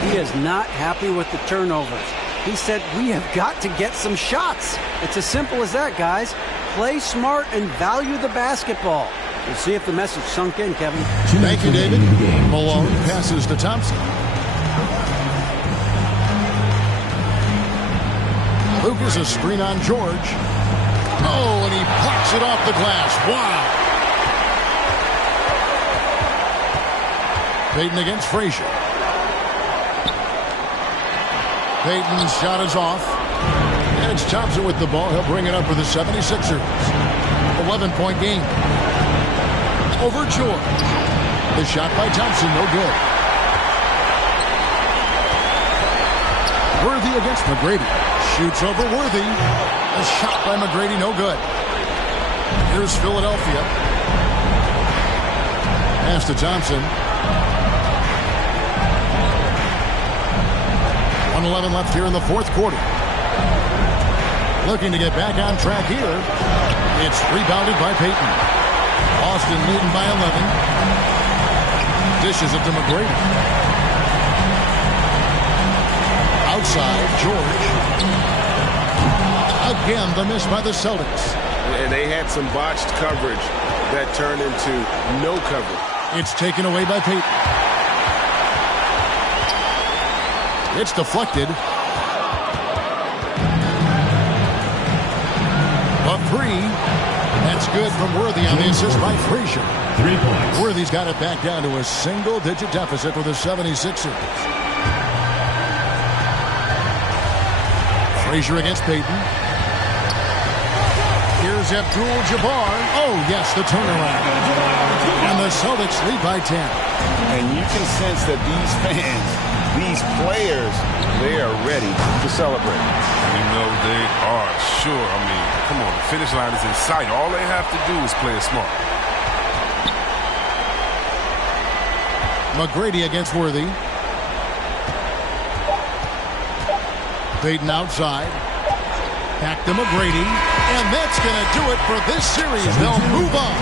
He is not happy with the turnovers. He said, we have got to get some shots. It's as simple as that, guys. Play smart and value the basketball. We'll see if the message sunk in, Kevin. Thank you, David. Malone passes to Thompson. Lucas, a screen on George. Oh, and he plucks it off the glass. Wow. Payton against Frazier. Payton's shot is off. And it's Thompson with the ball. He'll bring it up for the 76ers. 11-point game. Over George. The shot by Thompson, no good. Worthy against McGrady. Shoots over Worthy. A shot by McGrady, no good. Here's Philadelphia. Pass to Thompson. 1:11 left here in the fourth quarter. Looking to get back on track here. It's rebounded by Payton. Austin leading by 11. Dishes it to McGrady. Outside, George. Again, the miss by the Celtics. And they had some botched coverage that turned into no coverage. It's taken away by Payton. It's deflected. A three. That's good from Worthy on the assist by Frazier. 3 points. Worthy's got it back down to a single-digit deficit for the 76ers. Frazier against Payton. Here's Abdul-Jabbar. Oh, yes, the turnaround. And the Celtics lead by 10. And you can sense that these fans, these players, they are ready to celebrate. You know they are, sure. I mean, come on, the finish line is in sight. All they have to do is play it smart. McGrady against Worthy. Payton outside. Back to McGrady. And that's going to do it for this series. They'll move on.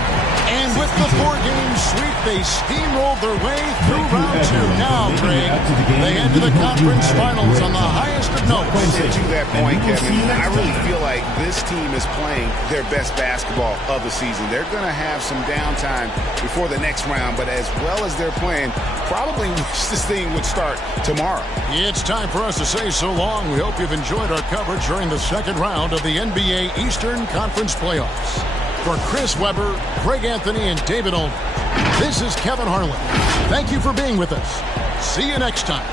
And with the 4-game sweep, they steamrolled their way through round 2. Now, Greg, they enter the conference finals on the highest of notes. To that point, Kevin, I really feel like this team is playing their best basketball of the season. They're going to have some downtime before the next round, but as well as they're playing, probably wish this thing would start tomorrow. It's time for us to say so long. We hope you've enjoyed our coverage during the second round of the NBA Eastern Conference Playoffs. For Chris Webber, Greg Anthony, and David Olman, this is Kevin Harlan. Thank you for being with us. See you next time.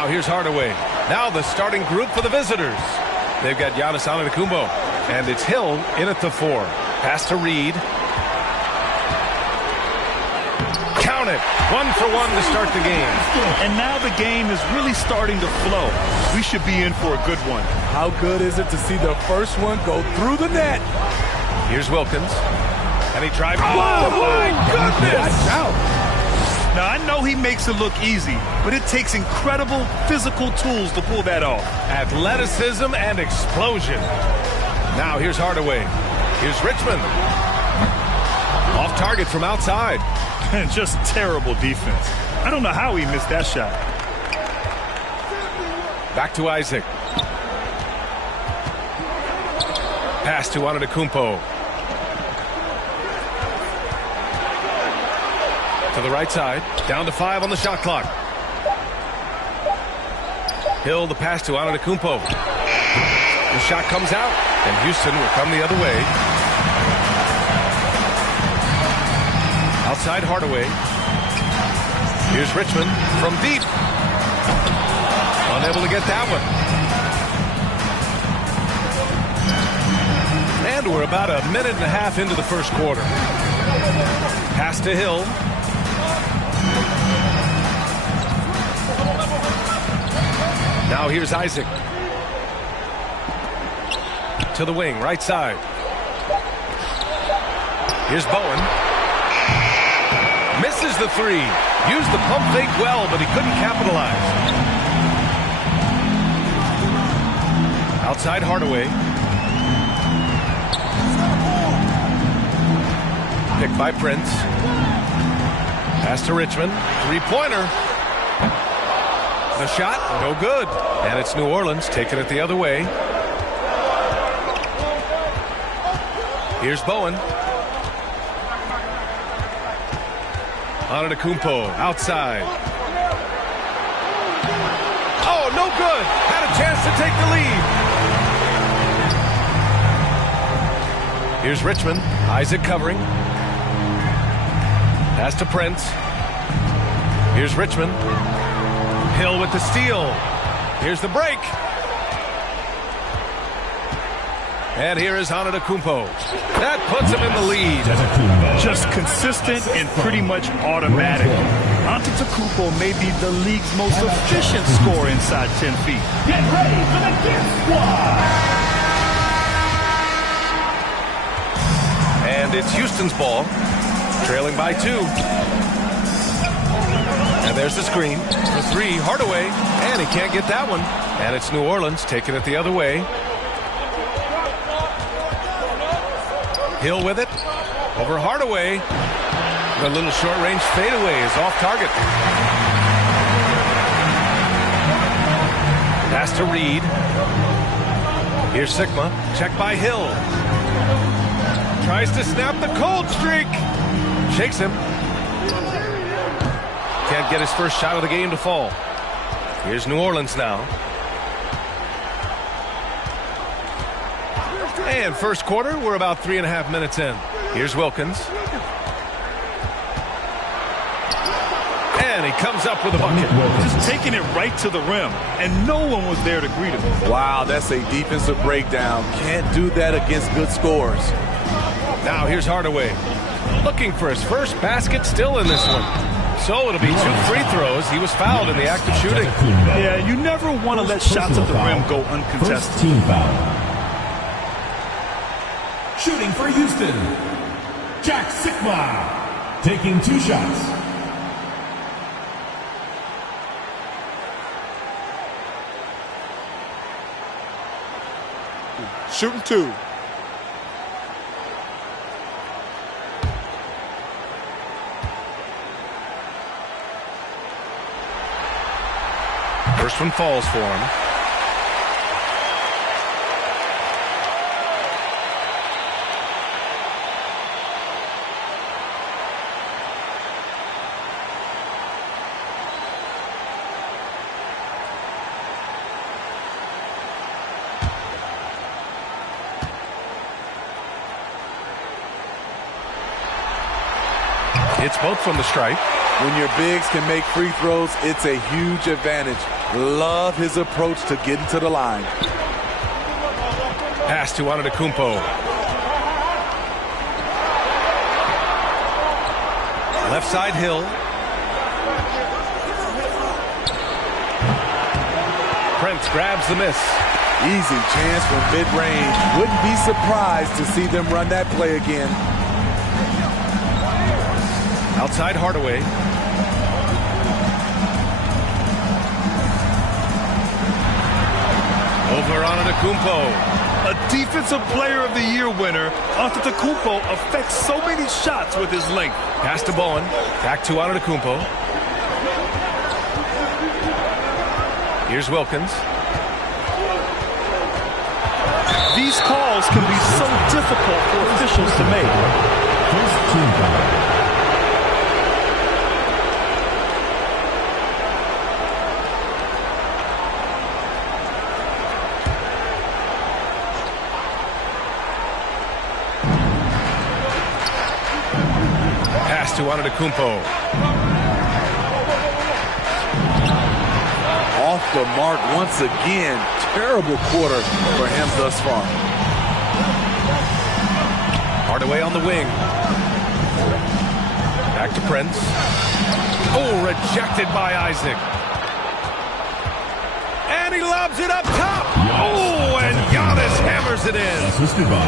Now here's Hardaway. Now the starting group for the visitors. They've got Giannis Antetokounmpo, and it's Hill in at the 4. Pass to Reed. Count it. 1 for 1 to start the game. And now the game is really starting to flow. We should be in for a good one. How good is it to see the first one go through the net? Here's Wilkins. And he drives. Oh, my goodness! Now, I know he makes it look easy, but it takes incredible physical tools to pull that off. Athleticism and explosion. Now here's Hardaway. Here's Richmond. Off target from outside. Just terrible defense. I don't know how he missed that shot. Back to Isaac. Pass to Antetokounmpo. To the right side. Down to 5 on the shot clock. Hill, the pass to Antetokounmpo. The shot comes out, and Houston will come the other way. Outside Hardaway. Here's Richmond from deep. Unable to get that one. And we're about a minute and a half into the first quarter. Pass to Hill. Now here's Isaac. To the wing, right side. Here's Bowen. Misses the 3. Used the pump fake well, but he couldn't capitalize. Outside Hardaway. Picked by Prince. Pass to Richmond. 3-pointer. The shot, no good. And it's New Orleans taking it the other way. Here's Bowen. Antetokounmpo outside. Oh, no good. Had a chance to take the lead. Here's Richmond. Isaac covering. Pass to Prince. Here's Richmond. Hill with the steal. Here's the break. And here is Antetokounmpo. That puts him in the lead. Just consistent and pretty much automatic. Antetokounmpo may be the league's most efficient scorer inside 10 feet. Get ready for the Gift Squad. And it's Houston's ball. Trailing by 2. And there's the screen for 3. Hardaway. And he can't get that one. And it's New Orleans taking it the other way. Hill with it. Over Hardaway. The little short-range fadeaway is off target. Pass to Reed. Here's Sigma. Check by Hill. Tries to snap the cold streak. Shakes him. Can't get his first shot of the game to fall. Here's New Orleans now. And first quarter, we're about 3.5 minutes in. Here's Wilkins. And he comes up with a bucket. Just taking it right to the rim, and no one was there to greet him. Wow, that's a defensive breakdown. Can't do that against good scores. Now here's Hardaway. Looking for his first basket, still in this one. So it'll be 2 free throws. He was fouled in the act of shooting. Yeah, you never want to let shots at the rim go uncontested. First team foul. Shooting for Houston, Jack Sikma, taking 2 shots. Shooting 2. First one falls for him. It's both from the stripe. When your bigs can make free throws, it's a huge advantage. Love his approach to getting to the line. Pass to Antetokounmpo. Left side Hill. Prince grabs the miss. Easy chance from mid-range. Wouldn't be surprised to see them run that play again. Outside Hardaway. Over Antetokounmpo. A Defensive Player of the Year winner, Antetokounmpo affects so many shots with his length. Pass to Bowen. Back to Antetokounmpo. Here's Wilkins. These calls can be so difficult for officials to make. First team foul. Pass to Antetokounmpo. Off the mark once again. Terrible quarter for him thus far. Hardaway on the wing. Back to Prince. Oh, rejected by Isaac. And he lobs it up top. Oh, and Giannis hammers it in.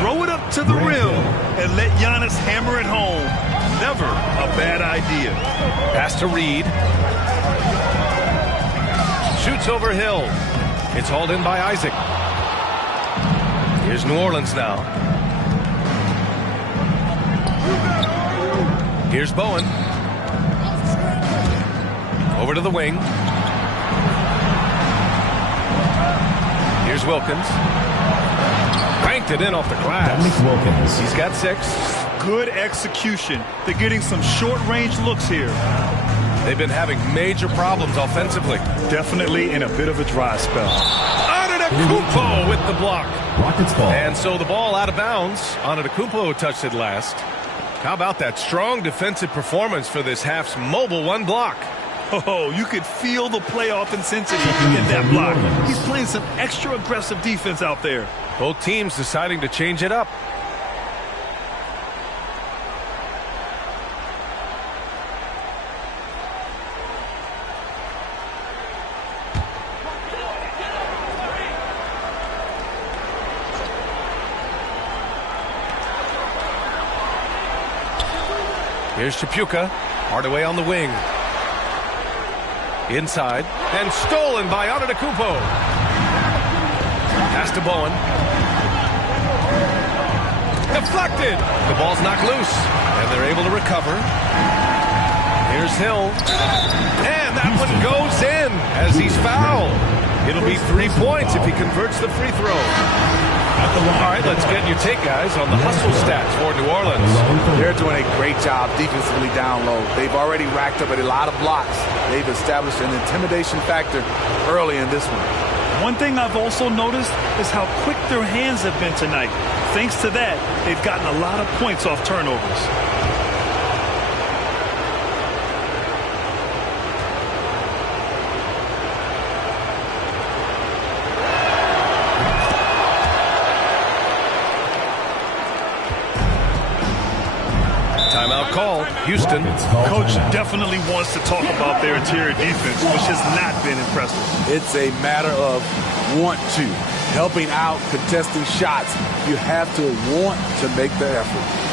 Throw it up to the rim and let Giannis hammer it home. Never a bad idea. Pass to Reed. Shoots over Hill. It's hauled in by Isaac. Here's New Orleans now. Here's Bowen. Over to the wing. Here's Wilkins. Banked it in off the glass. Wilkins. He's got 6. Good execution. They're getting some short-range looks here. They've been having major problems offensively. Definitely in a bit of a dry spell. Antetokounmpo with the block. Rockets ball. And so the ball out of bounds. Antetokounmpo touched it last. How about that strong defensive performance for this half's mobile one block? Oh, you could feel the playoff intensity in that block. He's playing some extra aggressive defense out there. Both teams deciding to change it up. Here's Chapuka. Hardaway on the wing. Inside. And stolen by Antetokounmpo. Pass to Bowen. Deflected. The ball's knocked loose. And they're able to recover. Here's Hill. And that one goes in as he's fouled. It'll be 3 points if he converts the free throw. All right, let's get your take, guys, on the hustle stats for New Orleans. They're doing a great job defensively down low. They've already racked up a lot of blocks. They've established an intimidation factor early in this one. One thing I've also noticed is how quick their hands have been tonight. Thanks to that, they've gotten a lot of points off turnovers. Timeout call. Houston. Coach definitely wants to talk about their interior defense, which has not been impressive. It's a matter of want to. Helping out, contesting shots. You have to want to make the effort.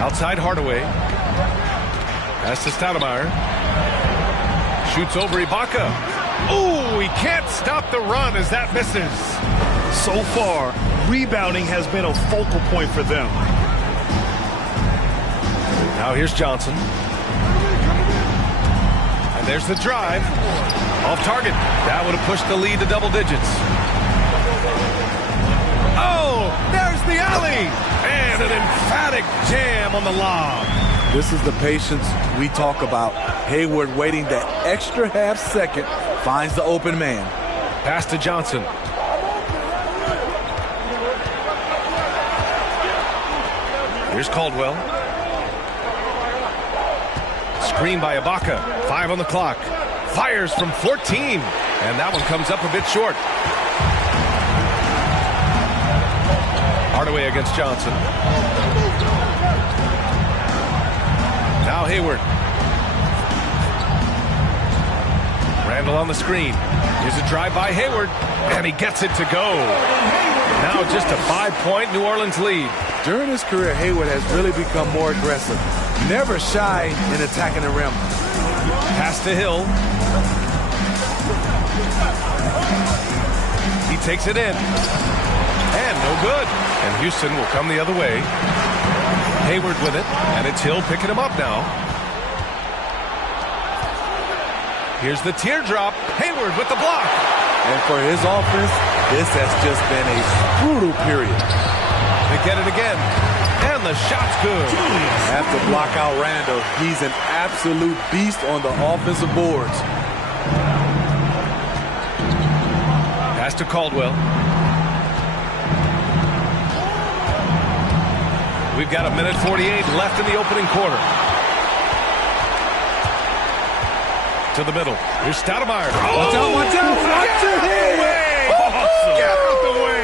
Outside Hardaway. Pass to Stoudemire. Shoots over Ibaka. Ooh, he can't stop the run as that misses. So far, rebounding has been a focal point for them. Now here's Johnson. And there's the drive. Off target. That would have pushed the lead to double digits. Oh, there's the alley. And an emphatic jam on the lob. This is the patience we talk about. Hayward waiting that extra half second, finds the open man. Pass to Johnson. Here's Caldwell. Screen by Ibaka. 5 on the clock. Fires from 14. And that one comes up a bit short. Hardaway against Johnson. Now Hayward. Randall on the screen. Here's a drive by Hayward. And he gets it to go. Now just a 5-point New Orleans lead. During his career, Hayward has really become more aggressive. Never shy in attacking the rim. Pass to Hill. He takes it in. And no good. And Houston will come the other way. Hayward with it. And it's Hill picking him up now. Here's the teardrop. Hayward with the block. And for his offense, this has just been a brutal period. They get it again. And the shot's good. Have to block out Randall. He's an absolute beast on the offensive boards. Pass to Caldwell. We've got 1:48 left in the opening quarter. To the middle. Here's Stoudemire. Oh, watch out, watch out. Get out the way. Awesome. Get out the way.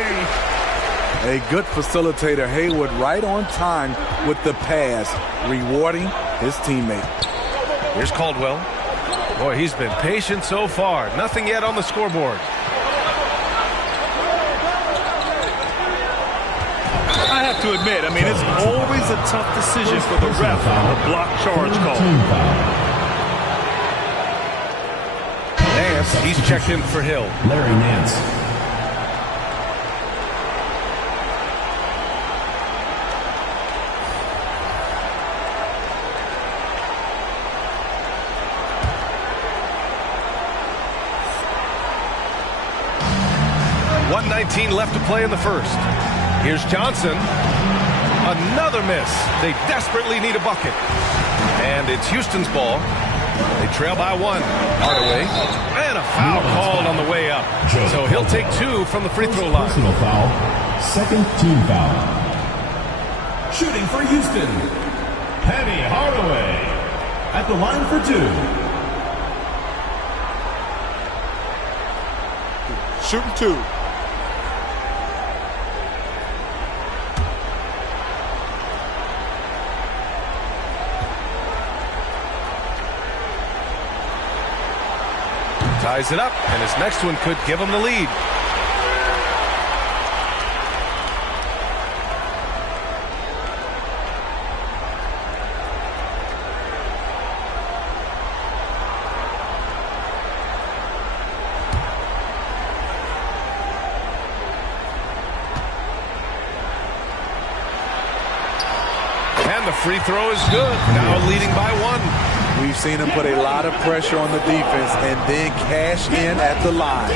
A good facilitator, Hayward, right on time with the pass, rewarding his teammate. Here's Caldwell. Boy, he's been patient so far. Nothing yet on the scoreboard. I have to admit, I mean, it's always a tough decision for the ref on a block charge call. Nance, he's checked in for Hill. Larry Nance. .19 left to play in the first. Here's Johnson. Another miss. They desperately need a bucket. And it's Houston's ball. They trail by 1. Hardaway. And a foul called on the way up. So he'll take 2 from the free throw line. Personal foul. Second team foul. Shooting for Houston. Penny Hardaway. At the line for 2. Shooting 2. Ties it up, and his next one could give him the lead. And the free throw is good. Now leading by 1. We've seen him put a lot of pressure on the defense and then cash in at the line.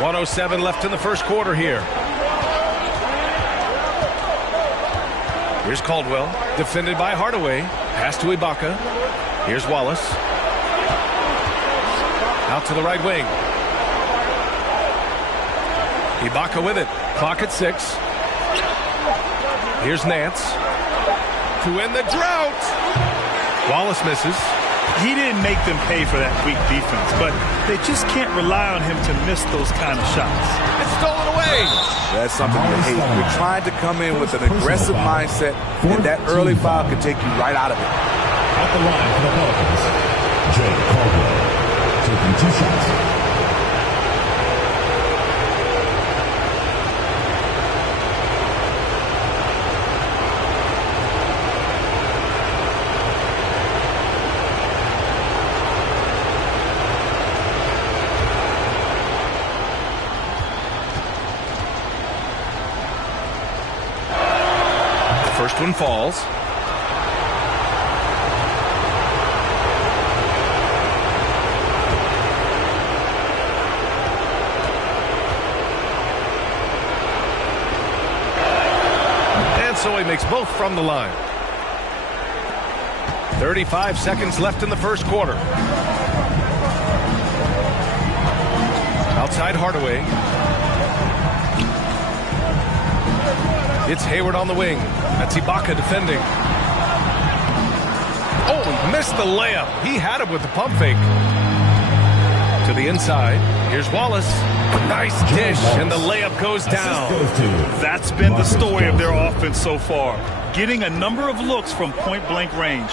1:07 left in the first quarter here. Here's Caldwell, defended by Hardaway. Pass to Ibaka. Here's Wallace. Out to the right wing. Ibaka with it. Clock at 6. Here's Nance to end the drought. Wallace misses. He didn't make them pay for that weak defense, but they just can't rely on him to miss those kind of shots. It's stolen away. That's something to hate. You're trying to come in with an aggressive mindset, and that early foul can take you right out of it. At the line for the Pelicans, Jay Caldwell, taking 2 shots. First one falls. And so he makes both from the line. 35 seconds left in the first quarter. Outside Hardaway. It's Hayward on the wing. That's Ibaka defending. Oh, he missed the layup. He had it with the pump fake. To the inside. Here's Wallace. Nice dish, and the layup goes down. That's been the story of their offense so far. Getting a number of looks from point-blank range.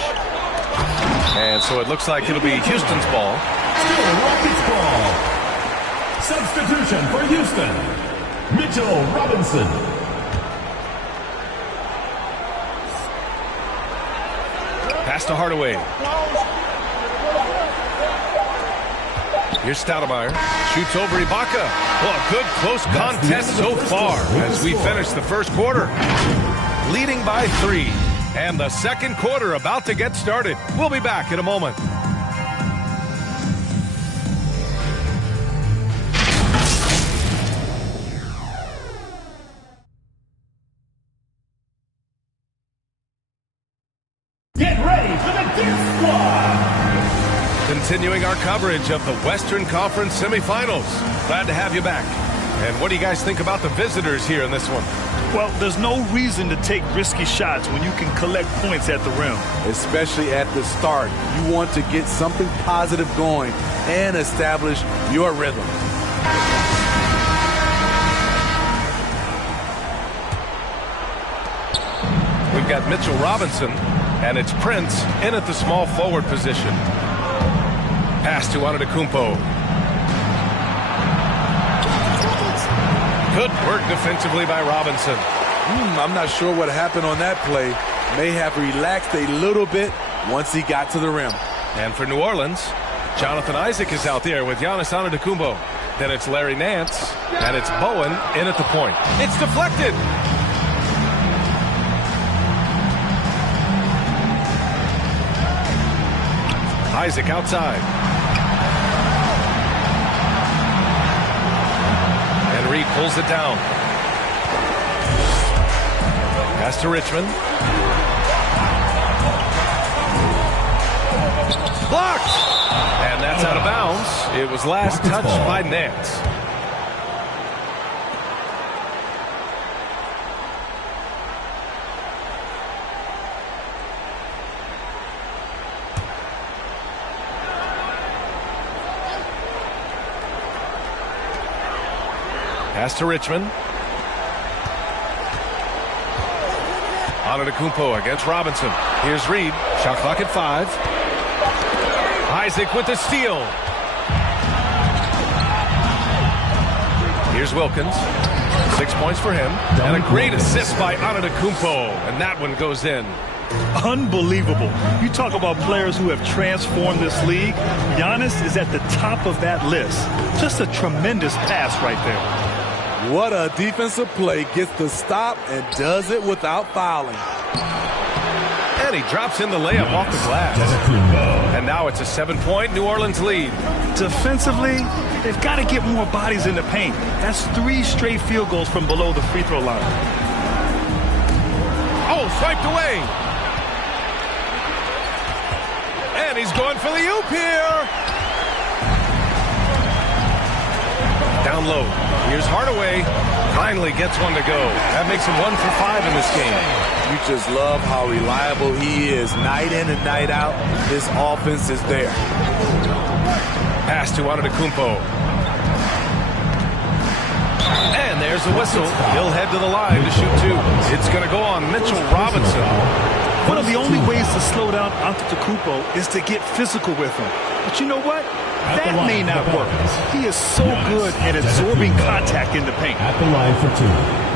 And so it looks like it'll be Houston's ball. Still Rockets ball. Substitution for Houston, Mitchell Robinson. Pass to Hardaway. Here's Stoudemire. Shoots over Ibaka. Well, a good close contest so far as we finish the first quarter. Leading by 3. And the second quarter about to get started. We'll be back in a moment. Continuing our coverage of the Western Conference semifinals. Glad to have you back. And what do you guys think about the visitors here in this one? Well, there's no reason to take risky shots when you can collect points at the rim. Especially at the start. You want to get something positive going and establish your rhythm. We've got Mitchell Robinson, and it's Prince in at the small forward position. Pass to Antetokounmpo. Good work defensively by Robinson. I'm not sure what happened on that play. May have relaxed a little bit once he got to the rim. And for New Orleans, Jonathan Isaac is out there with Giannis Antetokounmpo. Then it's Larry Nance, and it's Bowen in at the point. It's deflected. Isaac outside. And Reed pulls it down. Pass to Richmond. Blocked! And that's out of bounds. It was last touched by Nance. Pass to Richmond. Antetokounmpo against Robinson. Here's Reed. Shot clock at 5. Isaac with the steal. Here's Wilkins. 6 points for him. And a great assist by Antetokounmpo. And that one goes in. Unbelievable. You talk about players who have transformed this league. Giannis is at the top of that list. Just a tremendous pass right there. What a defensive play. Gets the stop and does it without fouling. And he drops in the layup off the glass. And now it's a 7-point New Orleans lead. Defensively, They've got to get more bodies in the paint. That's 3 straight field goals from below the free throw line. Oh, swiped away. And he's going for the oop here. Down low. Here's Hardaway. Finally gets one to go. That makes him 1 for 5 in this game. You just love how reliable he is. Night in and night out, this offense is there. Pass to Antetokounmpo. And there's the whistle. He'll head to the line to shoot 2. It's going to go on Mitchell Robinson. One of the only ways to slow down Antetokounmpo is to get physical with him. But you know what? That may not work. He is so good at absorbing contact in the paint. At the line for 2.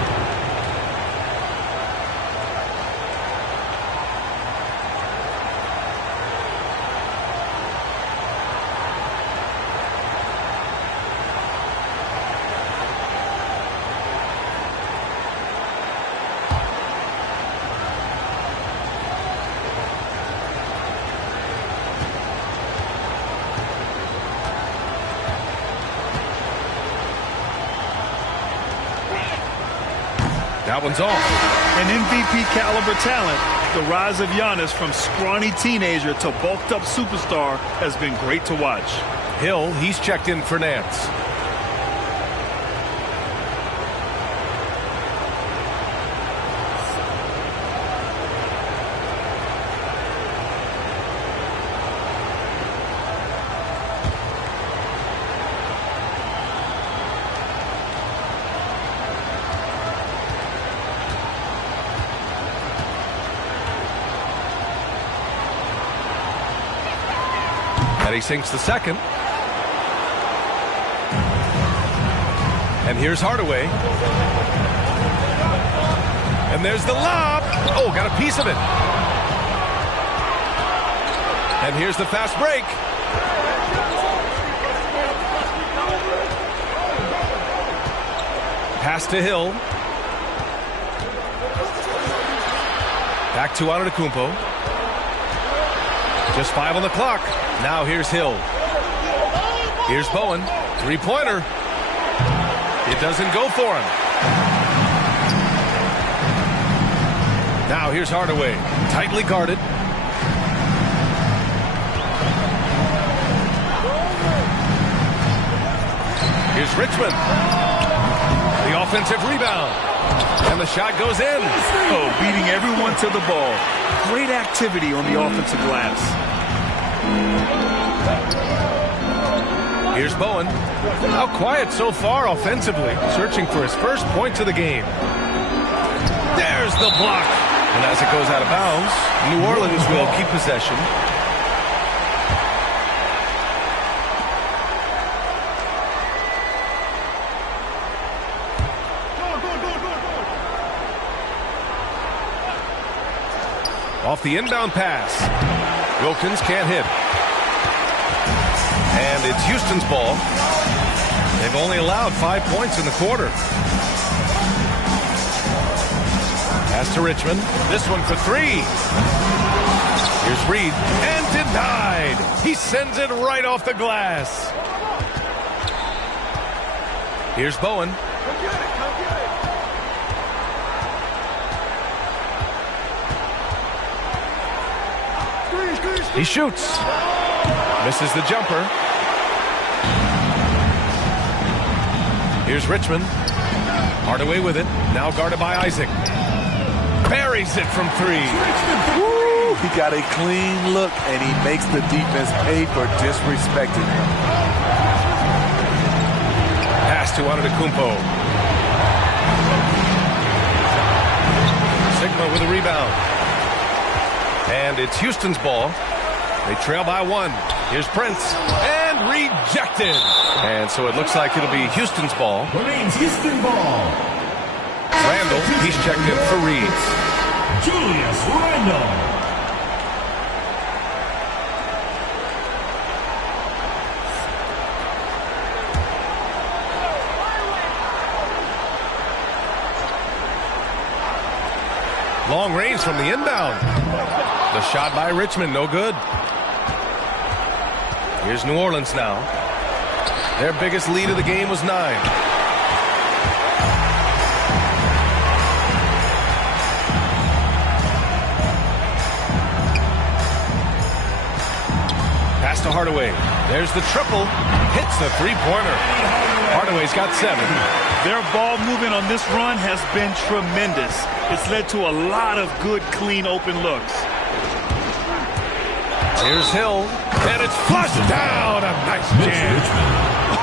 That one's off. An MVP caliber talent, the rise of Giannis from scrawny teenager to bulked up superstar has been great to watch. Hill, he's checked in for Nance. And he sinks the second. And here's Hardaway. And there's the lob. Oh, got a piece of it. And here's the fast break. Pass to Hill. Back to Antetokounmpo. Just 5 on the clock. Now here's Hill. Here's Bowen. 3-pointer. It doesn't go for him. Now here's Hardaway. Tightly guarded. Here's Richmond. The offensive rebound. And the shot goes in. Oh, beating everyone to the ball. Great activity on the offensive glass. Here's Bowen. How quiet so far offensively. Searching for his first points of the game. There's the block. And as it goes out of bounds, New Orleans will keep possession. Off the inbound pass. Wilkins can't hit. And it's Houston's ball. They've only allowed 5 points in the quarter. Pass to Richmond. This one for 3. Here's Reed. And denied. He sends it right off the glass. Here's Bowen. He shoots. Misses the jumper. Here's Richmond. Hardaway with it. Now guarded by Isaac. Buries it from 3. Woo! He got a clean look, and he makes the defense pay for disrespecting him. Pass to Antetokounmpo. Sigma with a rebound. And it's Houston's ball. They trail by 1. Here's Prince. And rejected. And so it looks like it'll be Houston's ball. Remains Houston ball. Randall, he's checked in for Reed. Julius Randle. Long range from the inbound. The shot by Richmond, no good. Here's New Orleans now. Their biggest lead of the game was 9. Pass to Hardaway. There's the triple. Hits the three-pointer. Hardaway's got 7. Their ball movement on this run has been tremendous. It's led to a lot of good, clean, open looks. Here's Hill, and it's flushed down. A nice jam.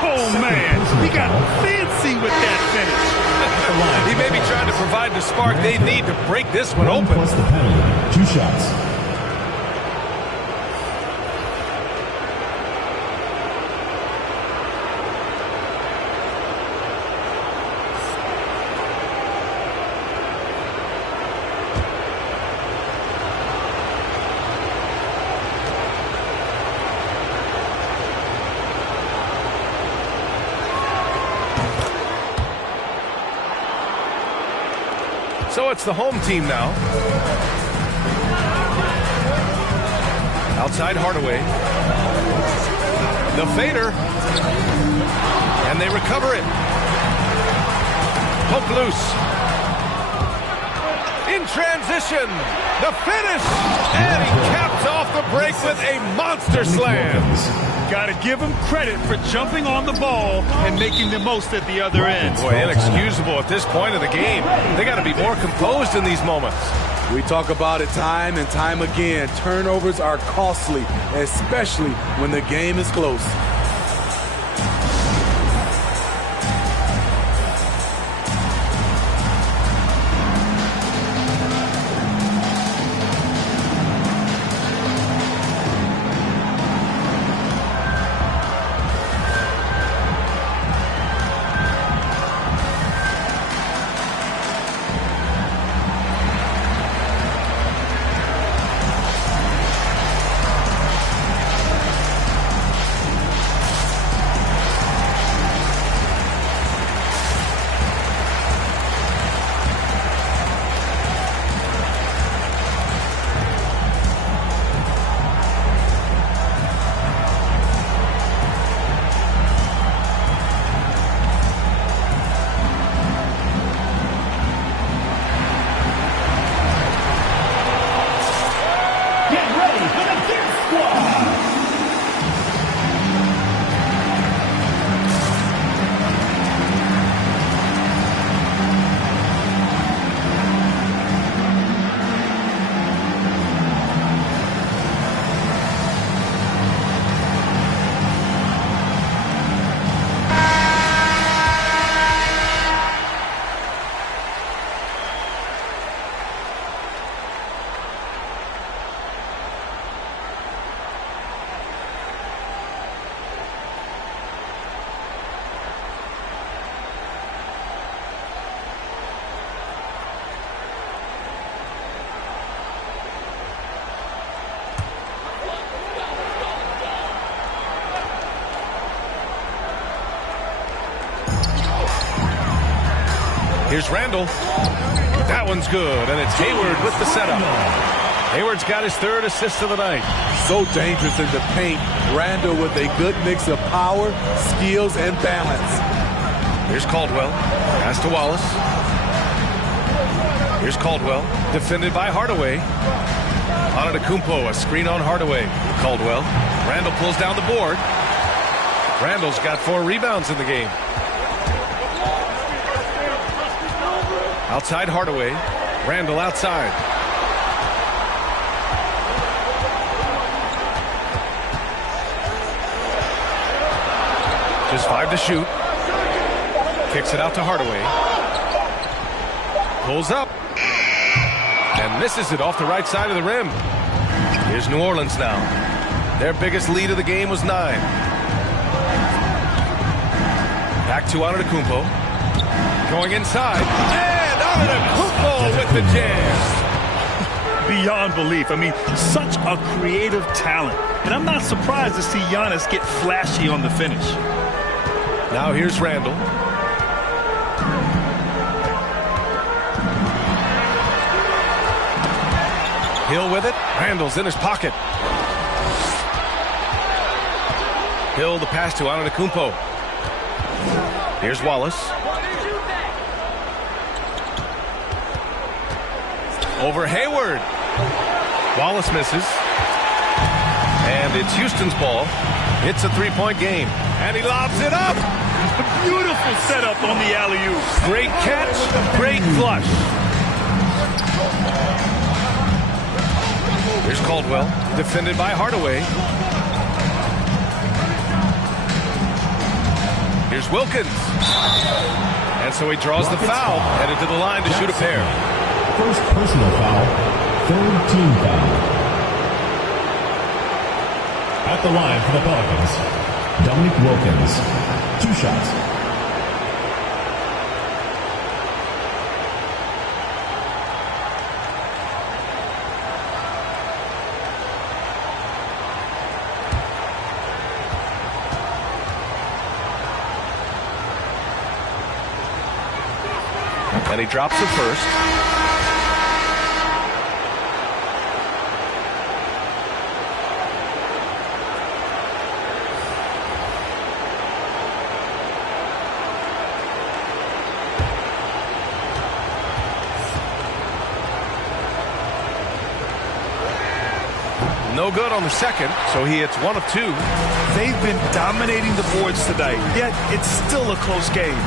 Oh, man. He got fancy with that finish. He may be trying to provide the spark they need to break this one open. Plus the penalty. 2 shots. So it's the home team now. Outside Hardaway. The fader. And they recover it. Poke loose. In transition. The finish. And he caps off the break with a monster slam. Got to give him credit for jumping on the ball and making the most at the other end. Boy, inexcusable at this point of the game. They got to be more composed in these moments. We talk about it time and time again. Turnovers are costly, especially when the game is close. Here's Randall. That one's good, and it's Hayward with the setup. Hayward's got his 3rd assist of the night. So dangerous in the paint. Randall with a good mix of power, skills, and balance. Here's Caldwell. Pass to Wallace. Here's Caldwell. Defended by Hardaway. Antetokounmpo, a screen on Hardaway. Caldwell. Randall pulls down the board. Randall's got 4 rebounds in the game. Outside Hardaway. Randall outside. Just 5 to shoot. Kicks it out to Hardaway. Pulls up. And misses it off the right side of the rim. Here's New Orleans now. Their biggest lead of the game was 9. Back to Antetokounmpo. Going inside. And Antetokounmpo with the jam. Beyond belief. I mean, such a creative talent. And I'm not surprised to see Giannis get flashy on the finish. Now here's Randall. Hill with it. Randall's in his pocket. Hill the pass to Antetokounmpo. Here's Wallace. Over Hayward. Wallace misses. And it's Houston's ball. It's a three-point game. And he lobs it up. Beautiful setup on the alley-oop. Great catch, great flush. Here's Caldwell, defended by Hardaway. Here's Wilkins. And so he draws the foul, headed to the line to shoot a pair. First personal foul, third team foul. At the line for the Pelicans, Dominique Wilkins, 2 shots. And he drops it first. No good on the second, so he hits 1 of 2. They've been dominating the boards tonight, yet it's still a close game.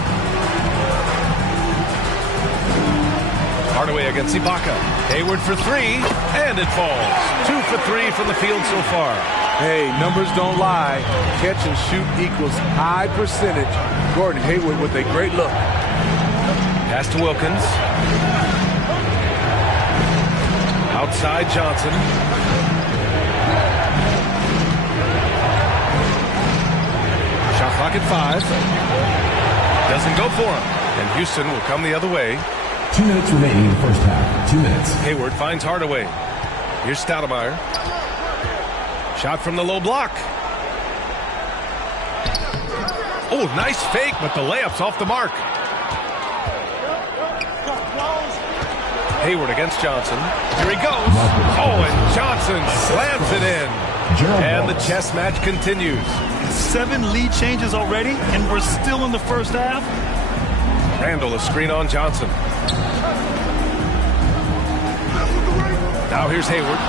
Hardaway against Ibaka. Hayward for 3, and it falls. 2 for 3 from the field so far. Hey, numbers don't lie. Catch and shoot equals high percentage. Gordon Hayward with a great look. Pass to Wilkins. Outside Johnson. Shot clock at 5. Doesn't go for him. And Houston will come the other way. 2 minutes remaining in the first half. 2 minutes. Hayward finds Hardaway. Here's Stoudemire. Shot from the low block. Oh, nice fake, but the layup's off the mark. Hayward against Johnson. Here he goes. Oh, and Johnson slams it in. And the chess match continues. 7 lead changes already, and we're still in the first half. Randall, a screen on Johnson. Now here's Hayward.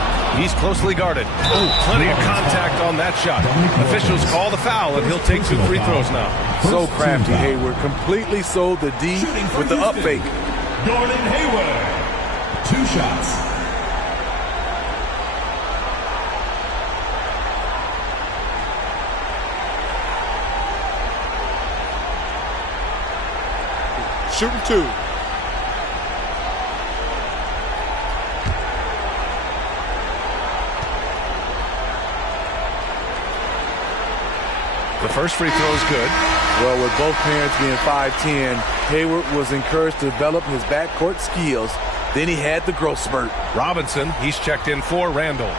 He's closely guarded. Oh, plenty of contact on that shot. Officials call the foul, and he'll take 2 free throws now. So crafty, Hayward. Completely sold the D with the up fake. Gordon Hayward, 2 shots. Shooting 2. The first free throw is good. Well, with both parents being 5'10", Hayward was encouraged to develop his backcourt skills. Then he had the growth spurt. Robinson, he's checked in for Randall.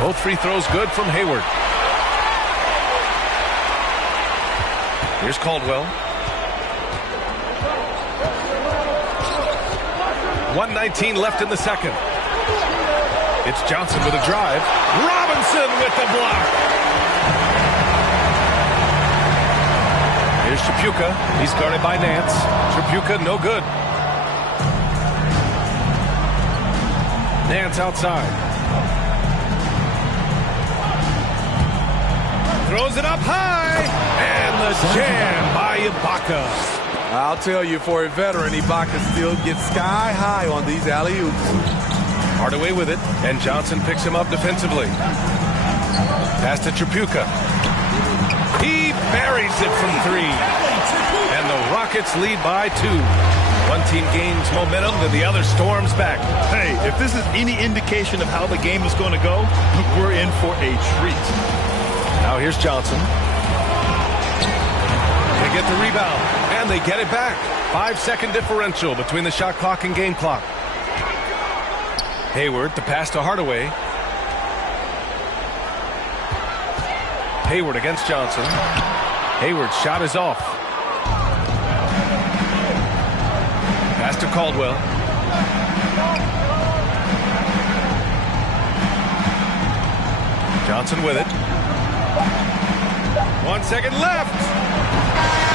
Both free throws good from Hayward. Here's Caldwell. 1:19 left in the second. It's Johnson with a drive. Robinson with the block. Here's Tripucka. He's guarded by Nance. Tripucka no good. Nance outside. Throws it up high, and the jam by Ibaka. I'll tell you, for a veteran, Ibaka still gets sky high on these alley-oops. Hardaway with it, and Johnson picks him up defensively. Pass to Tripucka. He buries it from 3. And the Rockets lead by 2. One team gains momentum, then the other storms back. Hey, if this is any indication of how the game is going to go, we're in for a treat. Now here's Johnson. They get the rebound, and they get it back. 5-second differential between the shot clock and game clock. Hayward, the pass to Hardaway. Hayward against Johnson. Hayward's shot is off. Pass to Caldwell. Johnson with it. 1 second left.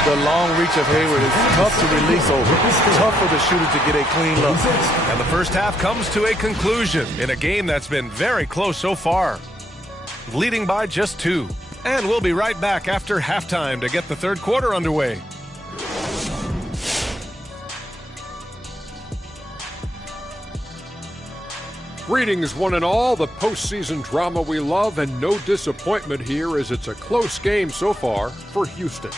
The long reach of Hayward is tough to release over. It's tough for the shooter to get a clean look. And the first half comes to a conclusion in a game that's been very close so far. Leading by just 2. And we'll be right back after halftime to get the third quarter underway. Greetings, one and all. The postseason drama we love, and no disappointment here as it's a close game so far for Houston.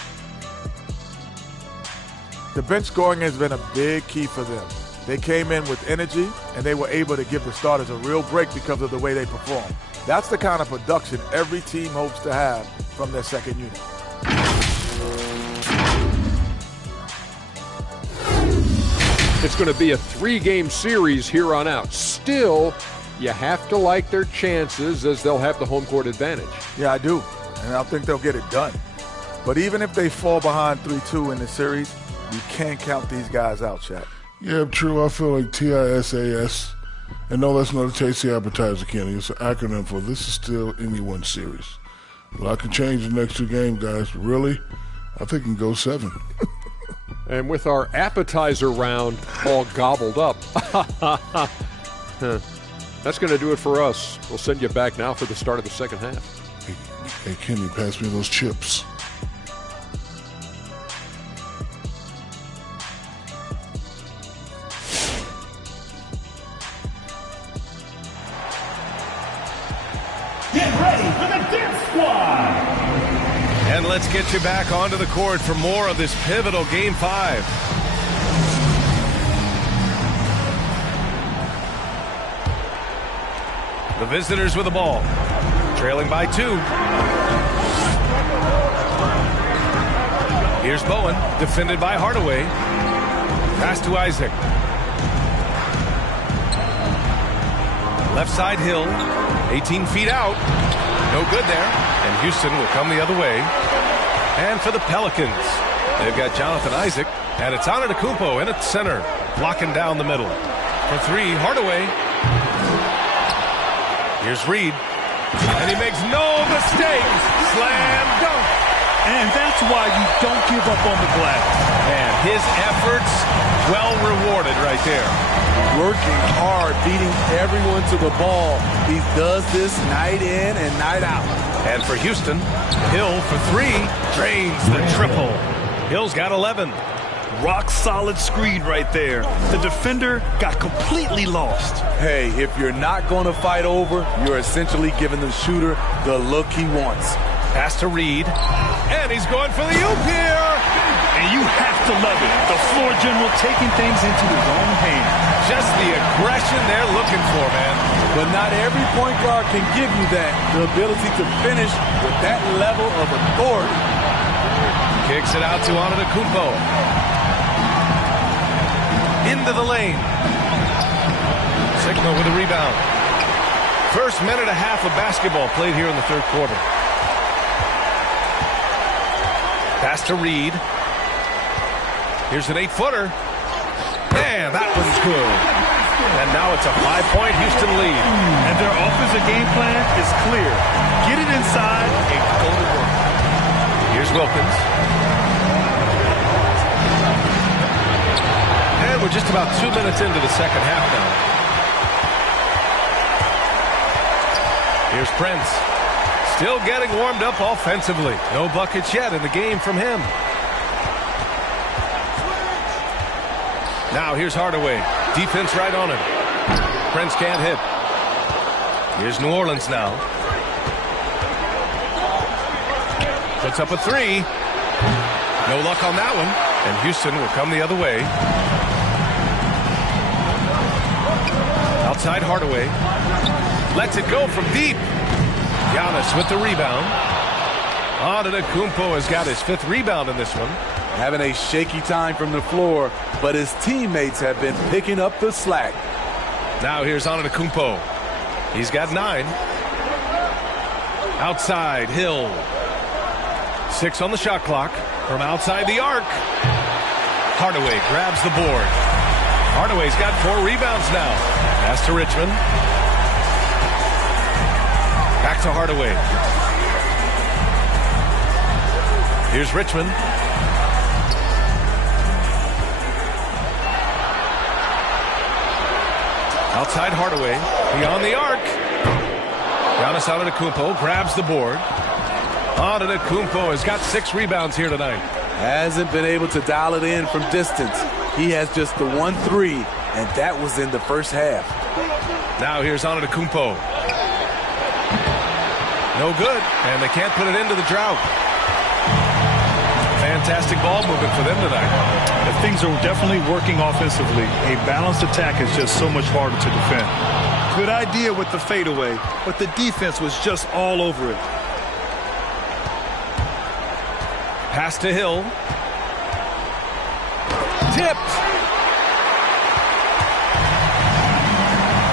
The bench scoring has been a big key for them. They came in with energy, and they were able to give the starters a real break because of the way they perform. That's the kind of production every team hopes to have from their second unit. It's going to be a 3-game series here on out. Still, you have to like their chances as they'll have the home court advantage. Yeah, I do, and I think they'll get it done. But even if they fall behind 3-2 in the series, you can't count these guys out, Shaq. Yeah, true. I feel like TISAS, and no, that's not a tasty appetizer, Kenny. It's an acronym for this is still anyone series. Well, I can change the next 2 games, guys. Really? I think it can go 7. And with our appetizer round all gobbled up, that's going to do it for us. We'll send you back now for the start of the second half. Hey, Kenny, pass me those chips. Get ready for the Death Squad! And let's get you back onto the court for more of this pivotal Game 5. The visitors with the ball, trailing by 2. Here's Bowen, defended by Hardaway. Pass to Isaac. Left side Hill, 18 feet out. No good there. And Houston will come the other way. And for the Pelicans, they've got Jonathan Isaac. And it's Antetokounmpo in at center, blocking down the middle. For 3, Hardaway. Here's Reed. And he makes no mistakes. Slam dunk. And that's why you don't give up on the glass. And his efforts well rewarded right there. Working hard, beating everyone to the ball. He does this night in and night out. And for Houston, Hill for 3 drains the triple. Hill's got 11. Rock solid screen right there. The defender got completely lost. Hey, if you're not going to fight over, you're essentially giving the shooter the look he wants. Pass to Reed. And he's going for the oop here. And you have to love it. The floor general taking things into his own hands. Just the aggression they're looking for, man. But not every point guard can give you that. The ability to finish with that level of authority. Kicks it out to Antetokounmpo. Into the lane. Sigma with a rebound. First minute and a half of basketball played here in the third quarter. Pass to Reed. Here's an 8-footer. And that one's good. And now it's a 5-point Houston lead. And their offensive game plan is clear. Get it inside and go to work. Here's Wilkins. And we're just about 2 minutes into the second half now. Here's Prince. Still getting warmed up offensively. No buckets yet in the game from him. Now here's Hardaway. Defense right on him. Prince can't hit. Here's New Orleans now. Puts up a 3. No luck on that one. And Houston will come the other way. Outside Hardaway. Lets it go from deep. Giannis with the rebound. Antetokounmpo has got his 5th rebound in this one. Having a shaky time from the floor, but his teammates have been picking up the slack. Now here's Antetokounmpo. He's got 9. Outside, Hill. 6 on the shot clock. From outside the arc. Hardaway grabs the board. Hardaway's got 4 rebounds now. Pass to Richmond. Back to Hardaway. Here's Richmond. Outside Hardaway. Beyond the arc. Giannis Antetokounmpo grabs the board. Antetokounmpo has got 6 rebounds here tonight. Hasn't been able to dial it in from distance. He has just the 1-3, and that was in the first half. Now here's Antetokounmpo. No good, and they can't put it into the drought. Fantastic ball movement for them tonight. Things are definitely working offensively. A balanced attack is just so much harder to defend. Good idea with the fadeaway, but the defense was just all over it. Pass to Hill. Tipped.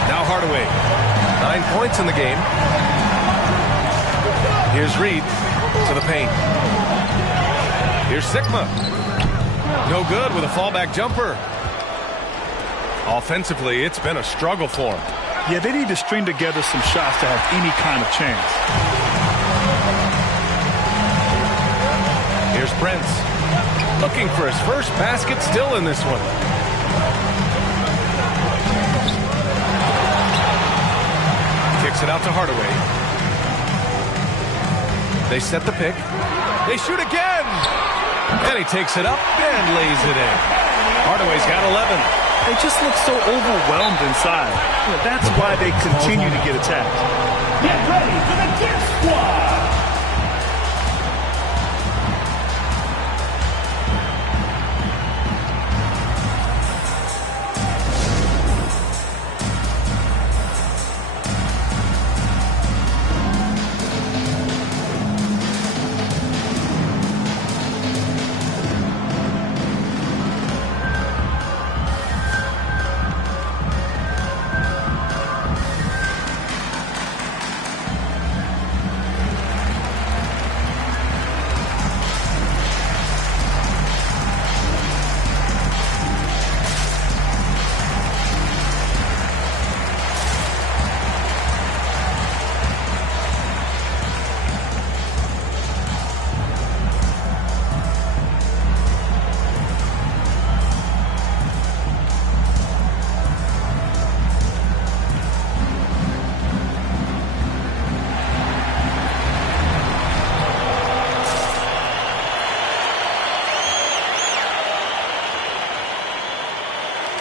Now Hardaway. 9 points in the game. Here's Reed to the paint. Here's Sigma. No good with a fallback jumper. Offensively, it's been a struggle for him. Yeah, they need to string together some shots to have any kind of chance. Here's Brents. Looking for his first basket, still in this one. Kicks it out to Hardaway. They set the pick. They shoot again! And he takes it up and lays it in. Hardaway's got 11. They just look so overwhelmed inside. That's why they continue to get attacked. Get ready for the Gift Squad!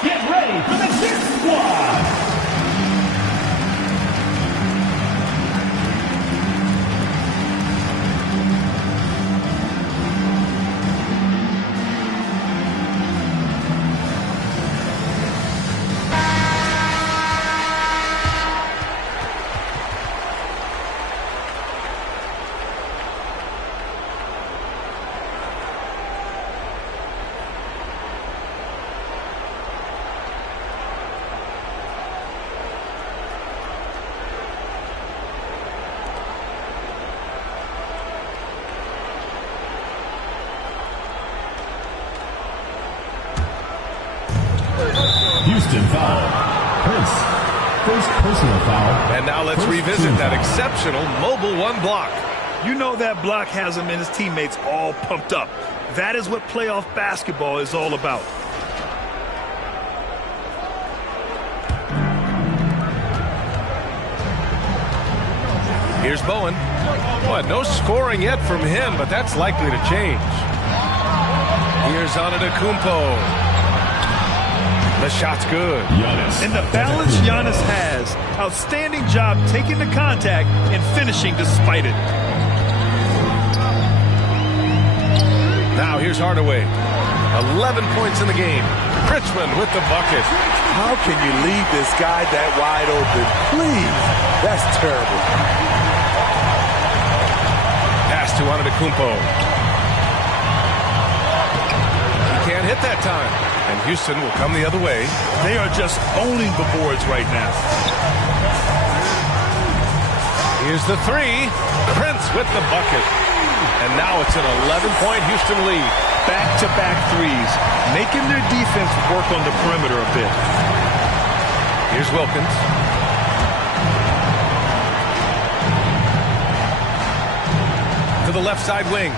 Get ready for the Gift Squad! Houston foul. Prince. First personal foul. And now let's revisit that exceptional mobile 1 block. You know that block has him and his teammates all pumped up. That is what playoff basketball is all about. Here's Bowen. Boy, no scoring yet from him, but that's likely to change. Here's Antetokounmpo. The shot's good. Giannis. And the balance Giannis has. Outstanding job taking the contact and finishing despite it. Now here's Hardaway. 11 points in the game. Richmond with the bucket. How can you leave this guy that wide open? Please. That's terrible. Pass to Antetokounmpo. He can't hit that time. And Houston will come the other way. They are just owning the boards right now. Here's the 3. Prince with the bucket. And now it's an 11-point Houston lead. Back-to-back threes, making their defense work on the perimeter a bit. Here's Wilkins. To the left side wing.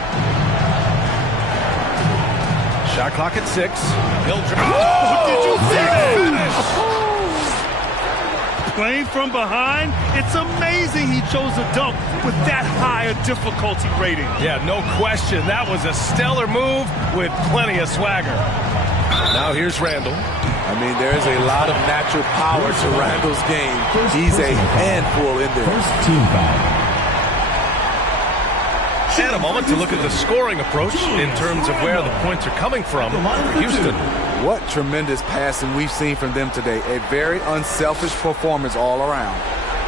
Shot clock at 6. He'll drive. Oh, did you see that? Playing from behind, it's amazing he chose a dunk with that high a difficulty rating. Yeah, no question. That was a stellar move with plenty of swagger. Now here's Randall. I mean, there's a lot of natural power to Randall's game. He's a handful in there. First team foul. And a moment to look at the scoring approach in terms of where the points are coming from for Houston. What tremendous passing we've seen from them today. A very unselfish performance all around.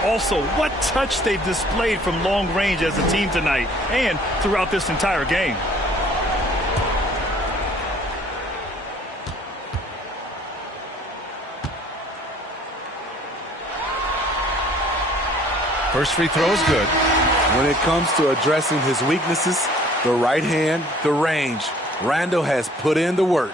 Also, what touch they've displayed from long range as a team tonight and throughout this entire game. First free throw is good. When it comes to addressing his weaknesses, the right hand, the range, Randall has put in the work.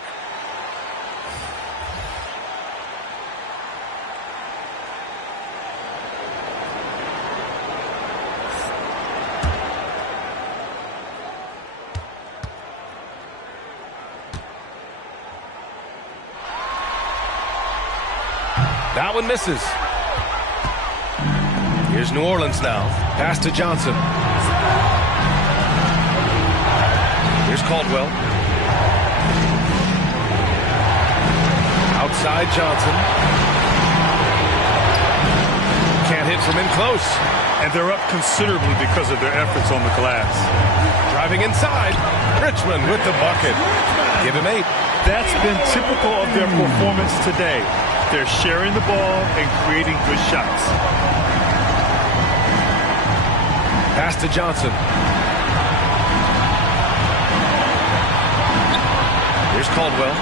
That one misses. Here's New Orleans now. Pass to Johnson. Here's Caldwell. Outside Johnson. Can't hit from in close. And they're up considerably because of their efforts on the glass. Driving inside. Richmond with the bucket. Give him 8. That's been typical of their performance today. They're sharing the ball and creating good shots. Pass to Johnson. Here's Caldwell.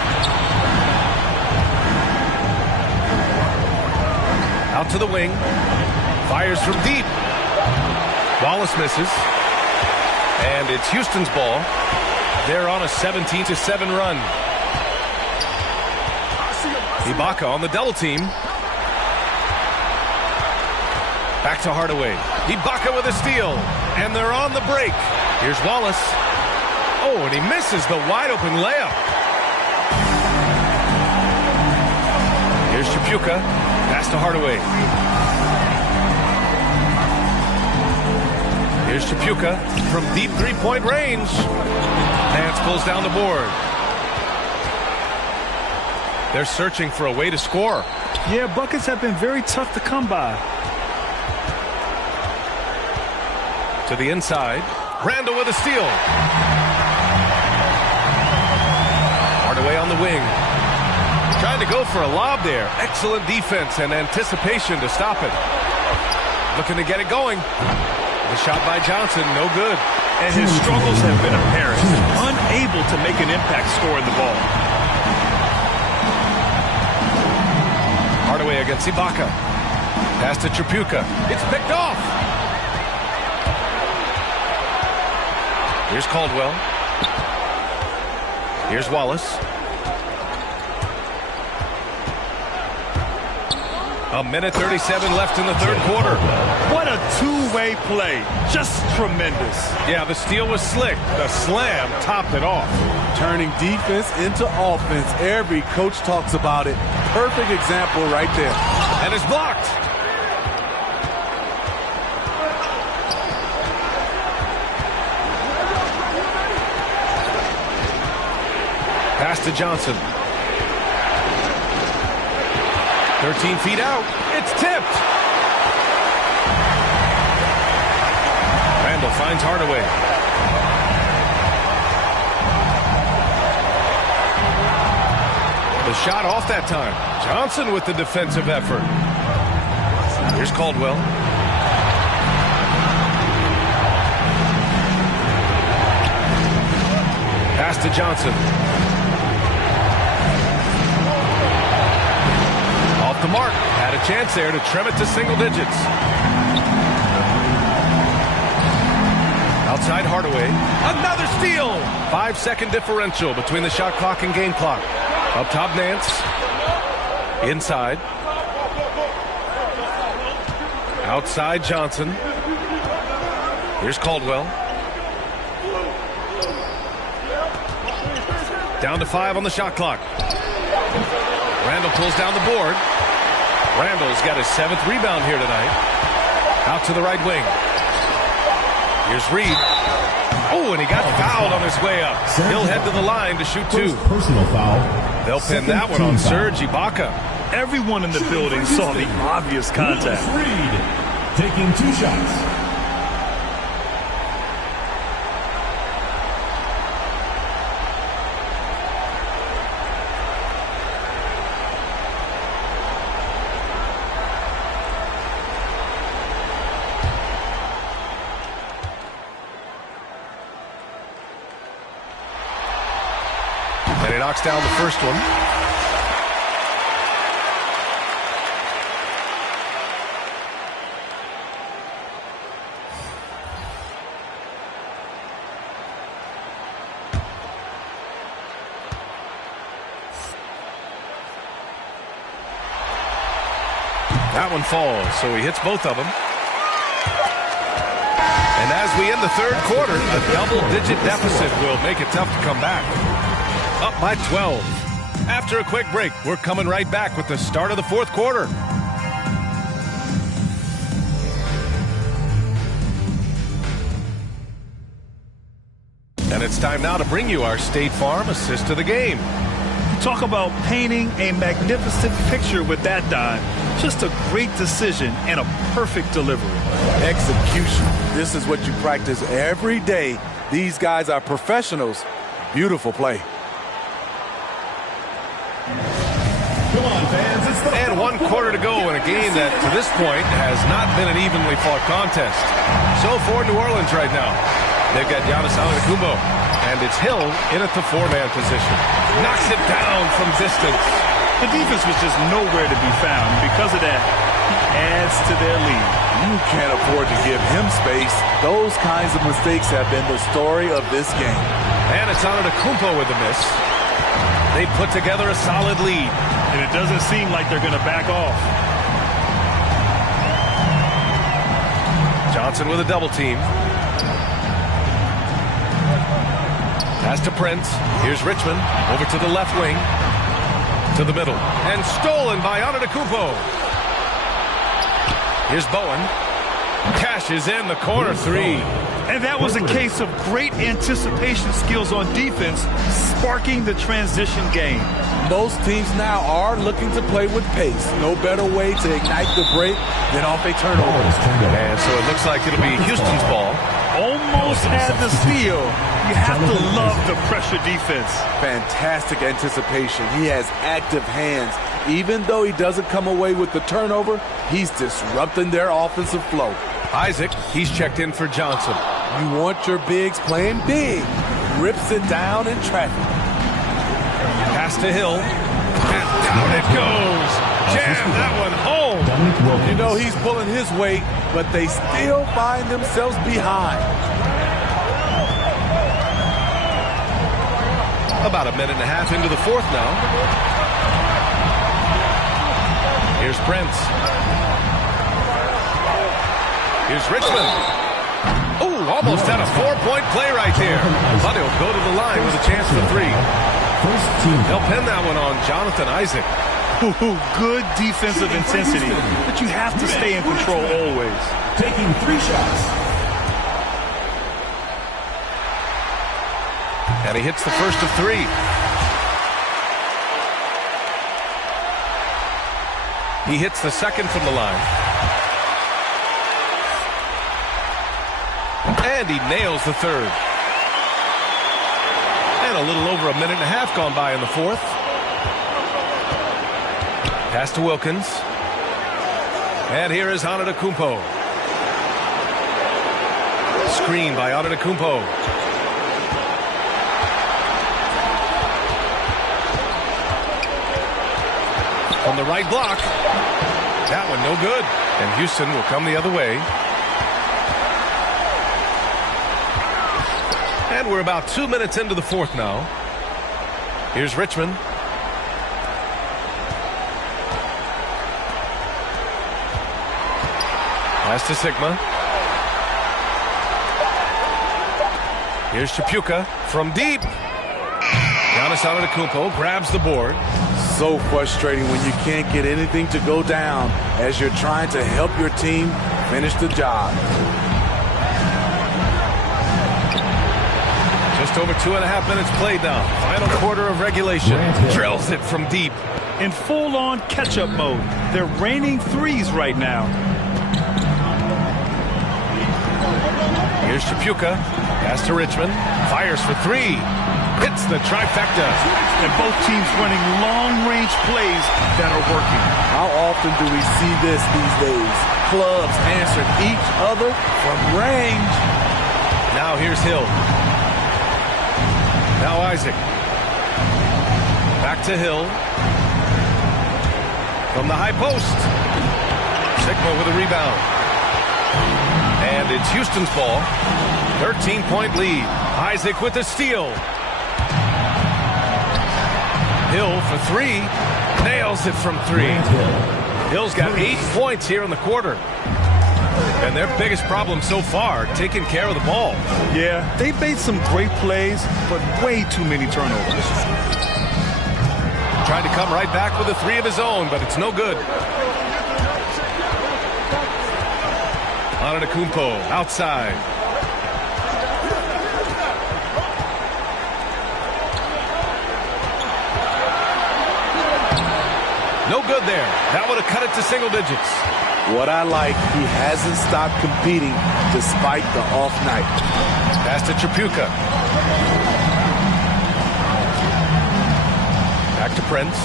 Out to the wing. Fires from deep. Wallace misses. And it's Houston's ball. They're on a 17-7 run. Ibaka on the double team. Back to Hardaway. Ibaka with a steal. And they're on the break. Here's Wallace. Oh, and he misses the wide open layup. Here's Chapuka. Pass to Hardaway. Here's Chapuka from deep three-point range. Nance pulls down the board. They're searching for a way to score. Yeah, buckets have been very tough to come by. To the inside. Randall with a steal. Hardaway on the wing. Trying to go for a lob there. Excellent defense and anticipation to stop it. Looking to get it going. The shot by Johnson, no good. And his struggles have been apparent. Unable to make an impact scoring the ball. Hardaway against Ibaka. Pass to Chapuka. It's picked off. Here's Caldwell. Here's Wallace. A minute 37 left in the third quarter. What a two-way play. Just tremendous. Yeah, the steal was slick. The slam topped it off. Turning defense into offense. Every coach talks about it. Perfect example right there. And it's blocked. Pass to Johnson. 13 feet out. It's tipped. Randall finds Hardaway. The shot off that time. Johnson with the defensive effort. Here's Caldwell. Pass to Johnson. Off the mark. Had a chance there to trim it to single digits. Outside Hardaway. Another steal! 5-second differential between the shot clock and game clock. Up top, Nance. Inside. Outside, Johnson. Here's Caldwell. Down to 5 on the shot clock. Randall pulls down the board. Randall's got his 7th rebound here tonight. Out to the right wing. Here's Reed. Oh, and he got fouled on his way up. He'll head to the line to shoot 2. Personal foul. They'll pin that one on Serge Ibaka. Everyone in the building saw the obvious contact. Reed taking 2 shots. And he knocks down the first one. That one falls, so he hits both of them. And as we end the third quarter, a double-digit deficit will make it tough to come back. Up by 12. After a quick break, we're coming right back with the start of the fourth quarter. And it's time now to bring you our State Farm assist of the game. Talk about painting a magnificent picture with that dime. Just a great decision and a perfect delivery. Execution. This is what you practice every day. These guys are professionals. Beautiful play. And 1 quarter to go in a game that, to this point, has not been an evenly fought contest. So for New Orleans right now, they've got Giannis Antetokounmpo, and it's Hill in at the 4-man position. Knocks it down from distance. The defense was just nowhere to be found. Because of that, he adds to their lead. You can't afford to give him space. Those kinds of mistakes have been the story of this game. And it's Antetokounmpo with the miss. They put together a solid lead. And it doesn't seem like they're going to back off. Johnson with a double team. Pass to Prince. Here's Richmond. Over to the left wing. To the middle. And stolen by Antetokounmpo. Here's Bowen. Cashes in the corner 3. And that was a case of great anticipation skills on defense, sparking the transition game. Most teams now are looking to play with pace. No better way to ignite the break than off a turnover. And so it looks like it'll be Houston's ball. Almost had the steal. You have to love the pressure defense. Fantastic anticipation. He has active hands. Even though he doesn't come away with the turnover, he's disrupting their offensive flow. Isaac, he's checked in for Johnson. You want your bigs playing big. Rips it down in traffic. Pass to Hill. And down it goes. Jam that one home. You know he's pulling his weight, but they still find themselves behind. About a minute and a half into the fourth now. Here's Prince. Here's Richmond. Oh, almost had a 4-point play right there. But he'll go to the line with a chance for 3. They'll pin that one on Jonathan Isaac. Good defensive intensity, but you have to stay in control always. Taking 3 shots. And he hits the first of 3. He hits the second from the line. And he nails the third. And a little over a minute and a half gone by in the fourth. Pass to Wilkins. And here is Antetokounmpo. Screen by Antetokounmpo. From the right block. That one no good. And Houston will come the other way. And we're about 2 minutes into the fourth now. Here's Richmond. Pass to Sigma. Here's Chapuka from deep. Giannis Antetokounmpo grabs the board. So frustrating when you can't get anything to go down as you're trying to help your team finish the job. Just over 2.5 minutes played now. Final quarter of regulation. Drills it from deep. In full-on catch-up mode. They're raining threes right now. Here's Chapuka. Pass to Richmond. Fires for three. Hits the trifecta. And both teams running long-range plays that are working. How often do we see this these days? Clubs answering each other from range. Now here's Hill. Now Isaac. Back to Hill. From the high post. Sigma with a rebound. And it's Houston's ball. 13-point lead. Isaac with the steal. Hill for three. Nails it from three. Hill's got 8 points here in the quarter. And their biggest problem so far, taking care of the ball. Yeah, they've made some great plays, but way too many turnovers. Trying to come right back with a three of his own, but it's no good. Antetokounmpo outside. No good there. That would have cut it to single digits. What I like, he hasn't stopped competing despite the off night. Pass to Chapuka. Back to Prince.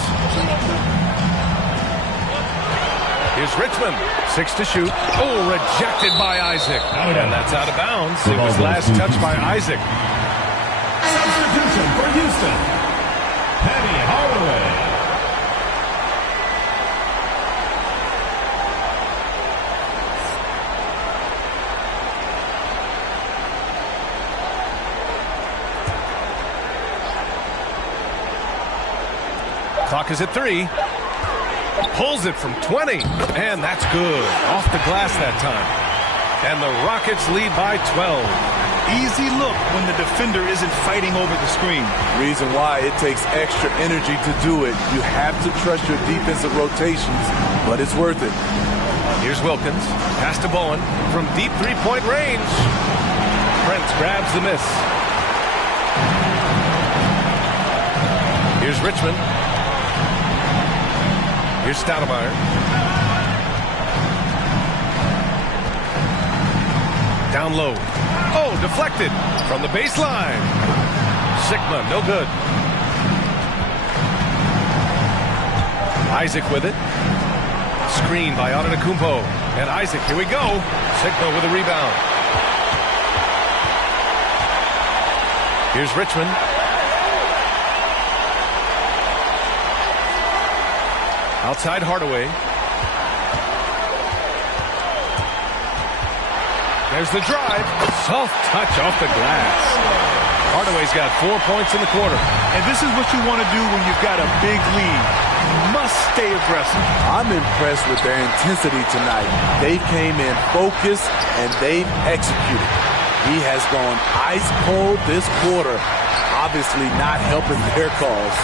Here's Richmond. 6 to shoot. Oh, rejected by Isaac. And that's out of bounds. It was last touched by Isaac. Substitution for Houston. Penny Hardaway. Clock is at 3. Pulls it from 20. And that's good. Off the glass that time. And the Rockets lead by 12. Easy look when the defender isn't fighting over the screen. Reason why it takes extra energy to do it. You have to trust your defensive rotations, but it's worth it. Here's Wilkins. Pass to Bowen from deep three-point range. Prince grabs the miss. Here's Richmond. Here's Stoudemire. Down low. Oh, deflected from the baseline. Sigma, no good. Isaac with it. Screen by Antetokounmpo. And Isaac, here we go. Sigma with a rebound. Here's Richmond. Outside Hardaway. There's the drive. Soft touch off the glass. Hardaway's got 4 points in the quarter. And this is what you want to do when you've got a big lead. You must stay aggressive. I'm impressed with their intensity tonight. They came in focused and they've executed. He has gone ice cold this quarter, obviously not helping their cause.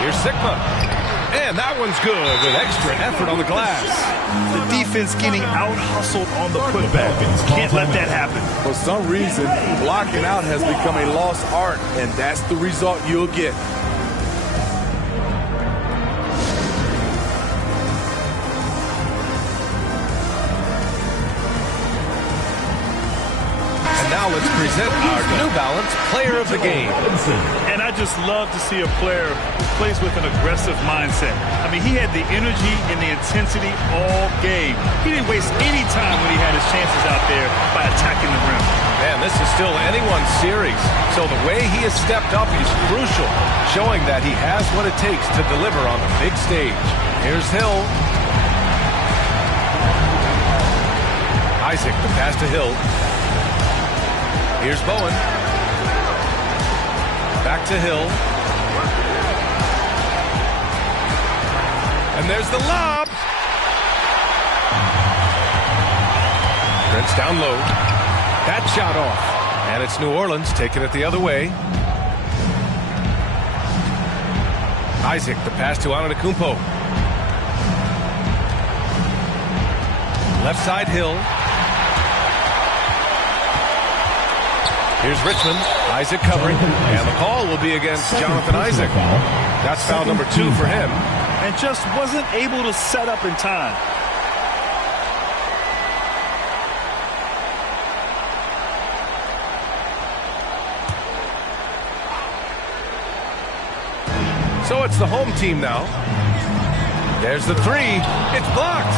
Here's Sigma. And that one's good with extra effort on the glass. The defense getting out-hustled on the putback. Can't let that happen. For some reason, blocking out has become a lost art, and that's the result you'll get. Now let's present our New Balance Player of the Game. And I just love to see a player who plays with an aggressive mindset. I mean, he had the energy and the intensity all game. He didn't waste any time when he had his chances out there by attacking the rim. Man, this is still anyone's series. So the way he has stepped up is crucial, showing that he has what it takes to deliver on the big stage. Here's Hill. Isaac, the pass to Hill. Here's Bowen. Back to Hill. And there's the lob. Prince down low. That shot off. And it's New Orleans taking it the other way. Isaac, the pass to Antetokounmpo. Left side Hill. Here's Richmond. Isaac covering. And the call will be against Jonathan Isaac. That's foul number 2 for him. And just wasn't able to set up in time. So it's the home team now. There's the 3. It's blocked.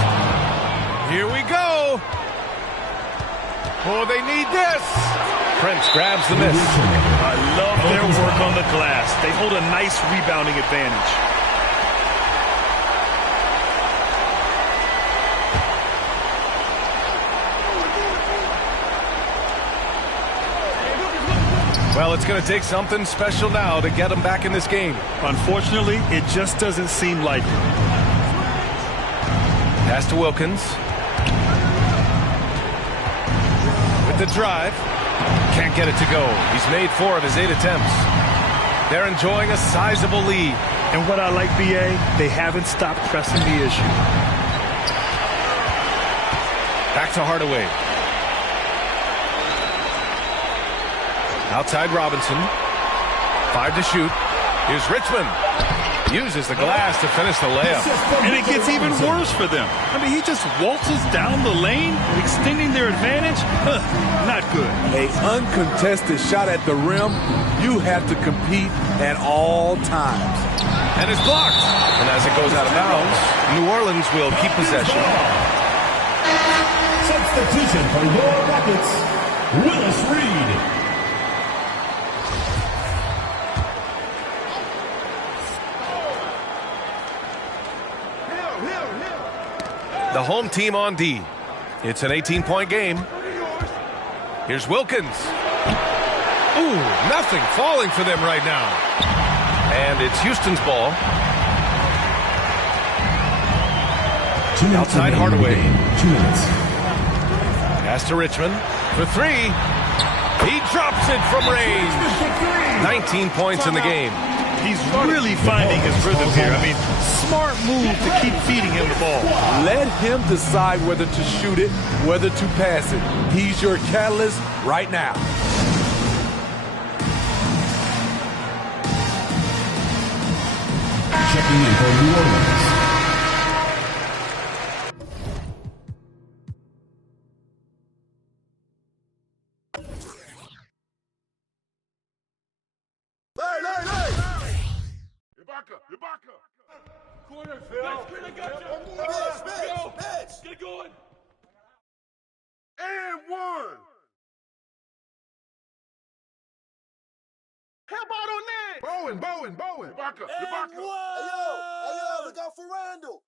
Here we go. Oh, they need this. Prince grabs the miss. I love their work on the glass. They hold a nice rebounding advantage. Well, it's going to take something special now to get them back in this game. Unfortunately, it just doesn't seem like it. Pass to Wilkins. With the drive. Can't get it to go. He's made 4 of his 8 attempts. They're enjoying a sizable lead. And what I like, BA, they haven't stopped pressing the issue. Back to Hardaway. Outside Robinson. 5 to shoot. Here's Richmond. Uses the glass to finish the layup. And it gets even worse for them. I mean, he just waltzes down the lane, extending their advantage. Not good. A uncontested shot at the rim. You have to compete at all times. And it's blocked. And as it goes out of bounds, New Orleans will keep possession. Substitution for your Rockets, Willis Reed. The home team on D. It's an 18-point game. Here's Wilkins. Ooh, nothing falling for them right now. And it's Houston's ball. Outside Hardaway. 2 minutes. Pass to Richmond for 3. He drops it from range. 19 points in the game. He's really finding his rhythm here. I mean, smart move to keep feeding him the ball. Let him decide whether to shoot it, whether to pass it. He's your catalyst right now. Checking in for New Orleans. Corner, Phil. Get it going. And 1. Help out on that. Bowen. Ibaka. Hey, yo, look out for Randall.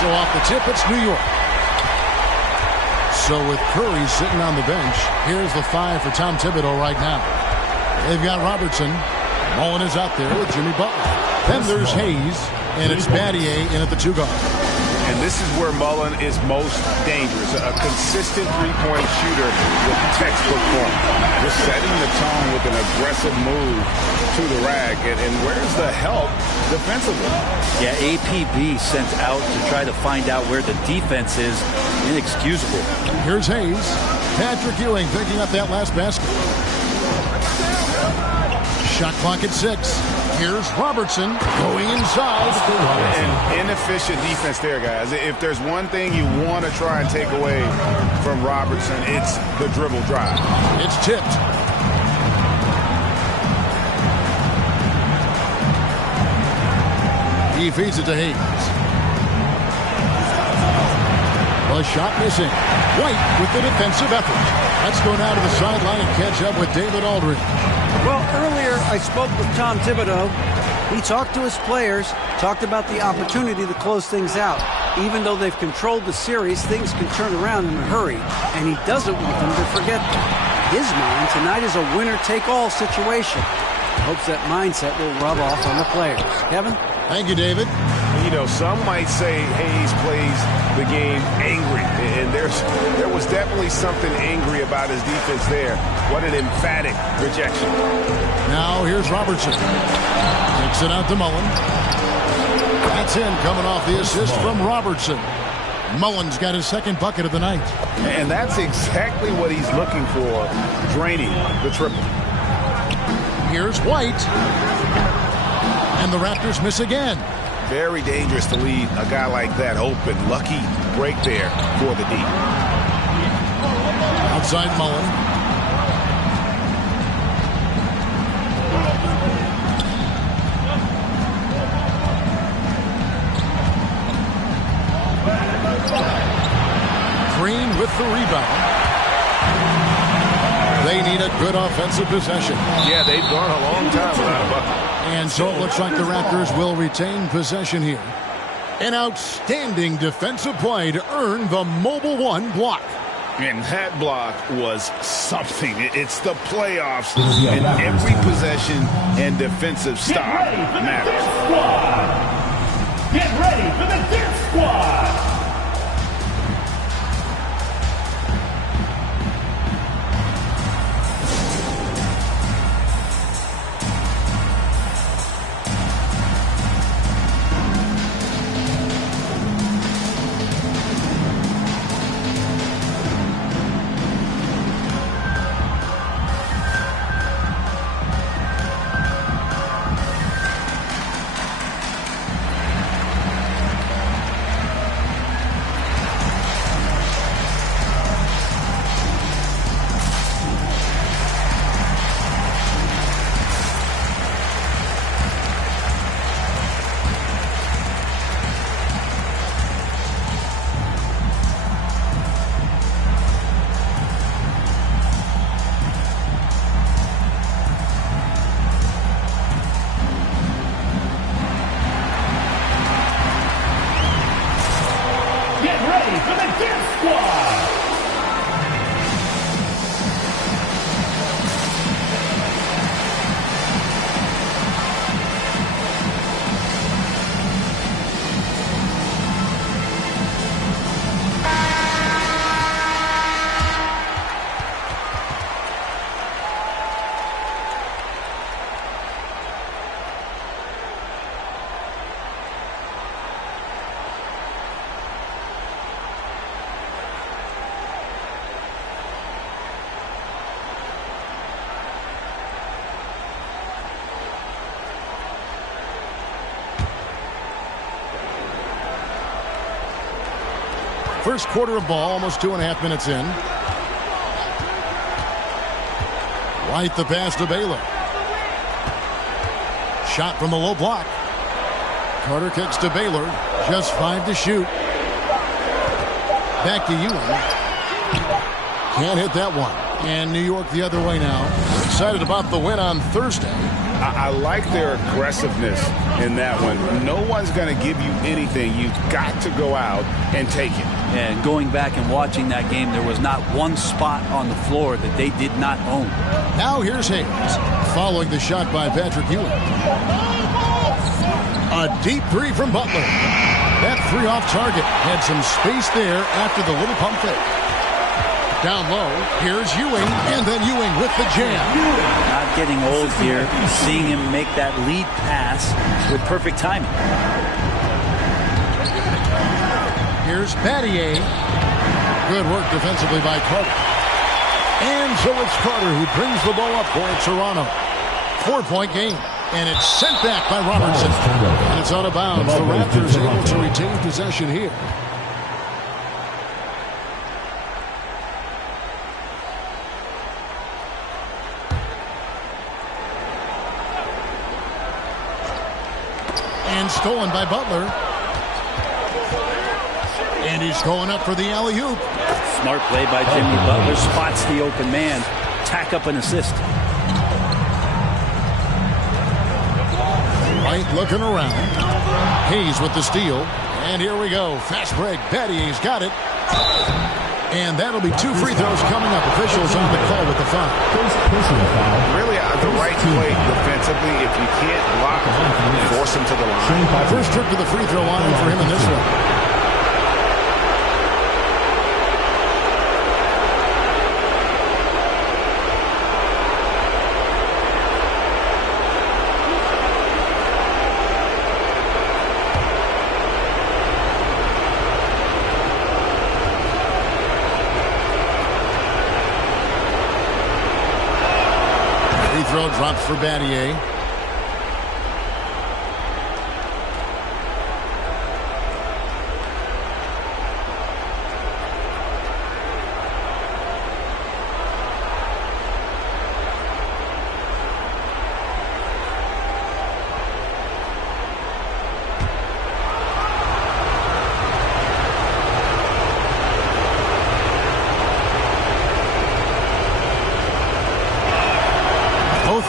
So off the tip, it's New York. So with Curry sitting on the bench, here's the 5 for Tom Thibodeau right now. They've got Robertson. Mullen is out there with Jimmy Butler. Then there's Hayes, and it's Battier in at the 2 guard. And this is where Mullen is most dangerous. A consistent three-point shooter with textbook form. Just setting the tone with an aggressive move to the rack. And where's the help defensively? Yeah, APB sent out to try to find out where the defense is. Inexcusable. Here's Hayes. Patrick Ewing picking up that last basket. Shot clock at 6. Here's Robertson going inside. An inefficient defense there, guys. If there's one thing you want to try and take away from Robertson, it's the dribble drive. It's tipped. He feeds it to Hayes. A shot missing. White with the defensive effort. Let's go now to the sideline and catch up with David Aldridge. Well, earlier I spoke with Tom Thibodeau. He talked to his players, talked about the opportunity to close things out. Even though they've controlled the series, things can turn around in a hurry, and he doesn't want them to forget that. His mind tonight is a winner-take-all situation. Hopes that mindset will rub off on the players. Kevin? Thank you, David. You know, some might say Hayes plays the game angry, and there was definitely something angry about his defense there. What an emphatic rejection. Now here's Robertson. Takes it out to Mullen. That's in, coming off the assist from Robertson. Mullen's got his second bucket of the night. And that's exactly what he's looking for, draining the triple. Here's White. And the Raptors miss again. Very dangerous to leave a guy like that open. Lucky break there for the D. Outside Mullen. Green with the rebound. They need a good offensive possession. Yeah, they've gone a long time without a bucket. And so it looks like the Raptors will retain possession here. An outstanding defensive play to earn the Mobile One block. And that block was something. It's the playoffs, and every possession and defensive stop matters. Get ready for the Dip Squad! First quarter of ball, almost 2.5 minutes in. White the pass to Baylor. Shot from the low block. Carter kicks to Baylor. Just 5 to shoot. Back to Ewing. Can't hit that one. And New York the other way now. Excited about the win on Thursday. I like their aggressiveness in that one. No one's going to give you anything. You've got to go out and take it. And going back and watching that game, there was not one spot on the floor that they did not own. Now here's Hayes, following the shot by Patrick Ewing. A deep three from Butler. That three off target. Had some space there after the little pump fake. Down low, here's Ewing, and then Ewing with the jam. Not getting old here, seeing him make that lead pass with perfect timing. Here's Battier. Good work defensively by Carter. And so it's Carter who brings the ball up for Toronto. 4-point game. And it's sent back by Robertson. And it's out of bounds. The Raptors able to retain possession here. And stolen by Butler. And he's going up for the alley-oop. Smart play by Jimmy Butler. Spots the open man. Tack up an assist. White looking around. Hayes with the steal. And here we go. Fast break. Battier's got it. And that'll be 2 free throws coming up. Officials on the call with the foul. Really the right play defensively. If you can't block him, force him to the line. First trip to the free throw line for him in this one. Throw drops for Battier.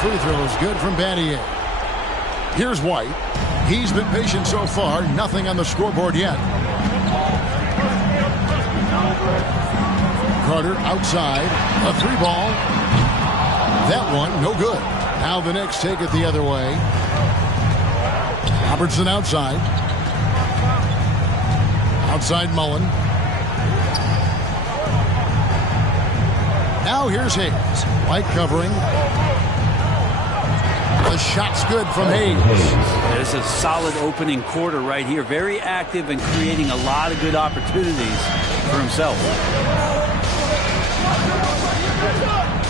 free throws good from Battier. Here's White. He's been patient so far. Nothing on the scoreboard yet. Carter outside. A 3-ball. That one, no good. Now the Knicks take it the other way. Robertson outside. Outside Mullen. Now here's Hayes. White covering. The shot's good from Hayes. There's a solid opening quarter right here. Very active and creating a lot of good opportunities for himself.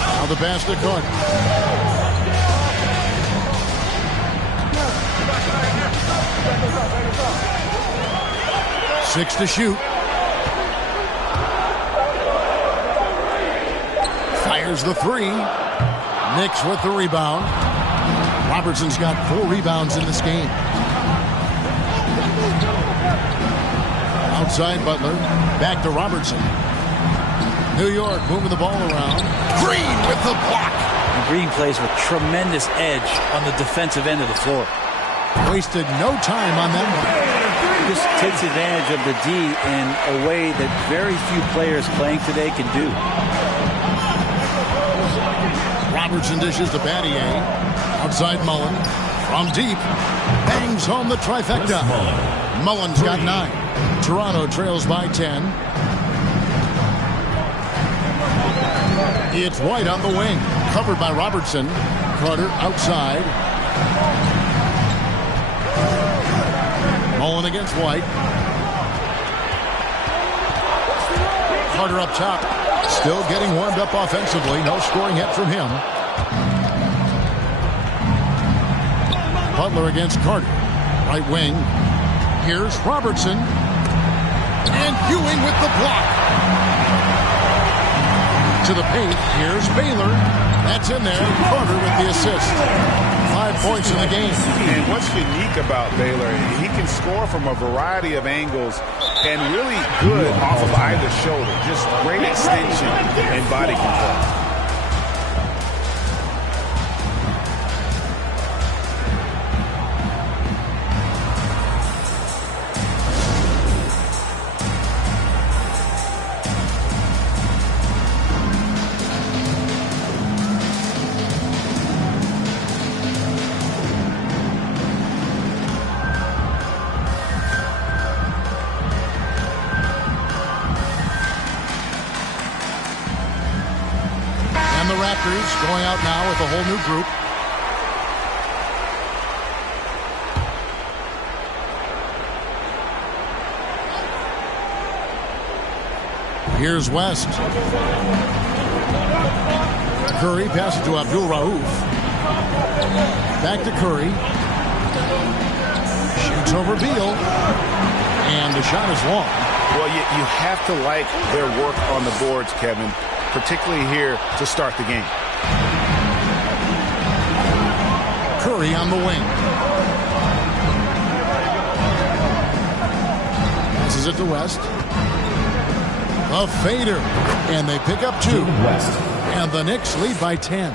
Now the pass to Carter. 6 to shoot. Fires the 3. Knicks with the rebound. Robertson's got 4 rebounds in this game. Outside Butler. Back to Robertson. New York moving the ball around. Green with the block. And Green plays with tremendous edge on the defensive end of the floor. Wasted no time on that one. Just takes advantage of the D in a way that very few players playing today can do. Robertson dishes to Battier. Outside Mullen. From deep. Bangs home the trifecta. Mullen's got 9. Toronto trails by 10. It's White on the wing. Covered by Robertson. Carter outside. Mullen against White. Carter up top. Still getting warmed up offensively. No scoring yet from him. Butler against Carter. Right wing. Here's Robertson. And Ewing with the block. To the paint. Here's Baylor. That's in there. Carter with the assist. 5 points in the game. And what's unique about Baylor, he can score from a variety of angles and really good off of either shoulder. Just great extension and body control. Going out now with a whole new group. Here's West. Curry passes to Abdul Rauf. Back to Curry. Shoots over Beal. And the shot is long. Well, you have to like their work on the boards, Kevin, particularly here to start the game. Curry on the wing. Passes it to West. A fader. And they pick up 2. And the Knicks lead by 10.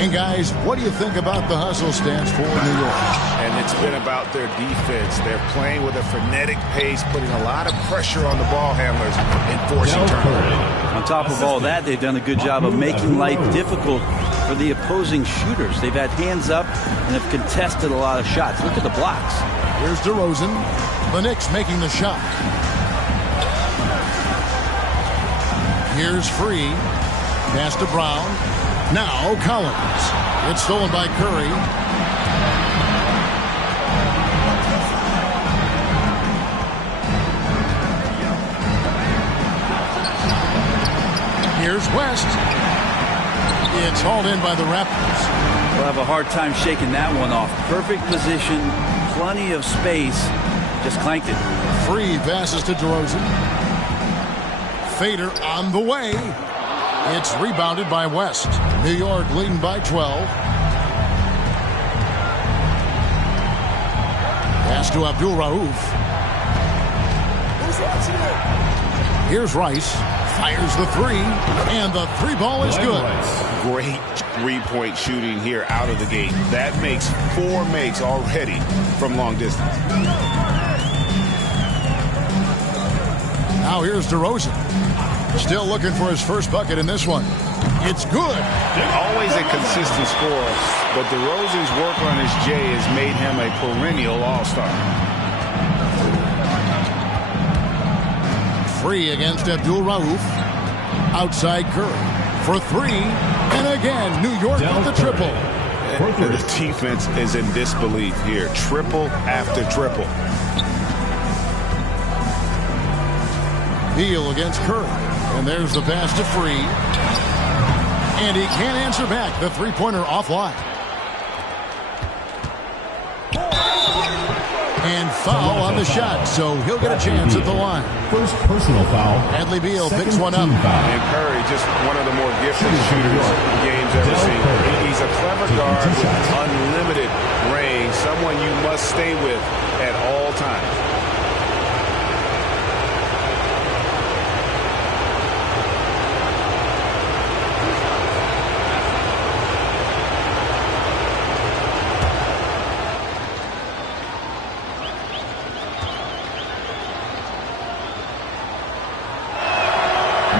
And guys, what do you think about the hustle stance for New York? And it's been about their defense. They're playing with a frenetic pace, putting a lot of pressure on the ball handlers and forcing turnovers. On top of all that, they've done a good job of making life difficult for the opposing shooters. They've had hands up and have contested a lot of shots. Look at the blocks. Here's DeRozan. The Knicks making the shot. Here's Free. Pass to Brown. Now Collins. It's stolen by Curry. Here's West. It's hauled in by the Raptors. We'll have a hard time shaking that one off. Perfect position, plenty of space. Just clanked it. Free passes to DeRozan. Fader on the way. It's rebounded by West. New York leading by 12. Pass to Abdul Rauf. Here's Rice. Fires the three. And the three ball is good. Great three-point shooting here out of the gate. That makes 4 makes already from long distance. Now here's DeRozan. Still looking for his first bucket in this one. It's good. Always a consistent scorer, but DeRozan's work on his J has made him a perennial all-star. Free against Abdul-Rauf. Outside Curry for 3. And again, New York with the triple. The defense is in disbelief here. Triple after triple. Beal against Curry. And there's the pass to Free. And he can't answer back. The three-pointer offline. And foul on the shot, so he'll get a chance at the line. First personal foul. Bradley Beal picks one up. And Curry, just one of the more gifted shooters the game's ever seen. He's a clever guard with unlimited range, someone you must stay with at all times.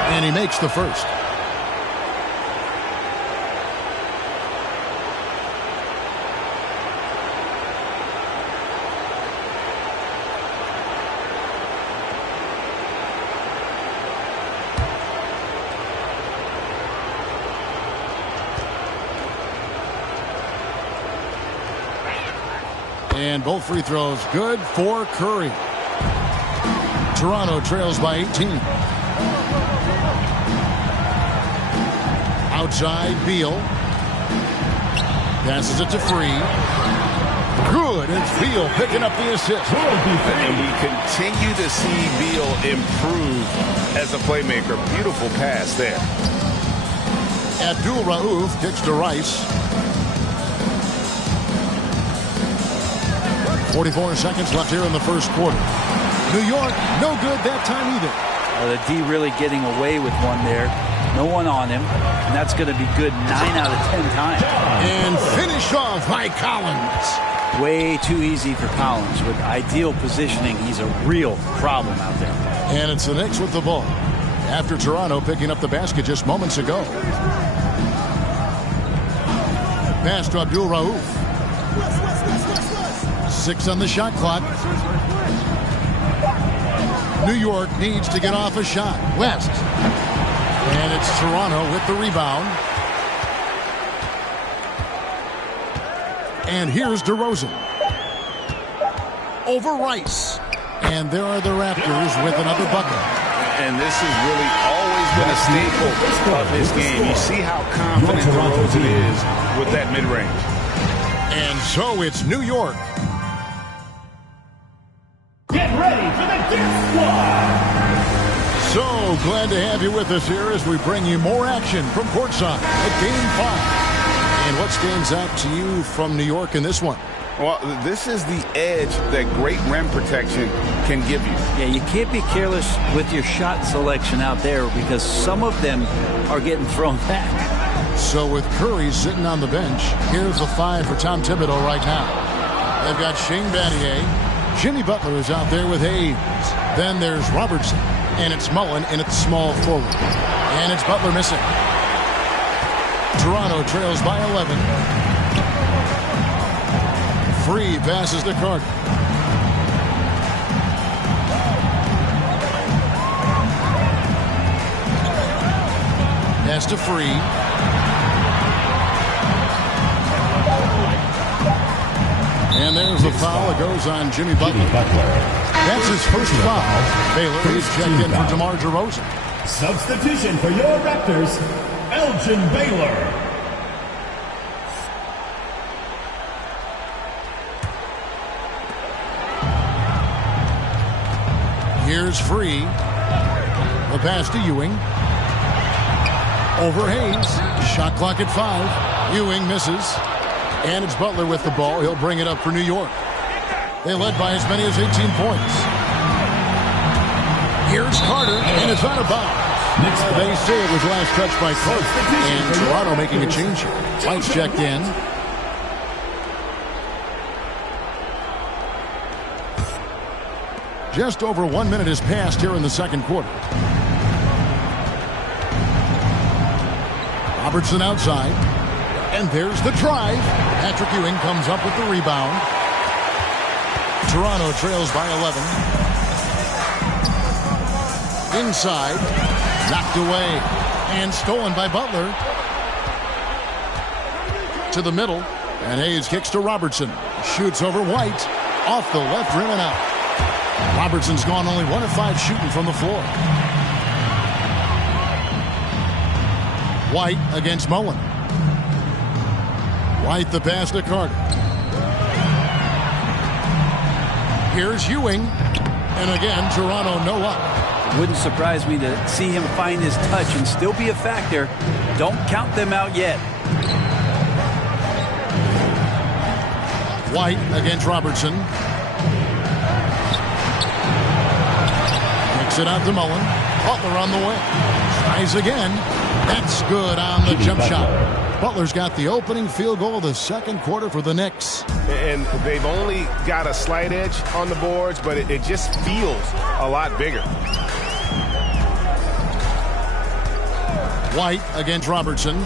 And he makes the first. And both free throws good for Curry. Toronto trails by 18. Outside, Beal. Passes it to Free. Good. It's Beal picking up the assist. And we continue to see Beal improve as a playmaker. Beautiful pass there. Abdul-Rauf kicks to Rice. 44 seconds left here in the first quarter. New York, no good that time either. The D really getting away with one there. No one on him, and that's going to be good 9 out of 10 times. And finished off by Collins. Way too easy for Collins. With ideal positioning, he's a real problem out there. And it's the Knicks with the ball. After Toronto picking up the basket just moments ago. Pass to Abdul-Rauf. 6 on the shot clock. New York needs to get off a shot. West. And it's Toronto with the rebound. And here's DeRozan. Over Rice. And there are the Raptors with another bucket. And this has really always been a staple of this game. You see how confident DeRozan is with that mid-range. And so it's New York. Get ready for the Death Squad. So glad to have you with us here as we bring you more action from courtside at Game 5. And what stands out to you from New York in this one? Well, this is the edge that great rim protection can give you. Yeah, you can't be careless with your shot selection out there because some of them are getting thrown back. So with Curry sitting on the bench, here's the 5 for Tom Thibodeau right now. They've got Shane Battier. Jimmy Butler is out there with Hayes. Then there's Robertson. And it's Mullen, and it's small forward. And it's Butler missing. Toronto trails by 11. Free passes to Carter. Pass to Free. And there's the foul. It goes on Jimmy Butler. That's his first foul. Baylor is checked in for DeMar DeRozan. Substitution for your Raptors, Elgin Baylor. Here's Free. The pass to Ewing. Over Hayes. Shot clock at 5. Ewing misses. And it's Butler with the ball. He'll bring it up for New York. They led by as many as 18 points. Here's Carter, And it's out of bounds. They say it was last touched by Carter. And Toronto making a change here. White's checked in. Just over 1 minute has passed here in the second quarter. Robertson outside. And there's the drive. Patrick Ewing comes up with the rebound. Toronto trails by 11. Inside. Knocked away. And stolen by Butler. To the middle. And Hayes kicks to Robertson. Shoots over White. Off the left rim and out. Robertson's gone only 1 of 5 shooting from the floor. White against Mullen. White the pass to Carter. Here's Ewing. And again, Toronto no up. It wouldn't surprise me to see him find his touch and still be a factor. Don't count them out yet. White against Robertson. Kicks it out to Mullen. Butler on the way. Tries again. That's good on the jump shot. Butler's got the opening field goal of the second quarter for the Knicks. And they've only got a slight edge on the boards, but it just feels a lot bigger. White against Robertson.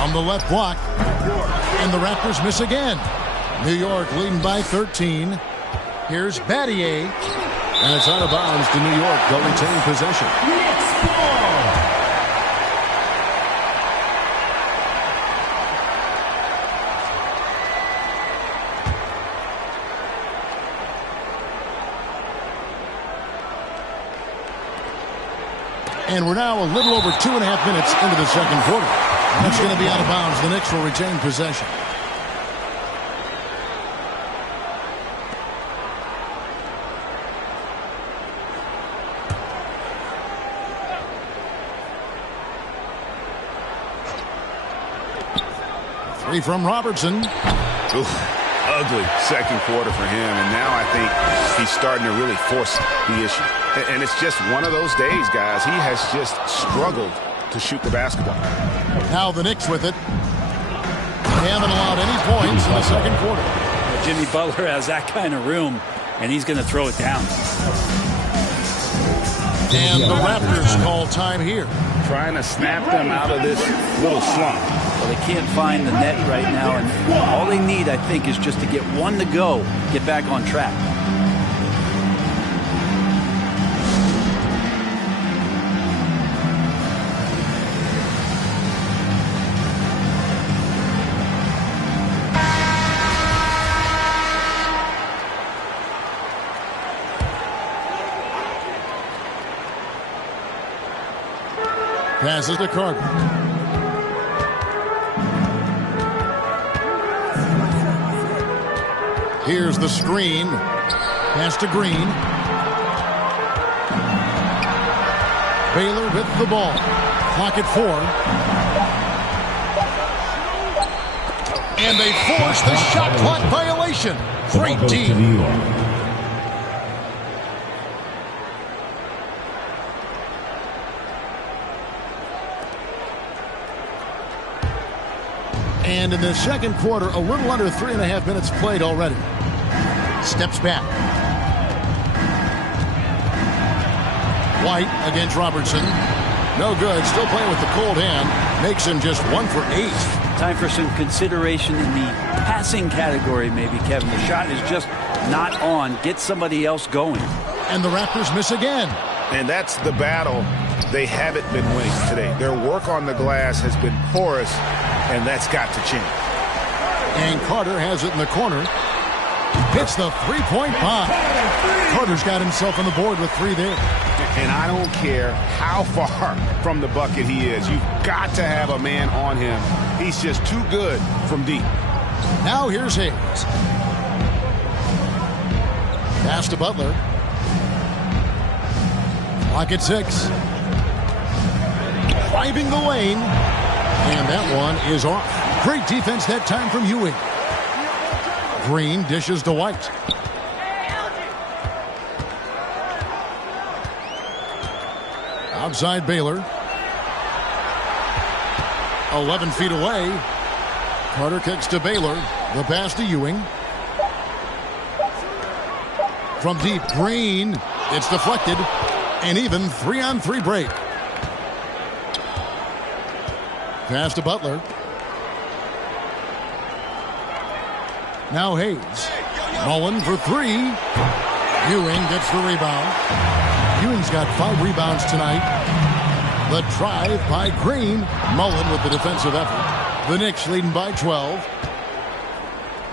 On the left block. And the Raptors miss again. New York leading by 13. Here's Battier. And it's out of bounds to New York. They'll retain possession. And we're now a little over 2.5 minutes into the second quarter. That's going to be out of bounds. The Knicks will retain possession. Three from Robertson. Ugly second quarter for him, and now I think he's starting to really force the issue. And it's just one of those days, guys. He has just struggled to shoot the basketball. Now the Knicks with it. They haven't allowed any points in the second quarter. Jimmy Butler has that kind of room, and he's going to throw it down. And the Raptors call time here. Trying to snap them out of this little slump. Well, they can't find the net right now, and all they need, I think, is just to get one to go, get back on track. Passes to Carter. Here's the screen. Pass to Green. Baylor with the ball. Clock at 4. And they force the shot clock violation. Great team. And in the second quarter, a little under 3.5 minutes played already. Steps back. White against Robertson. No good. Still playing with the cold hand. Makes him just 1 for 8. Time for some consideration in the passing category, maybe, Kevin. The shot is just not on. Get somebody else going. And the Raptors miss again. And that's the battle they haven't been winning today. Their work on the glass has been porous, and that's got to change. And Carter has it in the corner. Hits the three-point bomb. Carter's got himself on the board with 3 there. And I don't care how far from the bucket he is. You've got to have a man on him. He's just too good from deep. Now here's Hayes. Pass to Butler. Clock at 6. Driving the lane. And that one is off. Great defense that time from Ewing. Green dishes to White. Outside Baylor. 11 feet away. Carter kicks to Baylor. The pass to Ewing. From deep, Green. It's deflected. An even 3-on-3 break. Pass to Butler. Now Hayes. Mullen for three. Ewing gets the rebound. Ewing's got 5 rebounds tonight. The drive by Green. Mullen with the defensive effort. The Knicks leading by 12.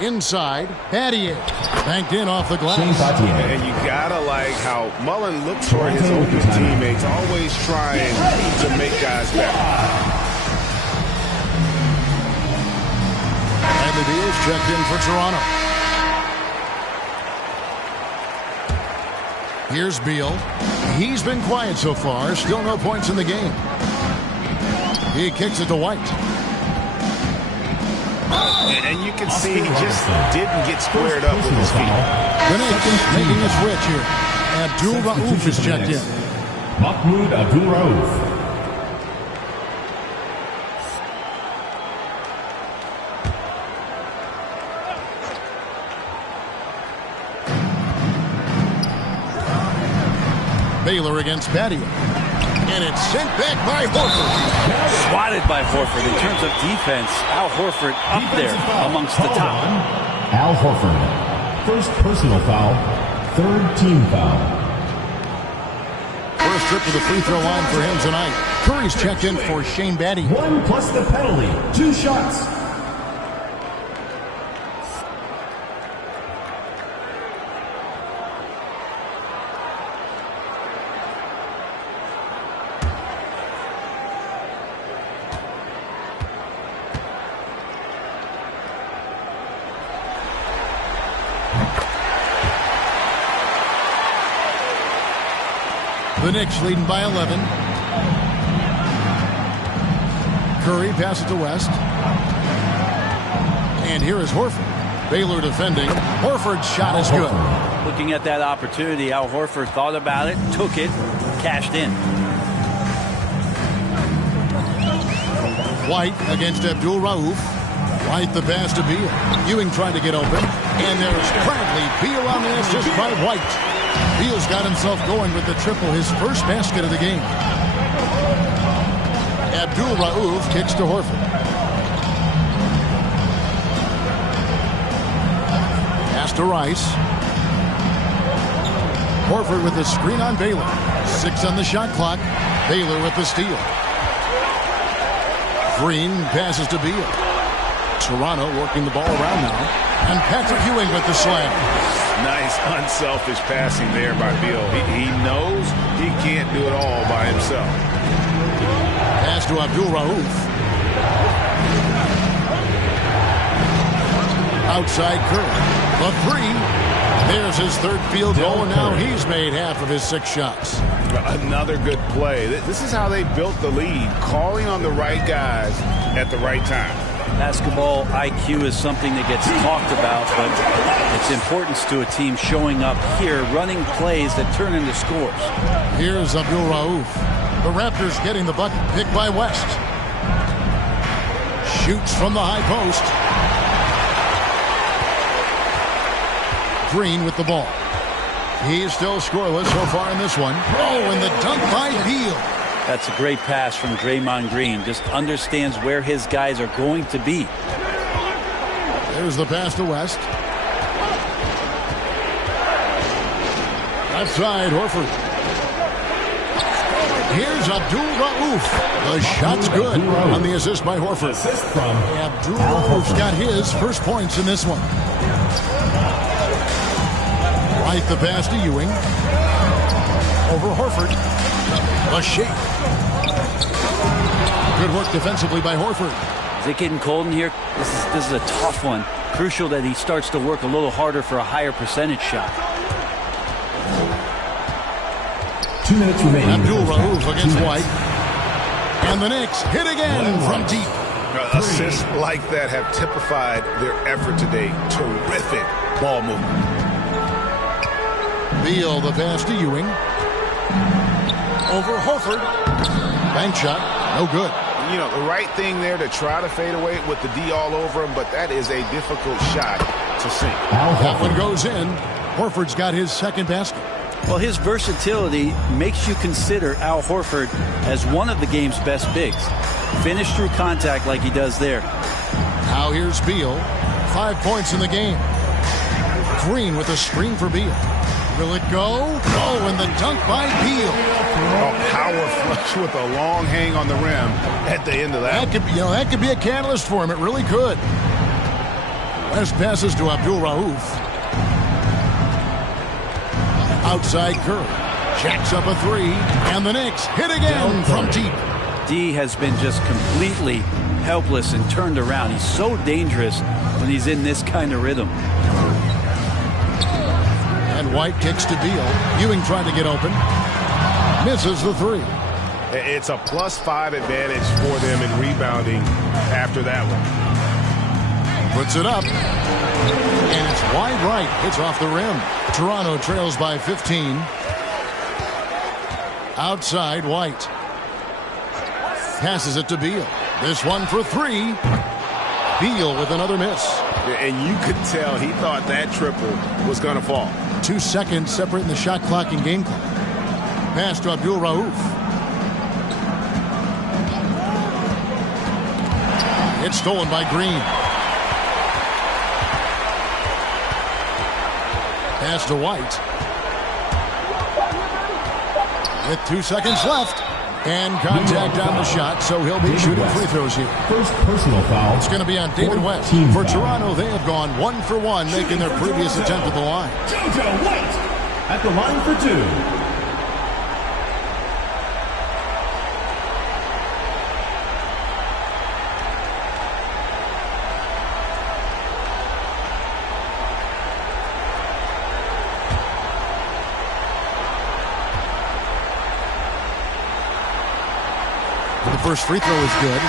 Inside, Battier. Banked in off the glass. And you gotta like how Mullen looks for his open teammates, always trying to make guys better. And the deal is checked in for Toronto. Here's Beal. He's been quiet so far. Still no points in the game. He kicks it to White. And you can see he just didn't get squared up with his feet. The Knicks making a switch here. Abdul Rauf is checked in. Mahmoud Abdul Rauf. Baylor against Battier. And it's sent back by Horford. Swatted by Horford. In terms of defense, Al Horford up there amongst the top. Al Horford. First personal foul. Third team foul. First trip to the free throw line for him tonight. Curry's checked in for Shane Battier. 1 plus the penalty. 2 shots. The Knicks leading by 11. Curry passes to West. And here is Horford. Baylor defending. Horford's shot is good. Looking at that opportunity, Al Horford thought about it, took it, cashed in. White against Abdul Rauf. White the pass to Beal. Ewing trying to get open. And there's Bradley Beal on the assist by White. Beal's got himself going with the triple, his first basket of the game. Abdul Rauf kicks to Horford. Pass to Rice. Horford with the screen on Baylor. 6 on the shot clock. Baylor with the steal. Green passes to Beal. Toronto working the ball around now. And Patrick Ewing with the slam. Nice unselfish passing there by Beal. He knows he can't do it all by himself. Pass to Abdul Rauf. Outside Curry. The three. There's his third field goal, and now he's made half of his 6 shots. Another good play. This is how they built the lead, calling on the right guys at the right time. Basketball IQ is something that gets talked about, but its importance to a team showing up here, running plays that turn into scores. Here's Abdul Rauf. The Raptors getting the bucket, picked by West. Shoots from the high post. Green with the ball. He's still scoreless so far in this one. Oh, and the dunk by Beal. That's a great pass from Draymond Green. Just understands where his guys are going to be. There's the pass to West. Outside, Horford. Here's Abdul Rauf. The shot's good on the assist by Horford. Abdul Rauf's got his first points in this one. Right the pass to Ewing. Over Horford. A shake. Good work defensively by Horford. Is it getting cold in here? This is a tough one. Crucial that he starts to work a little harder for a higher percentage shot. 2 minutes remaining. Abdul Rauf against White. And the Knicks hit again from deep. Assists like that have typified their effort today. Terrific ball movement. Beal the pass to Ewing. over Horford. Bank shot, no good. You know, the right thing there to try to fade away with the D all over him, but that is a difficult shot to sink. That one goes in. Horford's got his second basket. Well, his versatility makes you consider Al Horford as one of the game's best bigs. Finish through contact like he does there. Now here's Beal. 5 points in the game. Green with a screen for Beal. Will it go? Oh, and the dunk by Beal. A power flush with a long hang on the rim at the end of that. That could be a catalyst for him. It really could. West passes to Abdul Rauf. Outside Curry. Jacks up a three. And the Knicks hit again from deep. D has been just completely helpless and turned around. He's so dangerous when he's in this kind of rhythm. And White kicks to Beal. Ewing trying to get open. Misses the three. It's a +5 advantage for them in rebounding after that one. Puts it up. And it's wide right. Hits off the rim. Toronto trails by 15. Outside White. Passes it to Beal. This one for three. Beal with another miss. And you could tell he thought that triple was going to fall. 2 seconds separating the shot clock and game clock. Pass to Abdul Rauf. It's stolen by Green. Pass to White. With 2 seconds left. And contact on the shot, so he'll be shooting free throws here. First personal foul. It's going to be on David West. For Toronto, they have gone 1 for 1, making their previous attempt at the line. JoJo White at the line for two. The first free throw is good.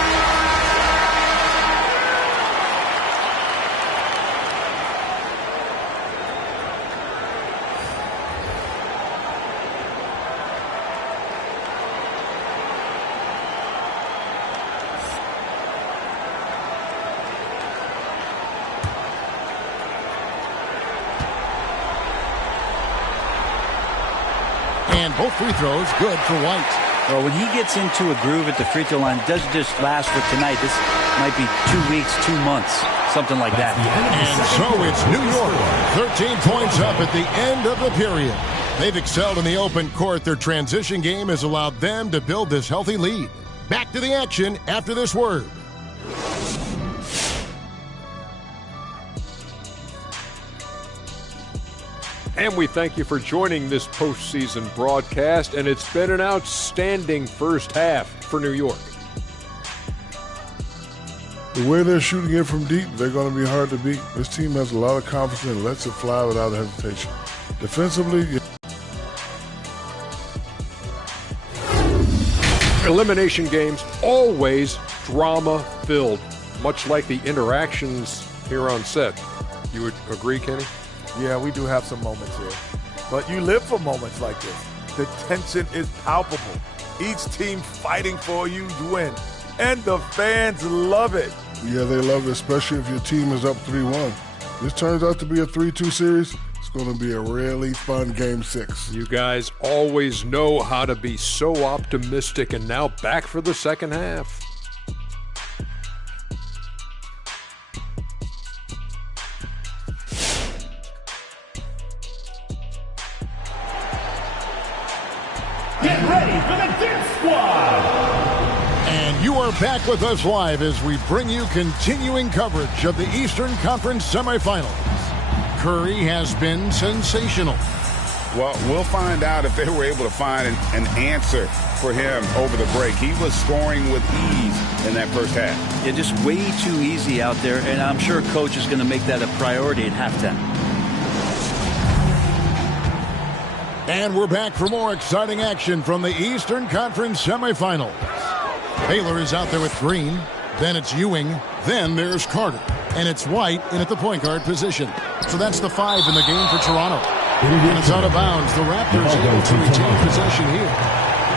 And both free throws good for White. Well, when he gets into a groove at the free throw line, it doesn't just last for tonight. This might be 2 weeks, 2 months, something like that. And so it's New York, 13 points up at the end of the period. They've excelled in the open court. Their transition game has allowed them to build this healthy lead. Back to the action after this word. And we thank you for joining this postseason broadcast, and it's been an outstanding first half for New York. The way they're shooting it from deep, they're going to be hard to beat. This team has a lot of confidence and lets it fly without hesitation. Defensively, elimination games always drama-filled, much like the interactions here on set. You would agree, Kenny? Yeah, we do have some moments here. But you live for moments like this. The tension is palpable. Each team fighting for you to win. And the fans love it. yeah, they love it, especially if your team is up 3-1. This turns out to be a 3-2 series. It's going to be a really fun Game 6. You guys always know how to be so optimistic, and now back for the second half. Get ready for the Dip Squad! And you are back with us live as we bring you continuing coverage of the Eastern Conference semifinals. Curry has been sensational. Well, we'll find out if they were able to find an answer for him over the break. He was scoring with ease in that first half. Yeah, just way too easy out there, and I'm sure Coach is going to make that a priority at halftime. And we're back for more exciting action from the Eastern Conference semifinals. Baylor is out there with Green. Then it's Ewing. Then there's Carter. And it's White in at the point guard position. So that's the 5 in the game for Toronto. And it's out of bounds. The Raptors able to retain possession here.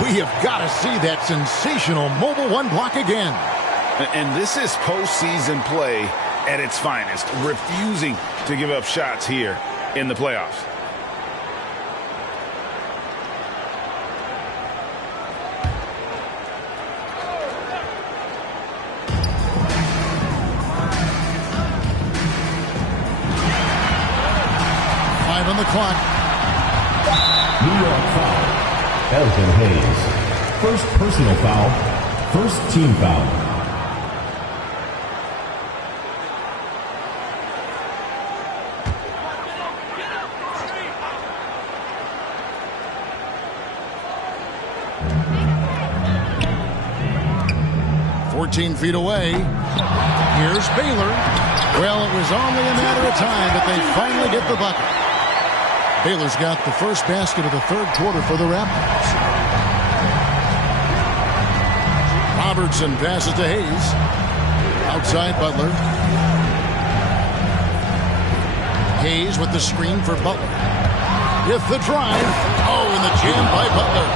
We have got to see that sensational mobile one block again. And this is postseason play at its finest, refusing to give up shots here in the playoffs. On the clock. New York foul. Elgin Hayes. First personal foul. First team foul. Feet away. Here's Baylor. Well, it was only a matter of time, but they finally get the bucket. Baylor's got the first basket of the third quarter for the Raptors. Robertson passes to Hayes. Outside Butler. Hayes with the screen for Butler. With the drive. Oh, and the jam by Butler.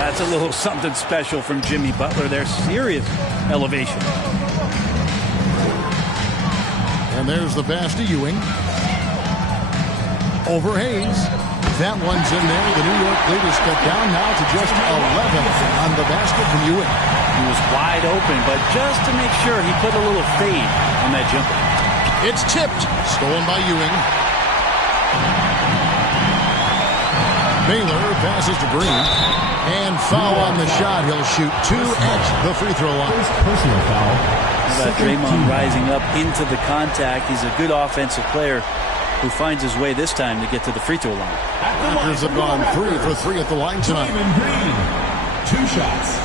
That's a little something special from Jimmy Butler. They're serious elevation. And there's the pass to Ewing. Over Hayes. That one's in there. The New York lead is cut down now to just 11 on the basket from Ewing. He was wide open, but just to make sure, he put a little fade on that jumper. It's tipped. Stolen by Ewing. Baylor passes to Green. And foul on the shot. He'll shoot 2 at the free throw line. Personal foul. About Draymond rising up into the contact. He's a good offensive player who finds his way this time to get to the free throw line. Raptors have gone 3 for 3 at the line tonight. Green, 2 shots.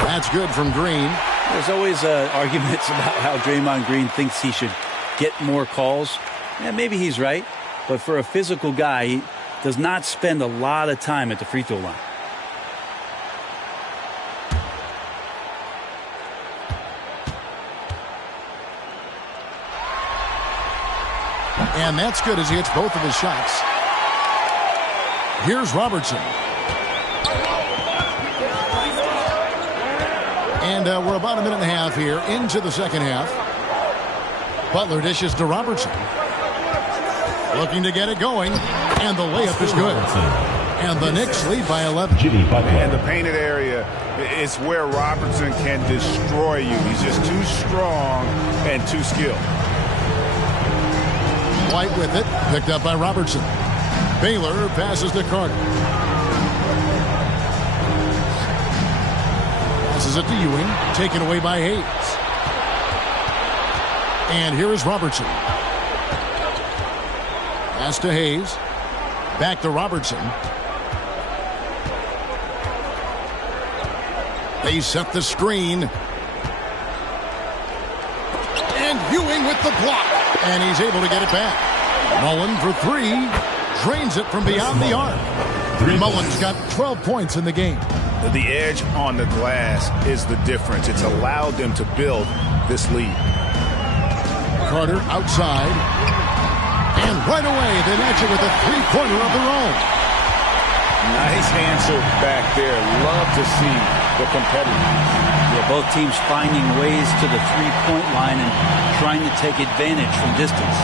That's good from Green. There's always arguments about how Draymond Green thinks he should get more calls. Yeah, maybe he's right. But for a physical guy, he does not spend a lot of time at the free throw line. And that's good as he hits both of his shots. Here's Robertson. And we're about a minute and a half here into the second half. Butler dishes to Robertson. Looking to get it going. And the layup is good. And the Knicks lead by 11. And the painted area is where Robertson can destroy you. He's just too strong and too skilled. White with it. Picked up by Robertson. Baylor passes to Carter. Passes it to Ewing. Taken away by Hayes. And here is Robertson. Pass to Hayes. Back to Robertson. They set the screen. And Ewing with the block. And he's able to get it back. Mullen for 3. Drains it from beyond the arc. Mullen's got 12 points in the game. The edge on the glass is the difference. It's allowed them to build this lead. Carter outside. And right away, they match it with a three-pointer of their own. Nice answer back there. Love to see the competitiveness. Yeah, both teams finding ways to the three-point line and trying to take advantage from distance.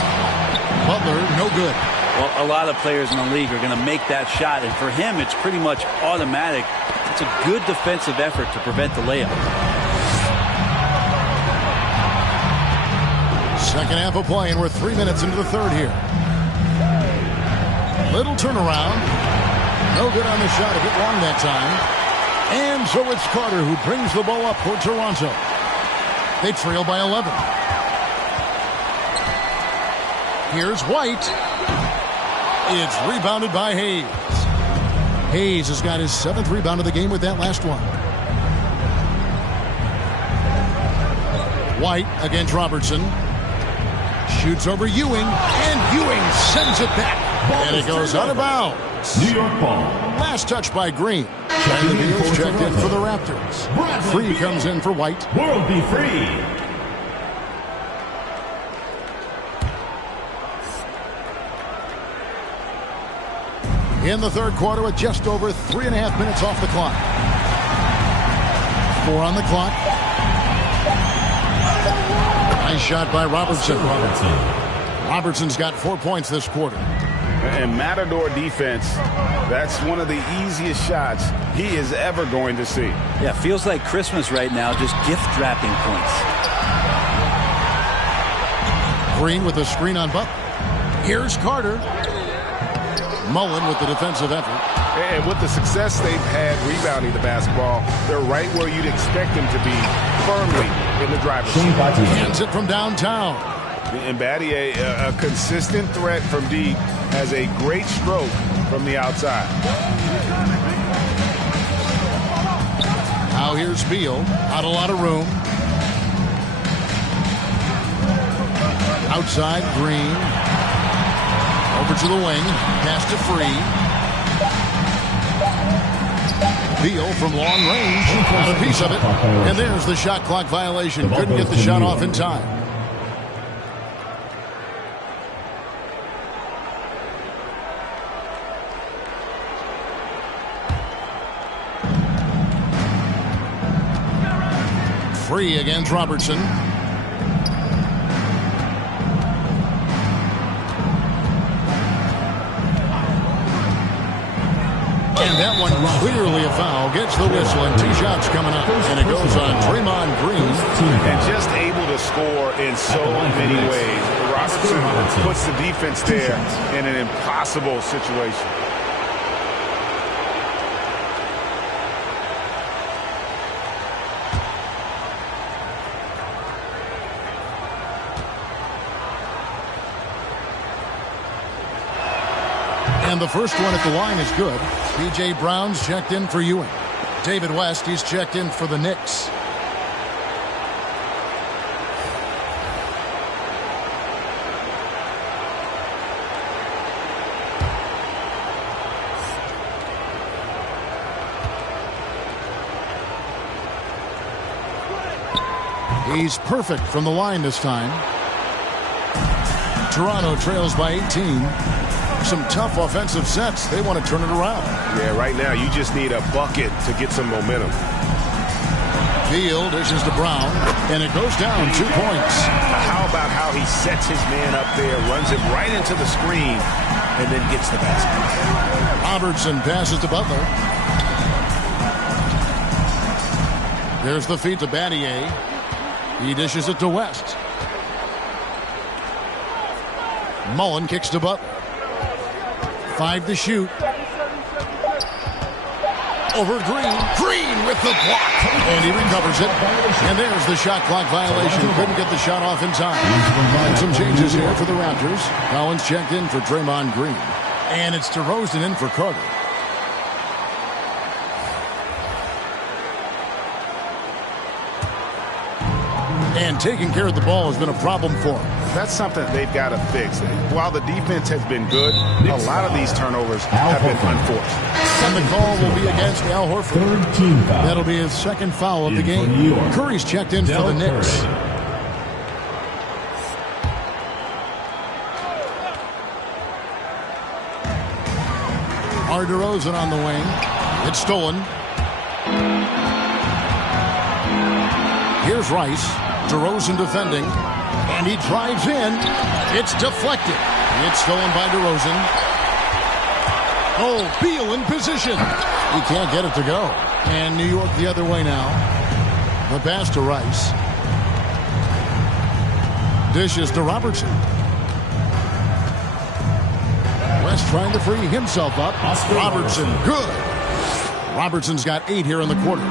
Butler, no good. Well, a lot of players in the league are going to make that shot, and for him, it's pretty much automatic. It's a good defensive effort to prevent the layup. Second half of play, and we're 3 minutes into the third here. Little turnaround. No good on the shot, a bit long that time. And so it's Carter who brings the ball up for Toronto. They trail by 11. Here's White. It's rebounded by Hayes. Hayes has got his 7th rebound of the game with that last one. White against Robertson. Shoots over Ewing, and Ewing sends it back. And it goes out of bounds. New York ball. Last touch by Green. And the Beals checked in for the Raptors. Free comes in for White. World be free. In the third quarter with just over 3.5 minutes off the clock. 4 on the clock. Nice shot by Robertson. Robertson's got 4 points this quarter. And Matador defense, that's one of the easiest shots he is ever going to see. Yeah, feels like Christmas right now, just gift-wrapping points. Green with a screen on Butler. Here's Carter. Mullen with the defensive effort. And with the success they've had rebounding the basketball, they're right where you'd expect them to be, firmly in the driver's seat. Hands it from downtown. And Battier, a consistent threat from deep, has a great stroke from the outside. Now here's Beal. Not a lot of room. Outside, Green. Over to the wing. Pass to Free. Beal from long range. Got a piece of it. And there's the shot clock violation. Couldn't get the shot off in time. Free against Robertson. And that one clearly a foul. Gets the whistle, and 2 shots coming up. And it goes on Draymond Green. And just able to score in so many ways. Robertson puts the defense there in an impossible situation. And the first one at the line is good. P.J. Brown's checked in for Ewing. David West, he's checked in for the Knicks. He's perfect from the line this time. Toronto trails by 18. Some tough offensive sets. They want to turn it around. Yeah, right now you just need a bucket to get some momentum. Beal dishes to Brown, and it goes down 2 points. How about how he sets his man up there, runs him right into the screen, and then gets the basket. Robertson passes to Butler. There's the feed to Battier. He dishes it to West. Mullen kicks to Butler. 5 to shoot. Over Green. Green with the block. And he recovers it. And there's the shot clock violation. Couldn't get the shot off in time. And some changes here for the Raptors. Collins checked in for Draymond Green. And it's DeRozan in for Carter. And taking care of the ball has been a problem for him. That's something they've got to fix. While the defense has been good, a lot of these turnovers have been unforced. And the call will be against Al Horford. Third team foul. That'll be his second foul of the game. Curry's checked in for the Knicks. DeRozan on the wing. It's stolen. Here's Rice. DeRozan defending. And he drives in. It's deflected. It's stolen by DeRozan. Oh, Beal in position. He can't get it to go. And New York the other way now. The pass to Rice. Dishes to Robertson. West trying to free himself up. Robertson, good. Robertson's got 8 here in the quarter.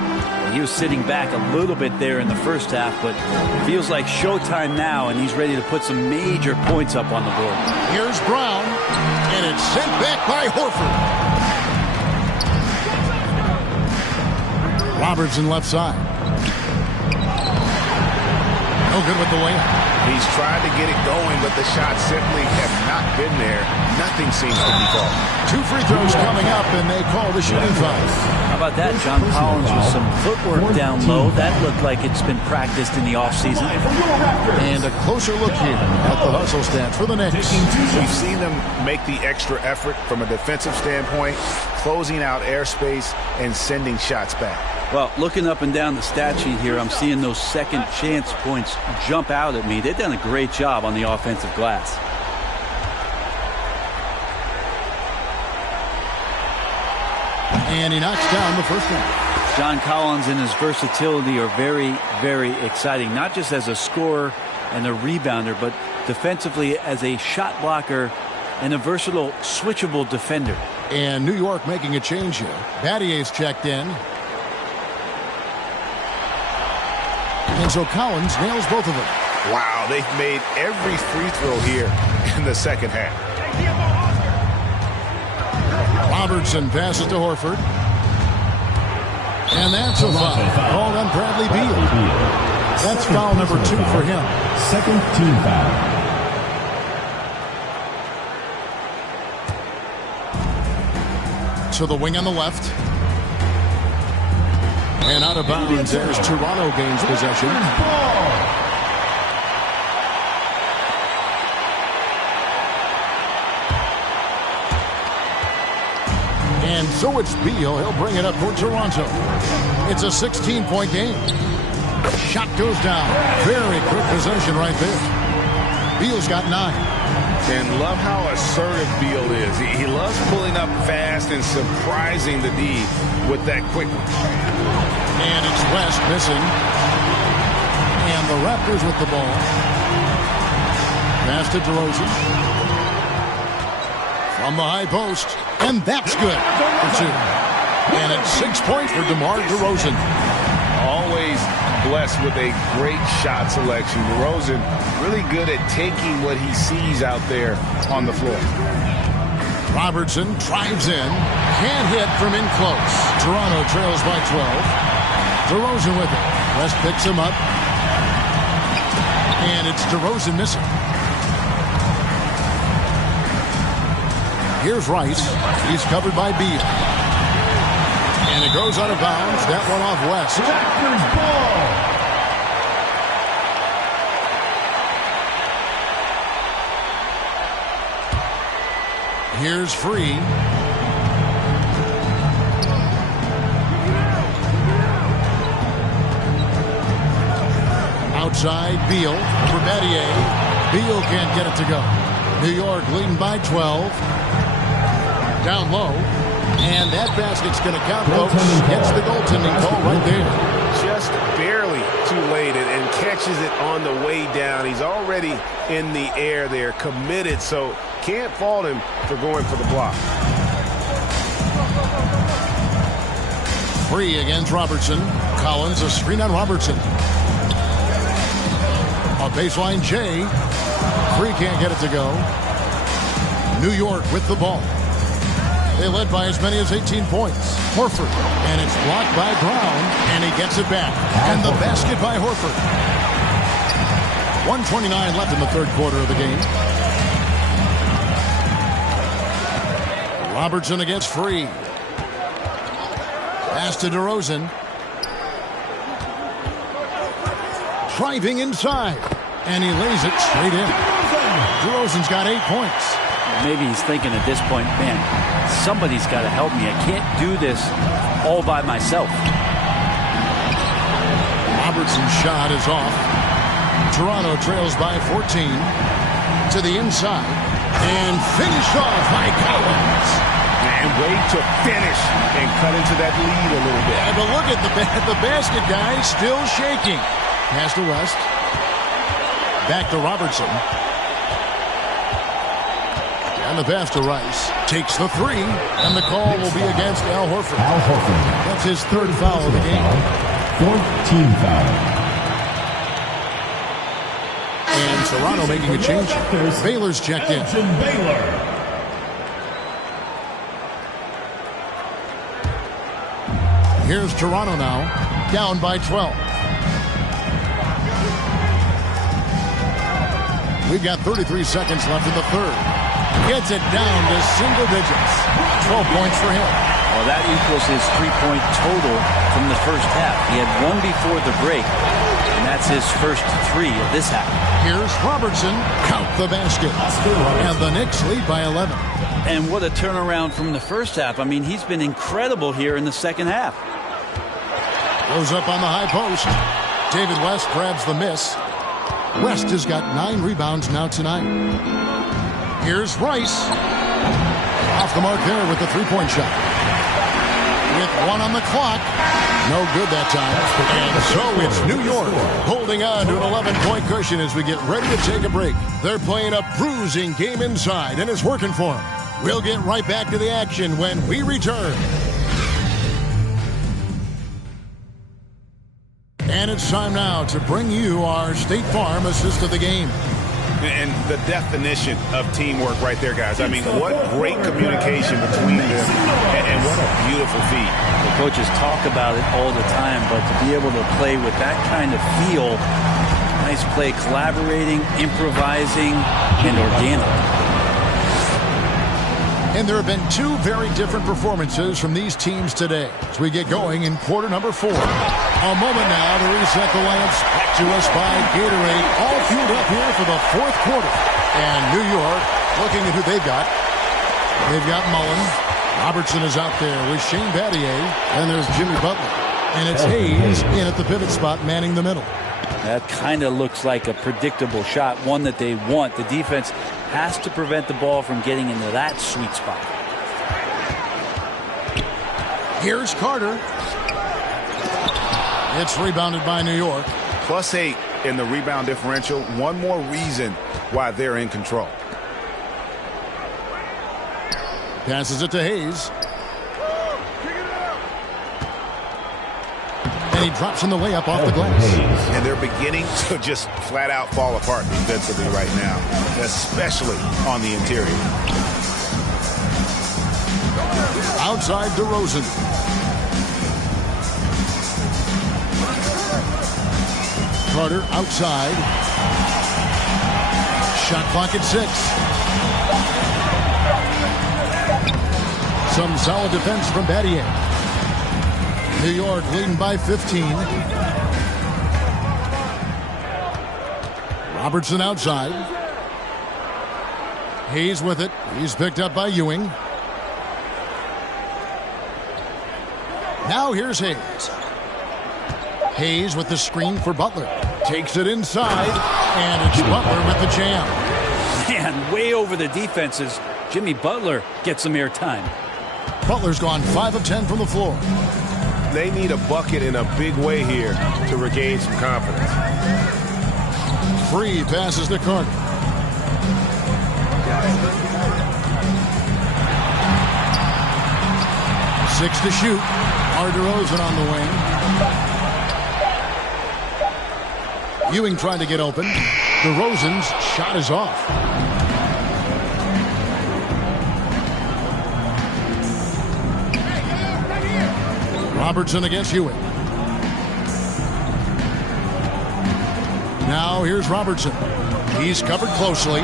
He was sitting back a little bit there in the first half, but feels like showtime now, and he's ready to put some major points up on the board. Here's Brown, and it's sent back by Horford. Robertson left side. No good with the layup. He's tried to get it going, but the shots simply have not been there. Nothing seems to be called. 2 free throws coming up, and they call the shooting foul. How about that? John Collins with some footwork down low. That looked like it's been practiced in the offseason. And a closer look here at the hustle stats for the Knicks. We've seen them make the extra effort from a defensive standpoint, closing out airspace and sending shots back. Well, looking up and down the stat sheet here, I'm seeing those second chance points jump out at me. They've done a great job on the offensive glass. And he knocks down the first one. John Collins and his versatility are very, very exciting, not just as a scorer and a rebounder, but defensively as a shot blocker and a versatile, switchable defender. And New York making a change here. Battier's checked in. And so Collins nails both of them. Wow, they've made every free throw here in the second half. Robertson passes to Horford. And that's a foul called on Bradley Beal. That's foul number 2 for him. Second team foul. To the wing on the left. And out of bounds as Toronto gains possession. And so it's Beal. He'll bring it up for Toronto. It's a 16-point game. Shot goes down. Very quick possession right there. Beal's got 9. And love how assertive Beal is. He loves pulling up fast and surprising the D with that quick one. And it's West missing. And the Raptors with the ball. Pass to DeRozan. From the high post. And that's good for 2. And it's 6 points for DeMar DeRozan. Always blessed with a great shot selection. DeRozan really good at taking what he sees out there on the floor. Robertson drives in. Can't hit from in close. Toronto trails by 12. DeRozan with it. West picks him up. And it's DeRozan missing. Here's Rice. He's covered by Beal. And it goes out of bounds. That one off West. Here's Free. Outside, Beal for Battier. Beal can't get it to go. New York leading by 12. Down low. And that basket's going to count, folks. Gets the goaltending call right there. Just barely too late and catches it on the way down. He's already in the air there, committed, so can't fault him for going for the block. Free against Robertson. Collins, a screen on Robertson. A baseline J. Free can't get it to go. New York with the ball. They led by as many as 18 points. Horford. And it's blocked by Brown. And he gets it back. And the basket by Horford. 1:29 left in the third quarter of the game. Robertson against Free. Pass to DeRozan. Driving inside. And he lays it straight in. DeRozan's got 8 points. Maybe he's thinking at this point, man, somebody's got to help me. I can't do this all by myself. Robertson's shot is off. Toronto trails by 14. To the inside. And finished off by Collins. And way to finish and cut into that lead a little bit. Yeah, but look at the basket guy still shaking. Pass to West. Back to Robertson. And the pass to Rice. Takes the 3. And the call will be against Al Horford. Al Horford. That's his third foul of the game. Fourth team foul. And Toronto making a change. Baylor's checked in. Baylor. Here's Toronto now. Down by 12. We've got 33 seconds left in the third. Gets it down to single digits. 12 points for him. Well, that equals his 3-point total from the first half. He had one before the break, and that's his first 3 of this half. Here's Robertson. Count the basket. And the Knicks lead by 11. And what a turnaround from the first half. I mean, he's been incredible here in the second half. Goes up on the high post. David West grabs the miss. West has got 9 rebounds now tonight. Here's Rice. Off the mark there with the 3-point shot. With 1 on the clock. No good that time. And so it's New York holding on to an 11-point cushion as we get ready to take a break. They're playing a bruising game inside, and it's working for them. We'll get right back to the action when we return. And it's time now to bring you our State Farm assist of the game. And the definition of teamwork right there, guys. I mean, what great communication between them, and what a beautiful feat. The coaches talk about it all the time, but to be able to play with that kind of feel, nice play, collaborating, improvising, and organic. And there have been 2 very different performances from these teams today as we get going in quarter number 4. A moment now to reset the lamps. Back to us by Gatorade. All fueled up here for the 4th quarter. And New York looking at who they've got. They've got Mullen. Robertson is out there with Shane Battier. And there's Jimmy Butler. And it's Hayes in at the pivot spot manning the middle. That kind of looks like a predictable shot, one that they want. The defense has to prevent the ball from getting into that sweet spot. Here's Carter. It's rebounded by New York. +8 in the rebound differential. One more reason why they're in control. Passes it to Hayes. And he drops in the layup off the glass. And they're beginning to just flat out fall apart defensively right now, especially on the interior. Outside DeRozan. Carter outside. Shot clock at 6. Some solid defense from Battier. New York leading by 15. Robertson outside. Hayes with it. He's picked up by Ewing. Now here's Hayes. Hayes with the screen for Butler. Takes it inside, and it's Butler with the jam. Man, way over the defenses. Jimmy Butler gets some airtime. Butler's gone 5 of 10 from the floor. They need a bucket in a big way here to regain some confidence. Free passes to Carter. Six to shoot. DeRozan on the wing. Ewing trying to get open. DeRozan's shot is off. Robertson against Ewing. Now here's Robertson. He's covered closely.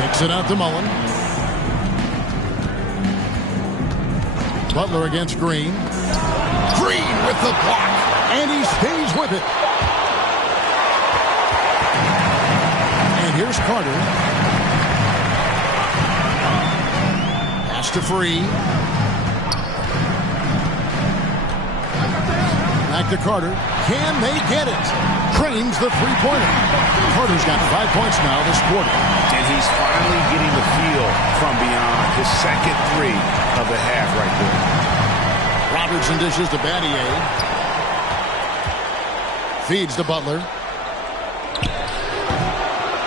Kicks it out to Mullen. Butler against Green. Green with the block. And he stays with it. And here's Carter. Pass to Free. Back to Carter. Can they get it? Cranes the three-pointer. Carter's got 5 points now this quarter. And he's finally getting the feel from beyond his second 3 of the half right there. Robertson dishes to Battier. Feeds to Butler.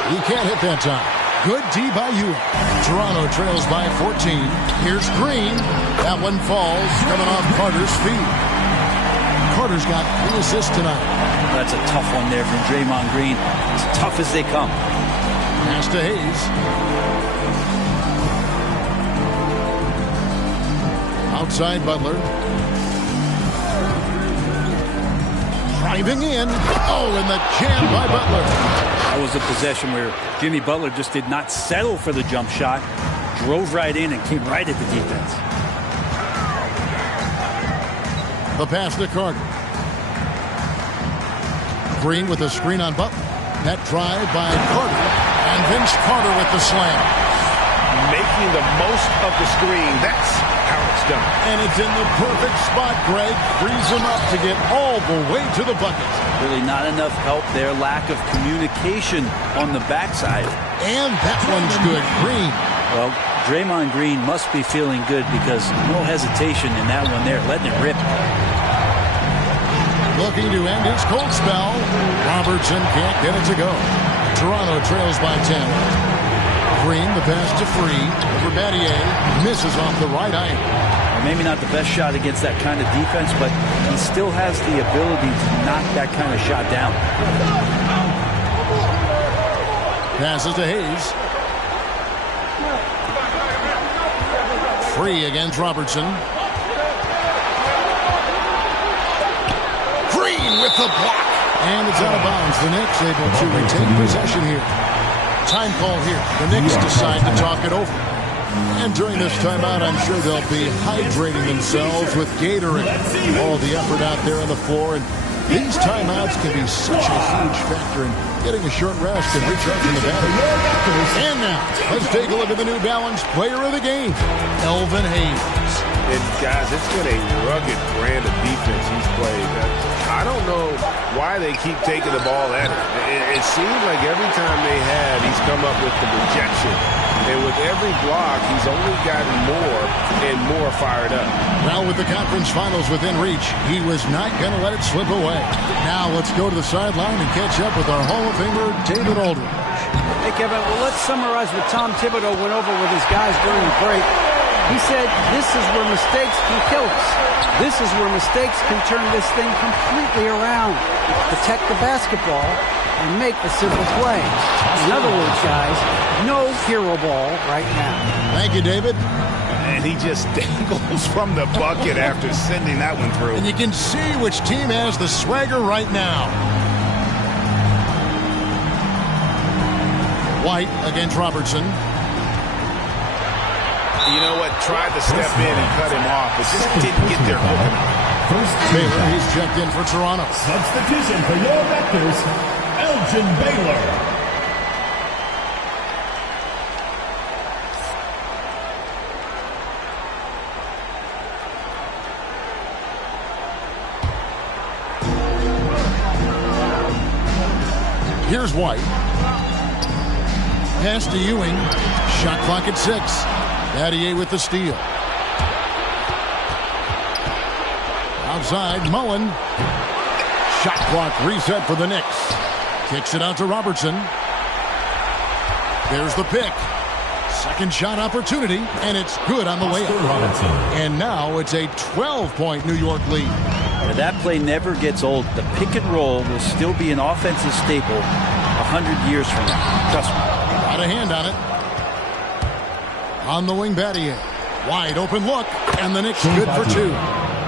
He can't hit that time. Good D by Ewing. Toronto trails by 14. Here's Green. That one falls, coming off Carter's feet. Carter's got 3 assists tonight. That's a tough one there from Draymond Green. As tough as they come. Pass to Hayes. Outside Butler. Driving in. Oh, and the jam by Butler. That was a possession where Jimmy Butler just did not settle for the jump shot. Drove right in and came right at the defense. The pass to Carter. Green with a screen on Butler. That drive by Carter. And Vince Carter with the slam. Making the most of the screen. That's how it's done. And it's in the perfect spot, Greg. Frees him up to get all the way to the bucket. Really not enough help there. Lack of communication on the backside. And that one's good. Green. Well, Draymond Green must be feeling good because no hesitation in that one there. Letting it rip. Looking to end his cold spell. Robertson can't get it to go. Toronto trails by 10. Green, the pass to Free. For Battier. Misses off the right eye. Maybe not the best shot against that kind of defense, but he still has the ability to knock that kind of shot down. Passes to Hayes. Free against Robertson. With the block. And it's out of bounds. The Knicks able to retain possession here. Time call here. The Knicks decide to talk it over. And during this timeout, I'm sure they'll be hydrating themselves with Gatorade. All the effort out there on the floor. And these timeouts can be such a huge factor in getting a short rest and recharging the battery. And now, let's take a look at the New Balance player of the game, Elvin Hayes. And guys, it's been a rugged brand of defense he's played. I don't know why they keep taking the ball at him. It seems like every time they have, he's come up with the rejection. And with every block, he's only gotten more and more fired up. Now with the conference finals within reach, he was not going to let it slip away. Now let's go to the sideline and catch up with our Hall of Famer, David Aldridge. Hey, Kevin, well, let's summarize what Tom Thibodeau went over with his guys during the break. He said, this is where mistakes can kill us. This is where mistakes can turn this thing completely around. Protect the basketball and make the simple play. In other words, guys, no hero ball right now. Thank you, David. And he just dangles from the bucket after sending that one through. And you can see which team has the swagger right now. White against Robertson. You know what? Tried to step in and cut him off, but just didn't get there quick enough. Baylor, he's checked in for Toronto. Substitution for your Raptors, Elgin Baylor. Here's White. Pass to Ewing. Shot clock at 6. Battier with the steal. Outside, Mullen. Shot clock reset for the Knicks. Kicks it out to Robertson. There's the pick. Second shot opportunity, and it's good on the way up. And now it's a 12-point New York lead. That play never gets old. The pick and roll will still be an offensive staple 100 years from now. Trust me. Got a hand on it. On the wing, Battier. Wide open look, and the Knicks good for 2.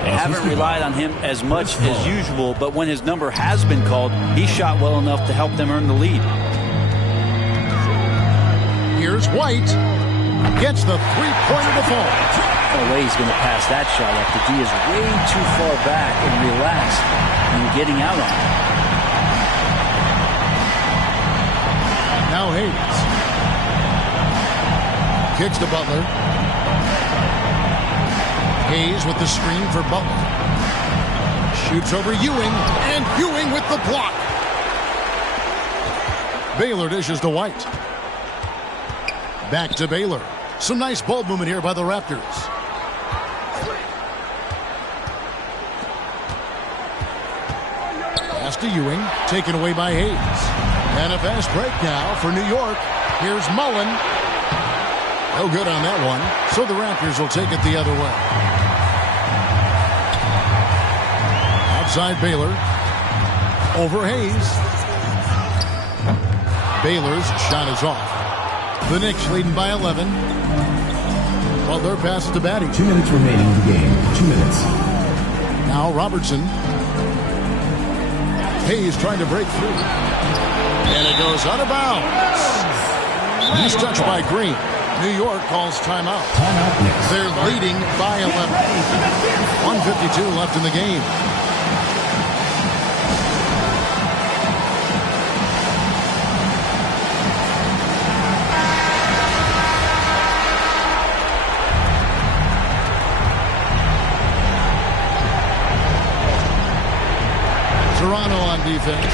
They haven't relied on him as much as usual, but when his number has been called, he shot well enough to help them earn the lead. Here's White. Gets the three-pointer to fall. No way he's going to pass that shot up. The D is way too far back and relaxed and getting out on it. Now Hayes. Kicks to Butler. Hayes with the screen for Butler. Shoots over Ewing, and Ewing with the block. Baylor dishes to White. Back to Baylor. Some nice ball movement here by the Raptors. Pass to Ewing, taken away by Hayes. And a fast break now for New York. Here's Mullen. No good on that one, so the Raptors will take it the other way. Outside Baylor. Over Hayes. Baylor's shot is off. The Knicks leading by 11. Butler passes to Batty. 2 minutes remaining in the game. 2 minutes. Now Robertson. Hayes trying to break through. And it goes out of bounds. He's touched by Green. New York calls timeout. They're leading by 11. 1:52 left in the game. Toronto on defense.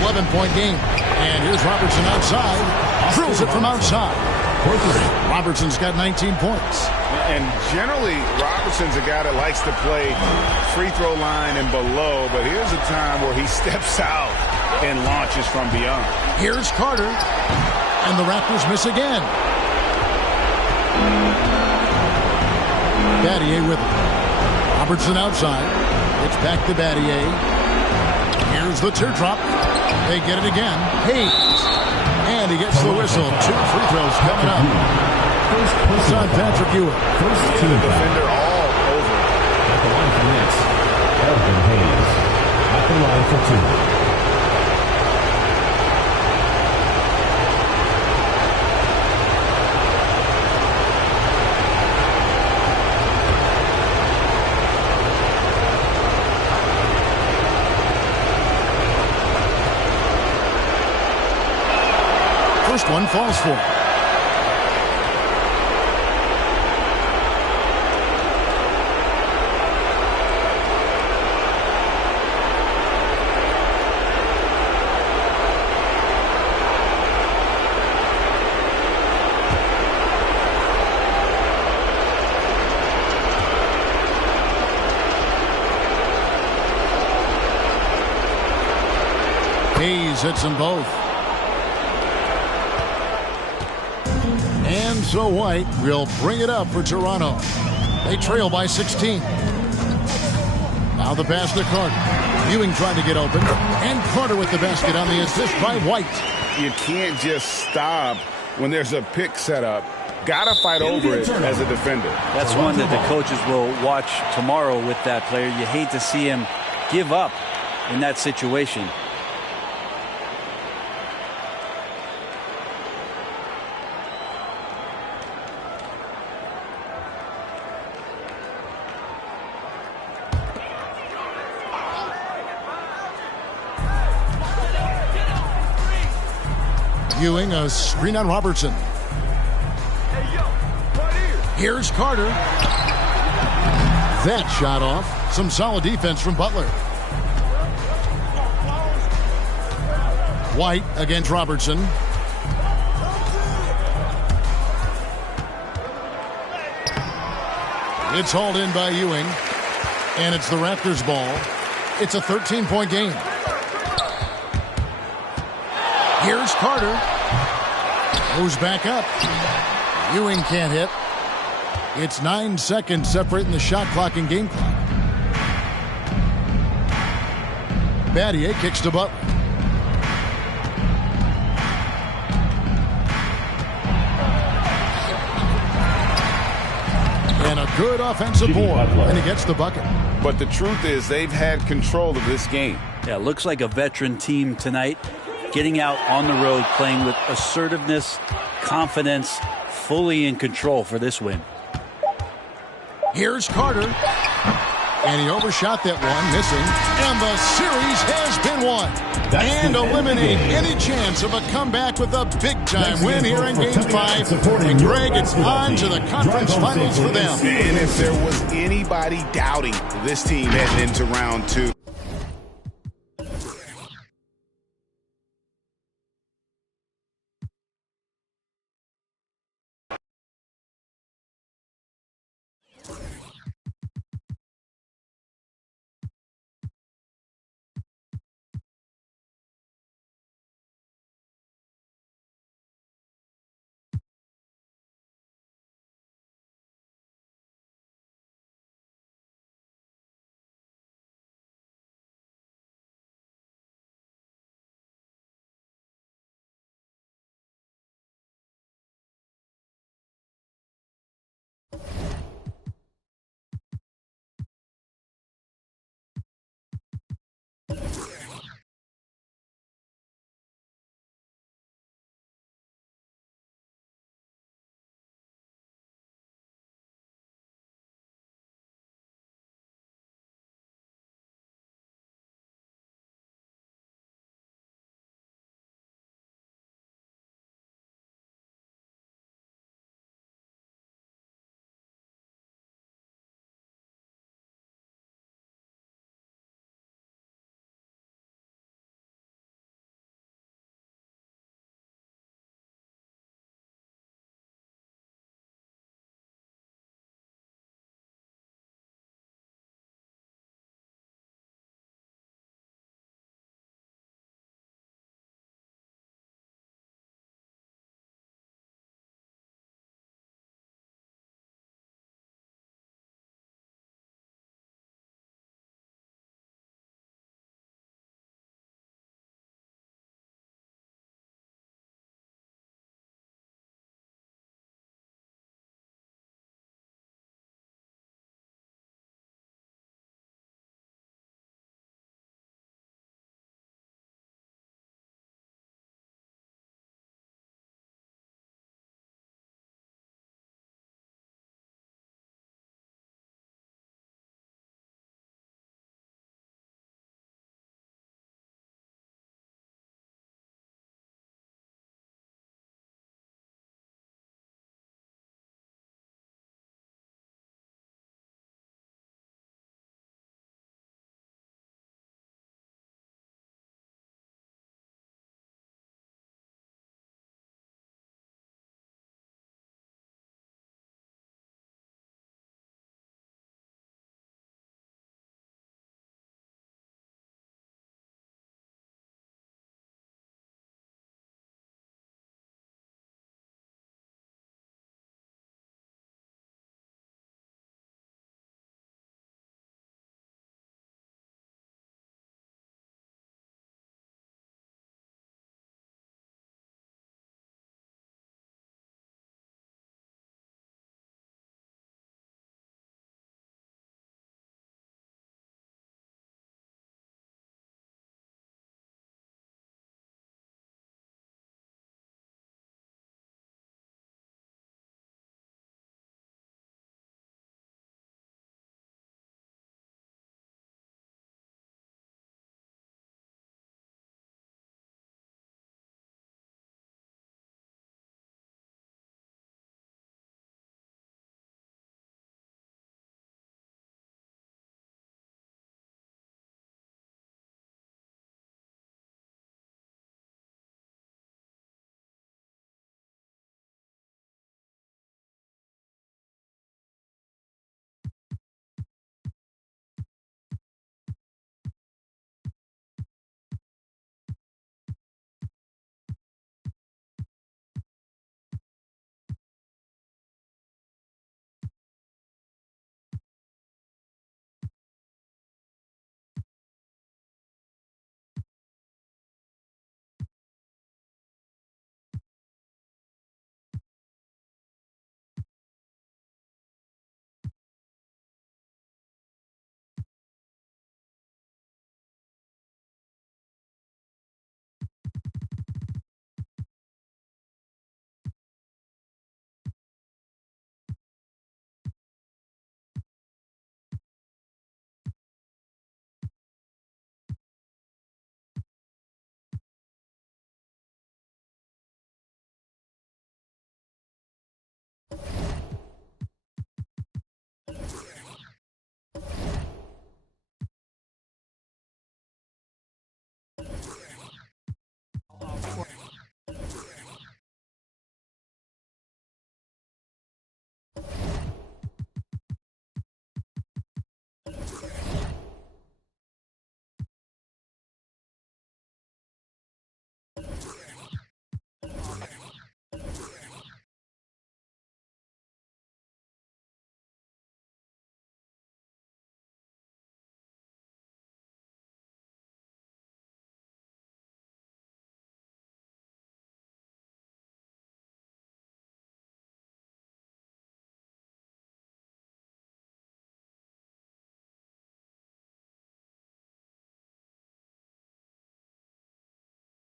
11-point game. And here's Robertson outside. Drills it from outside. Robertson's got 19 points. And generally, Robertson's a guy that likes to play free throw line and below, but here's a time where he steps out and launches from beyond. Here's Carter. And the Raptors miss again. Battier with it. Robertson outside. It's back to Battier. Here's the teardrop. They get it again. Hayes. And he gets the whistle. 2 free throws coming up. It's on Patrick Ewing. First team defender all over. At the line for Knicks, Elgin Hayes. At the line for 2. First one falls for. Hayes hits them both. So White will bring it up for Toronto. They trail by 16. Now the pass to Carter. Ewing trying to get open. And Carter with the basket on the assist by White. You can't just stop when there's a pick set up. Gotta fight over it as a defender. That's one that the coaches will watch tomorrow with that player. You hate to see him give up in that situation. Ewing, a screen on Robertson. Here's Carter. That shot off. Some solid defense from Butler. White against Robertson. It's hauled in by Ewing. And it's the Raptors' ball. It's a 13-point game. Here's Carter. Goes back up. Ewing can't hit. It's 9 seconds separating the shot clock and game clock. Battier kicks to Butler. And a good offensive board. And he gets the bucket. But the truth is they've had control of this game. Yeah, looks like a veteran team tonight. Getting out on the road, playing with assertiveness, confidence, fully in control for this win. Here's Carter. And he overshot that one, missing. And the series has been won. And eliminate any chance of a comeback with a big-time win here in Game 5. And Greg, it's on to the conference finals for them. And if there was anybody doubting this team heading into round 2.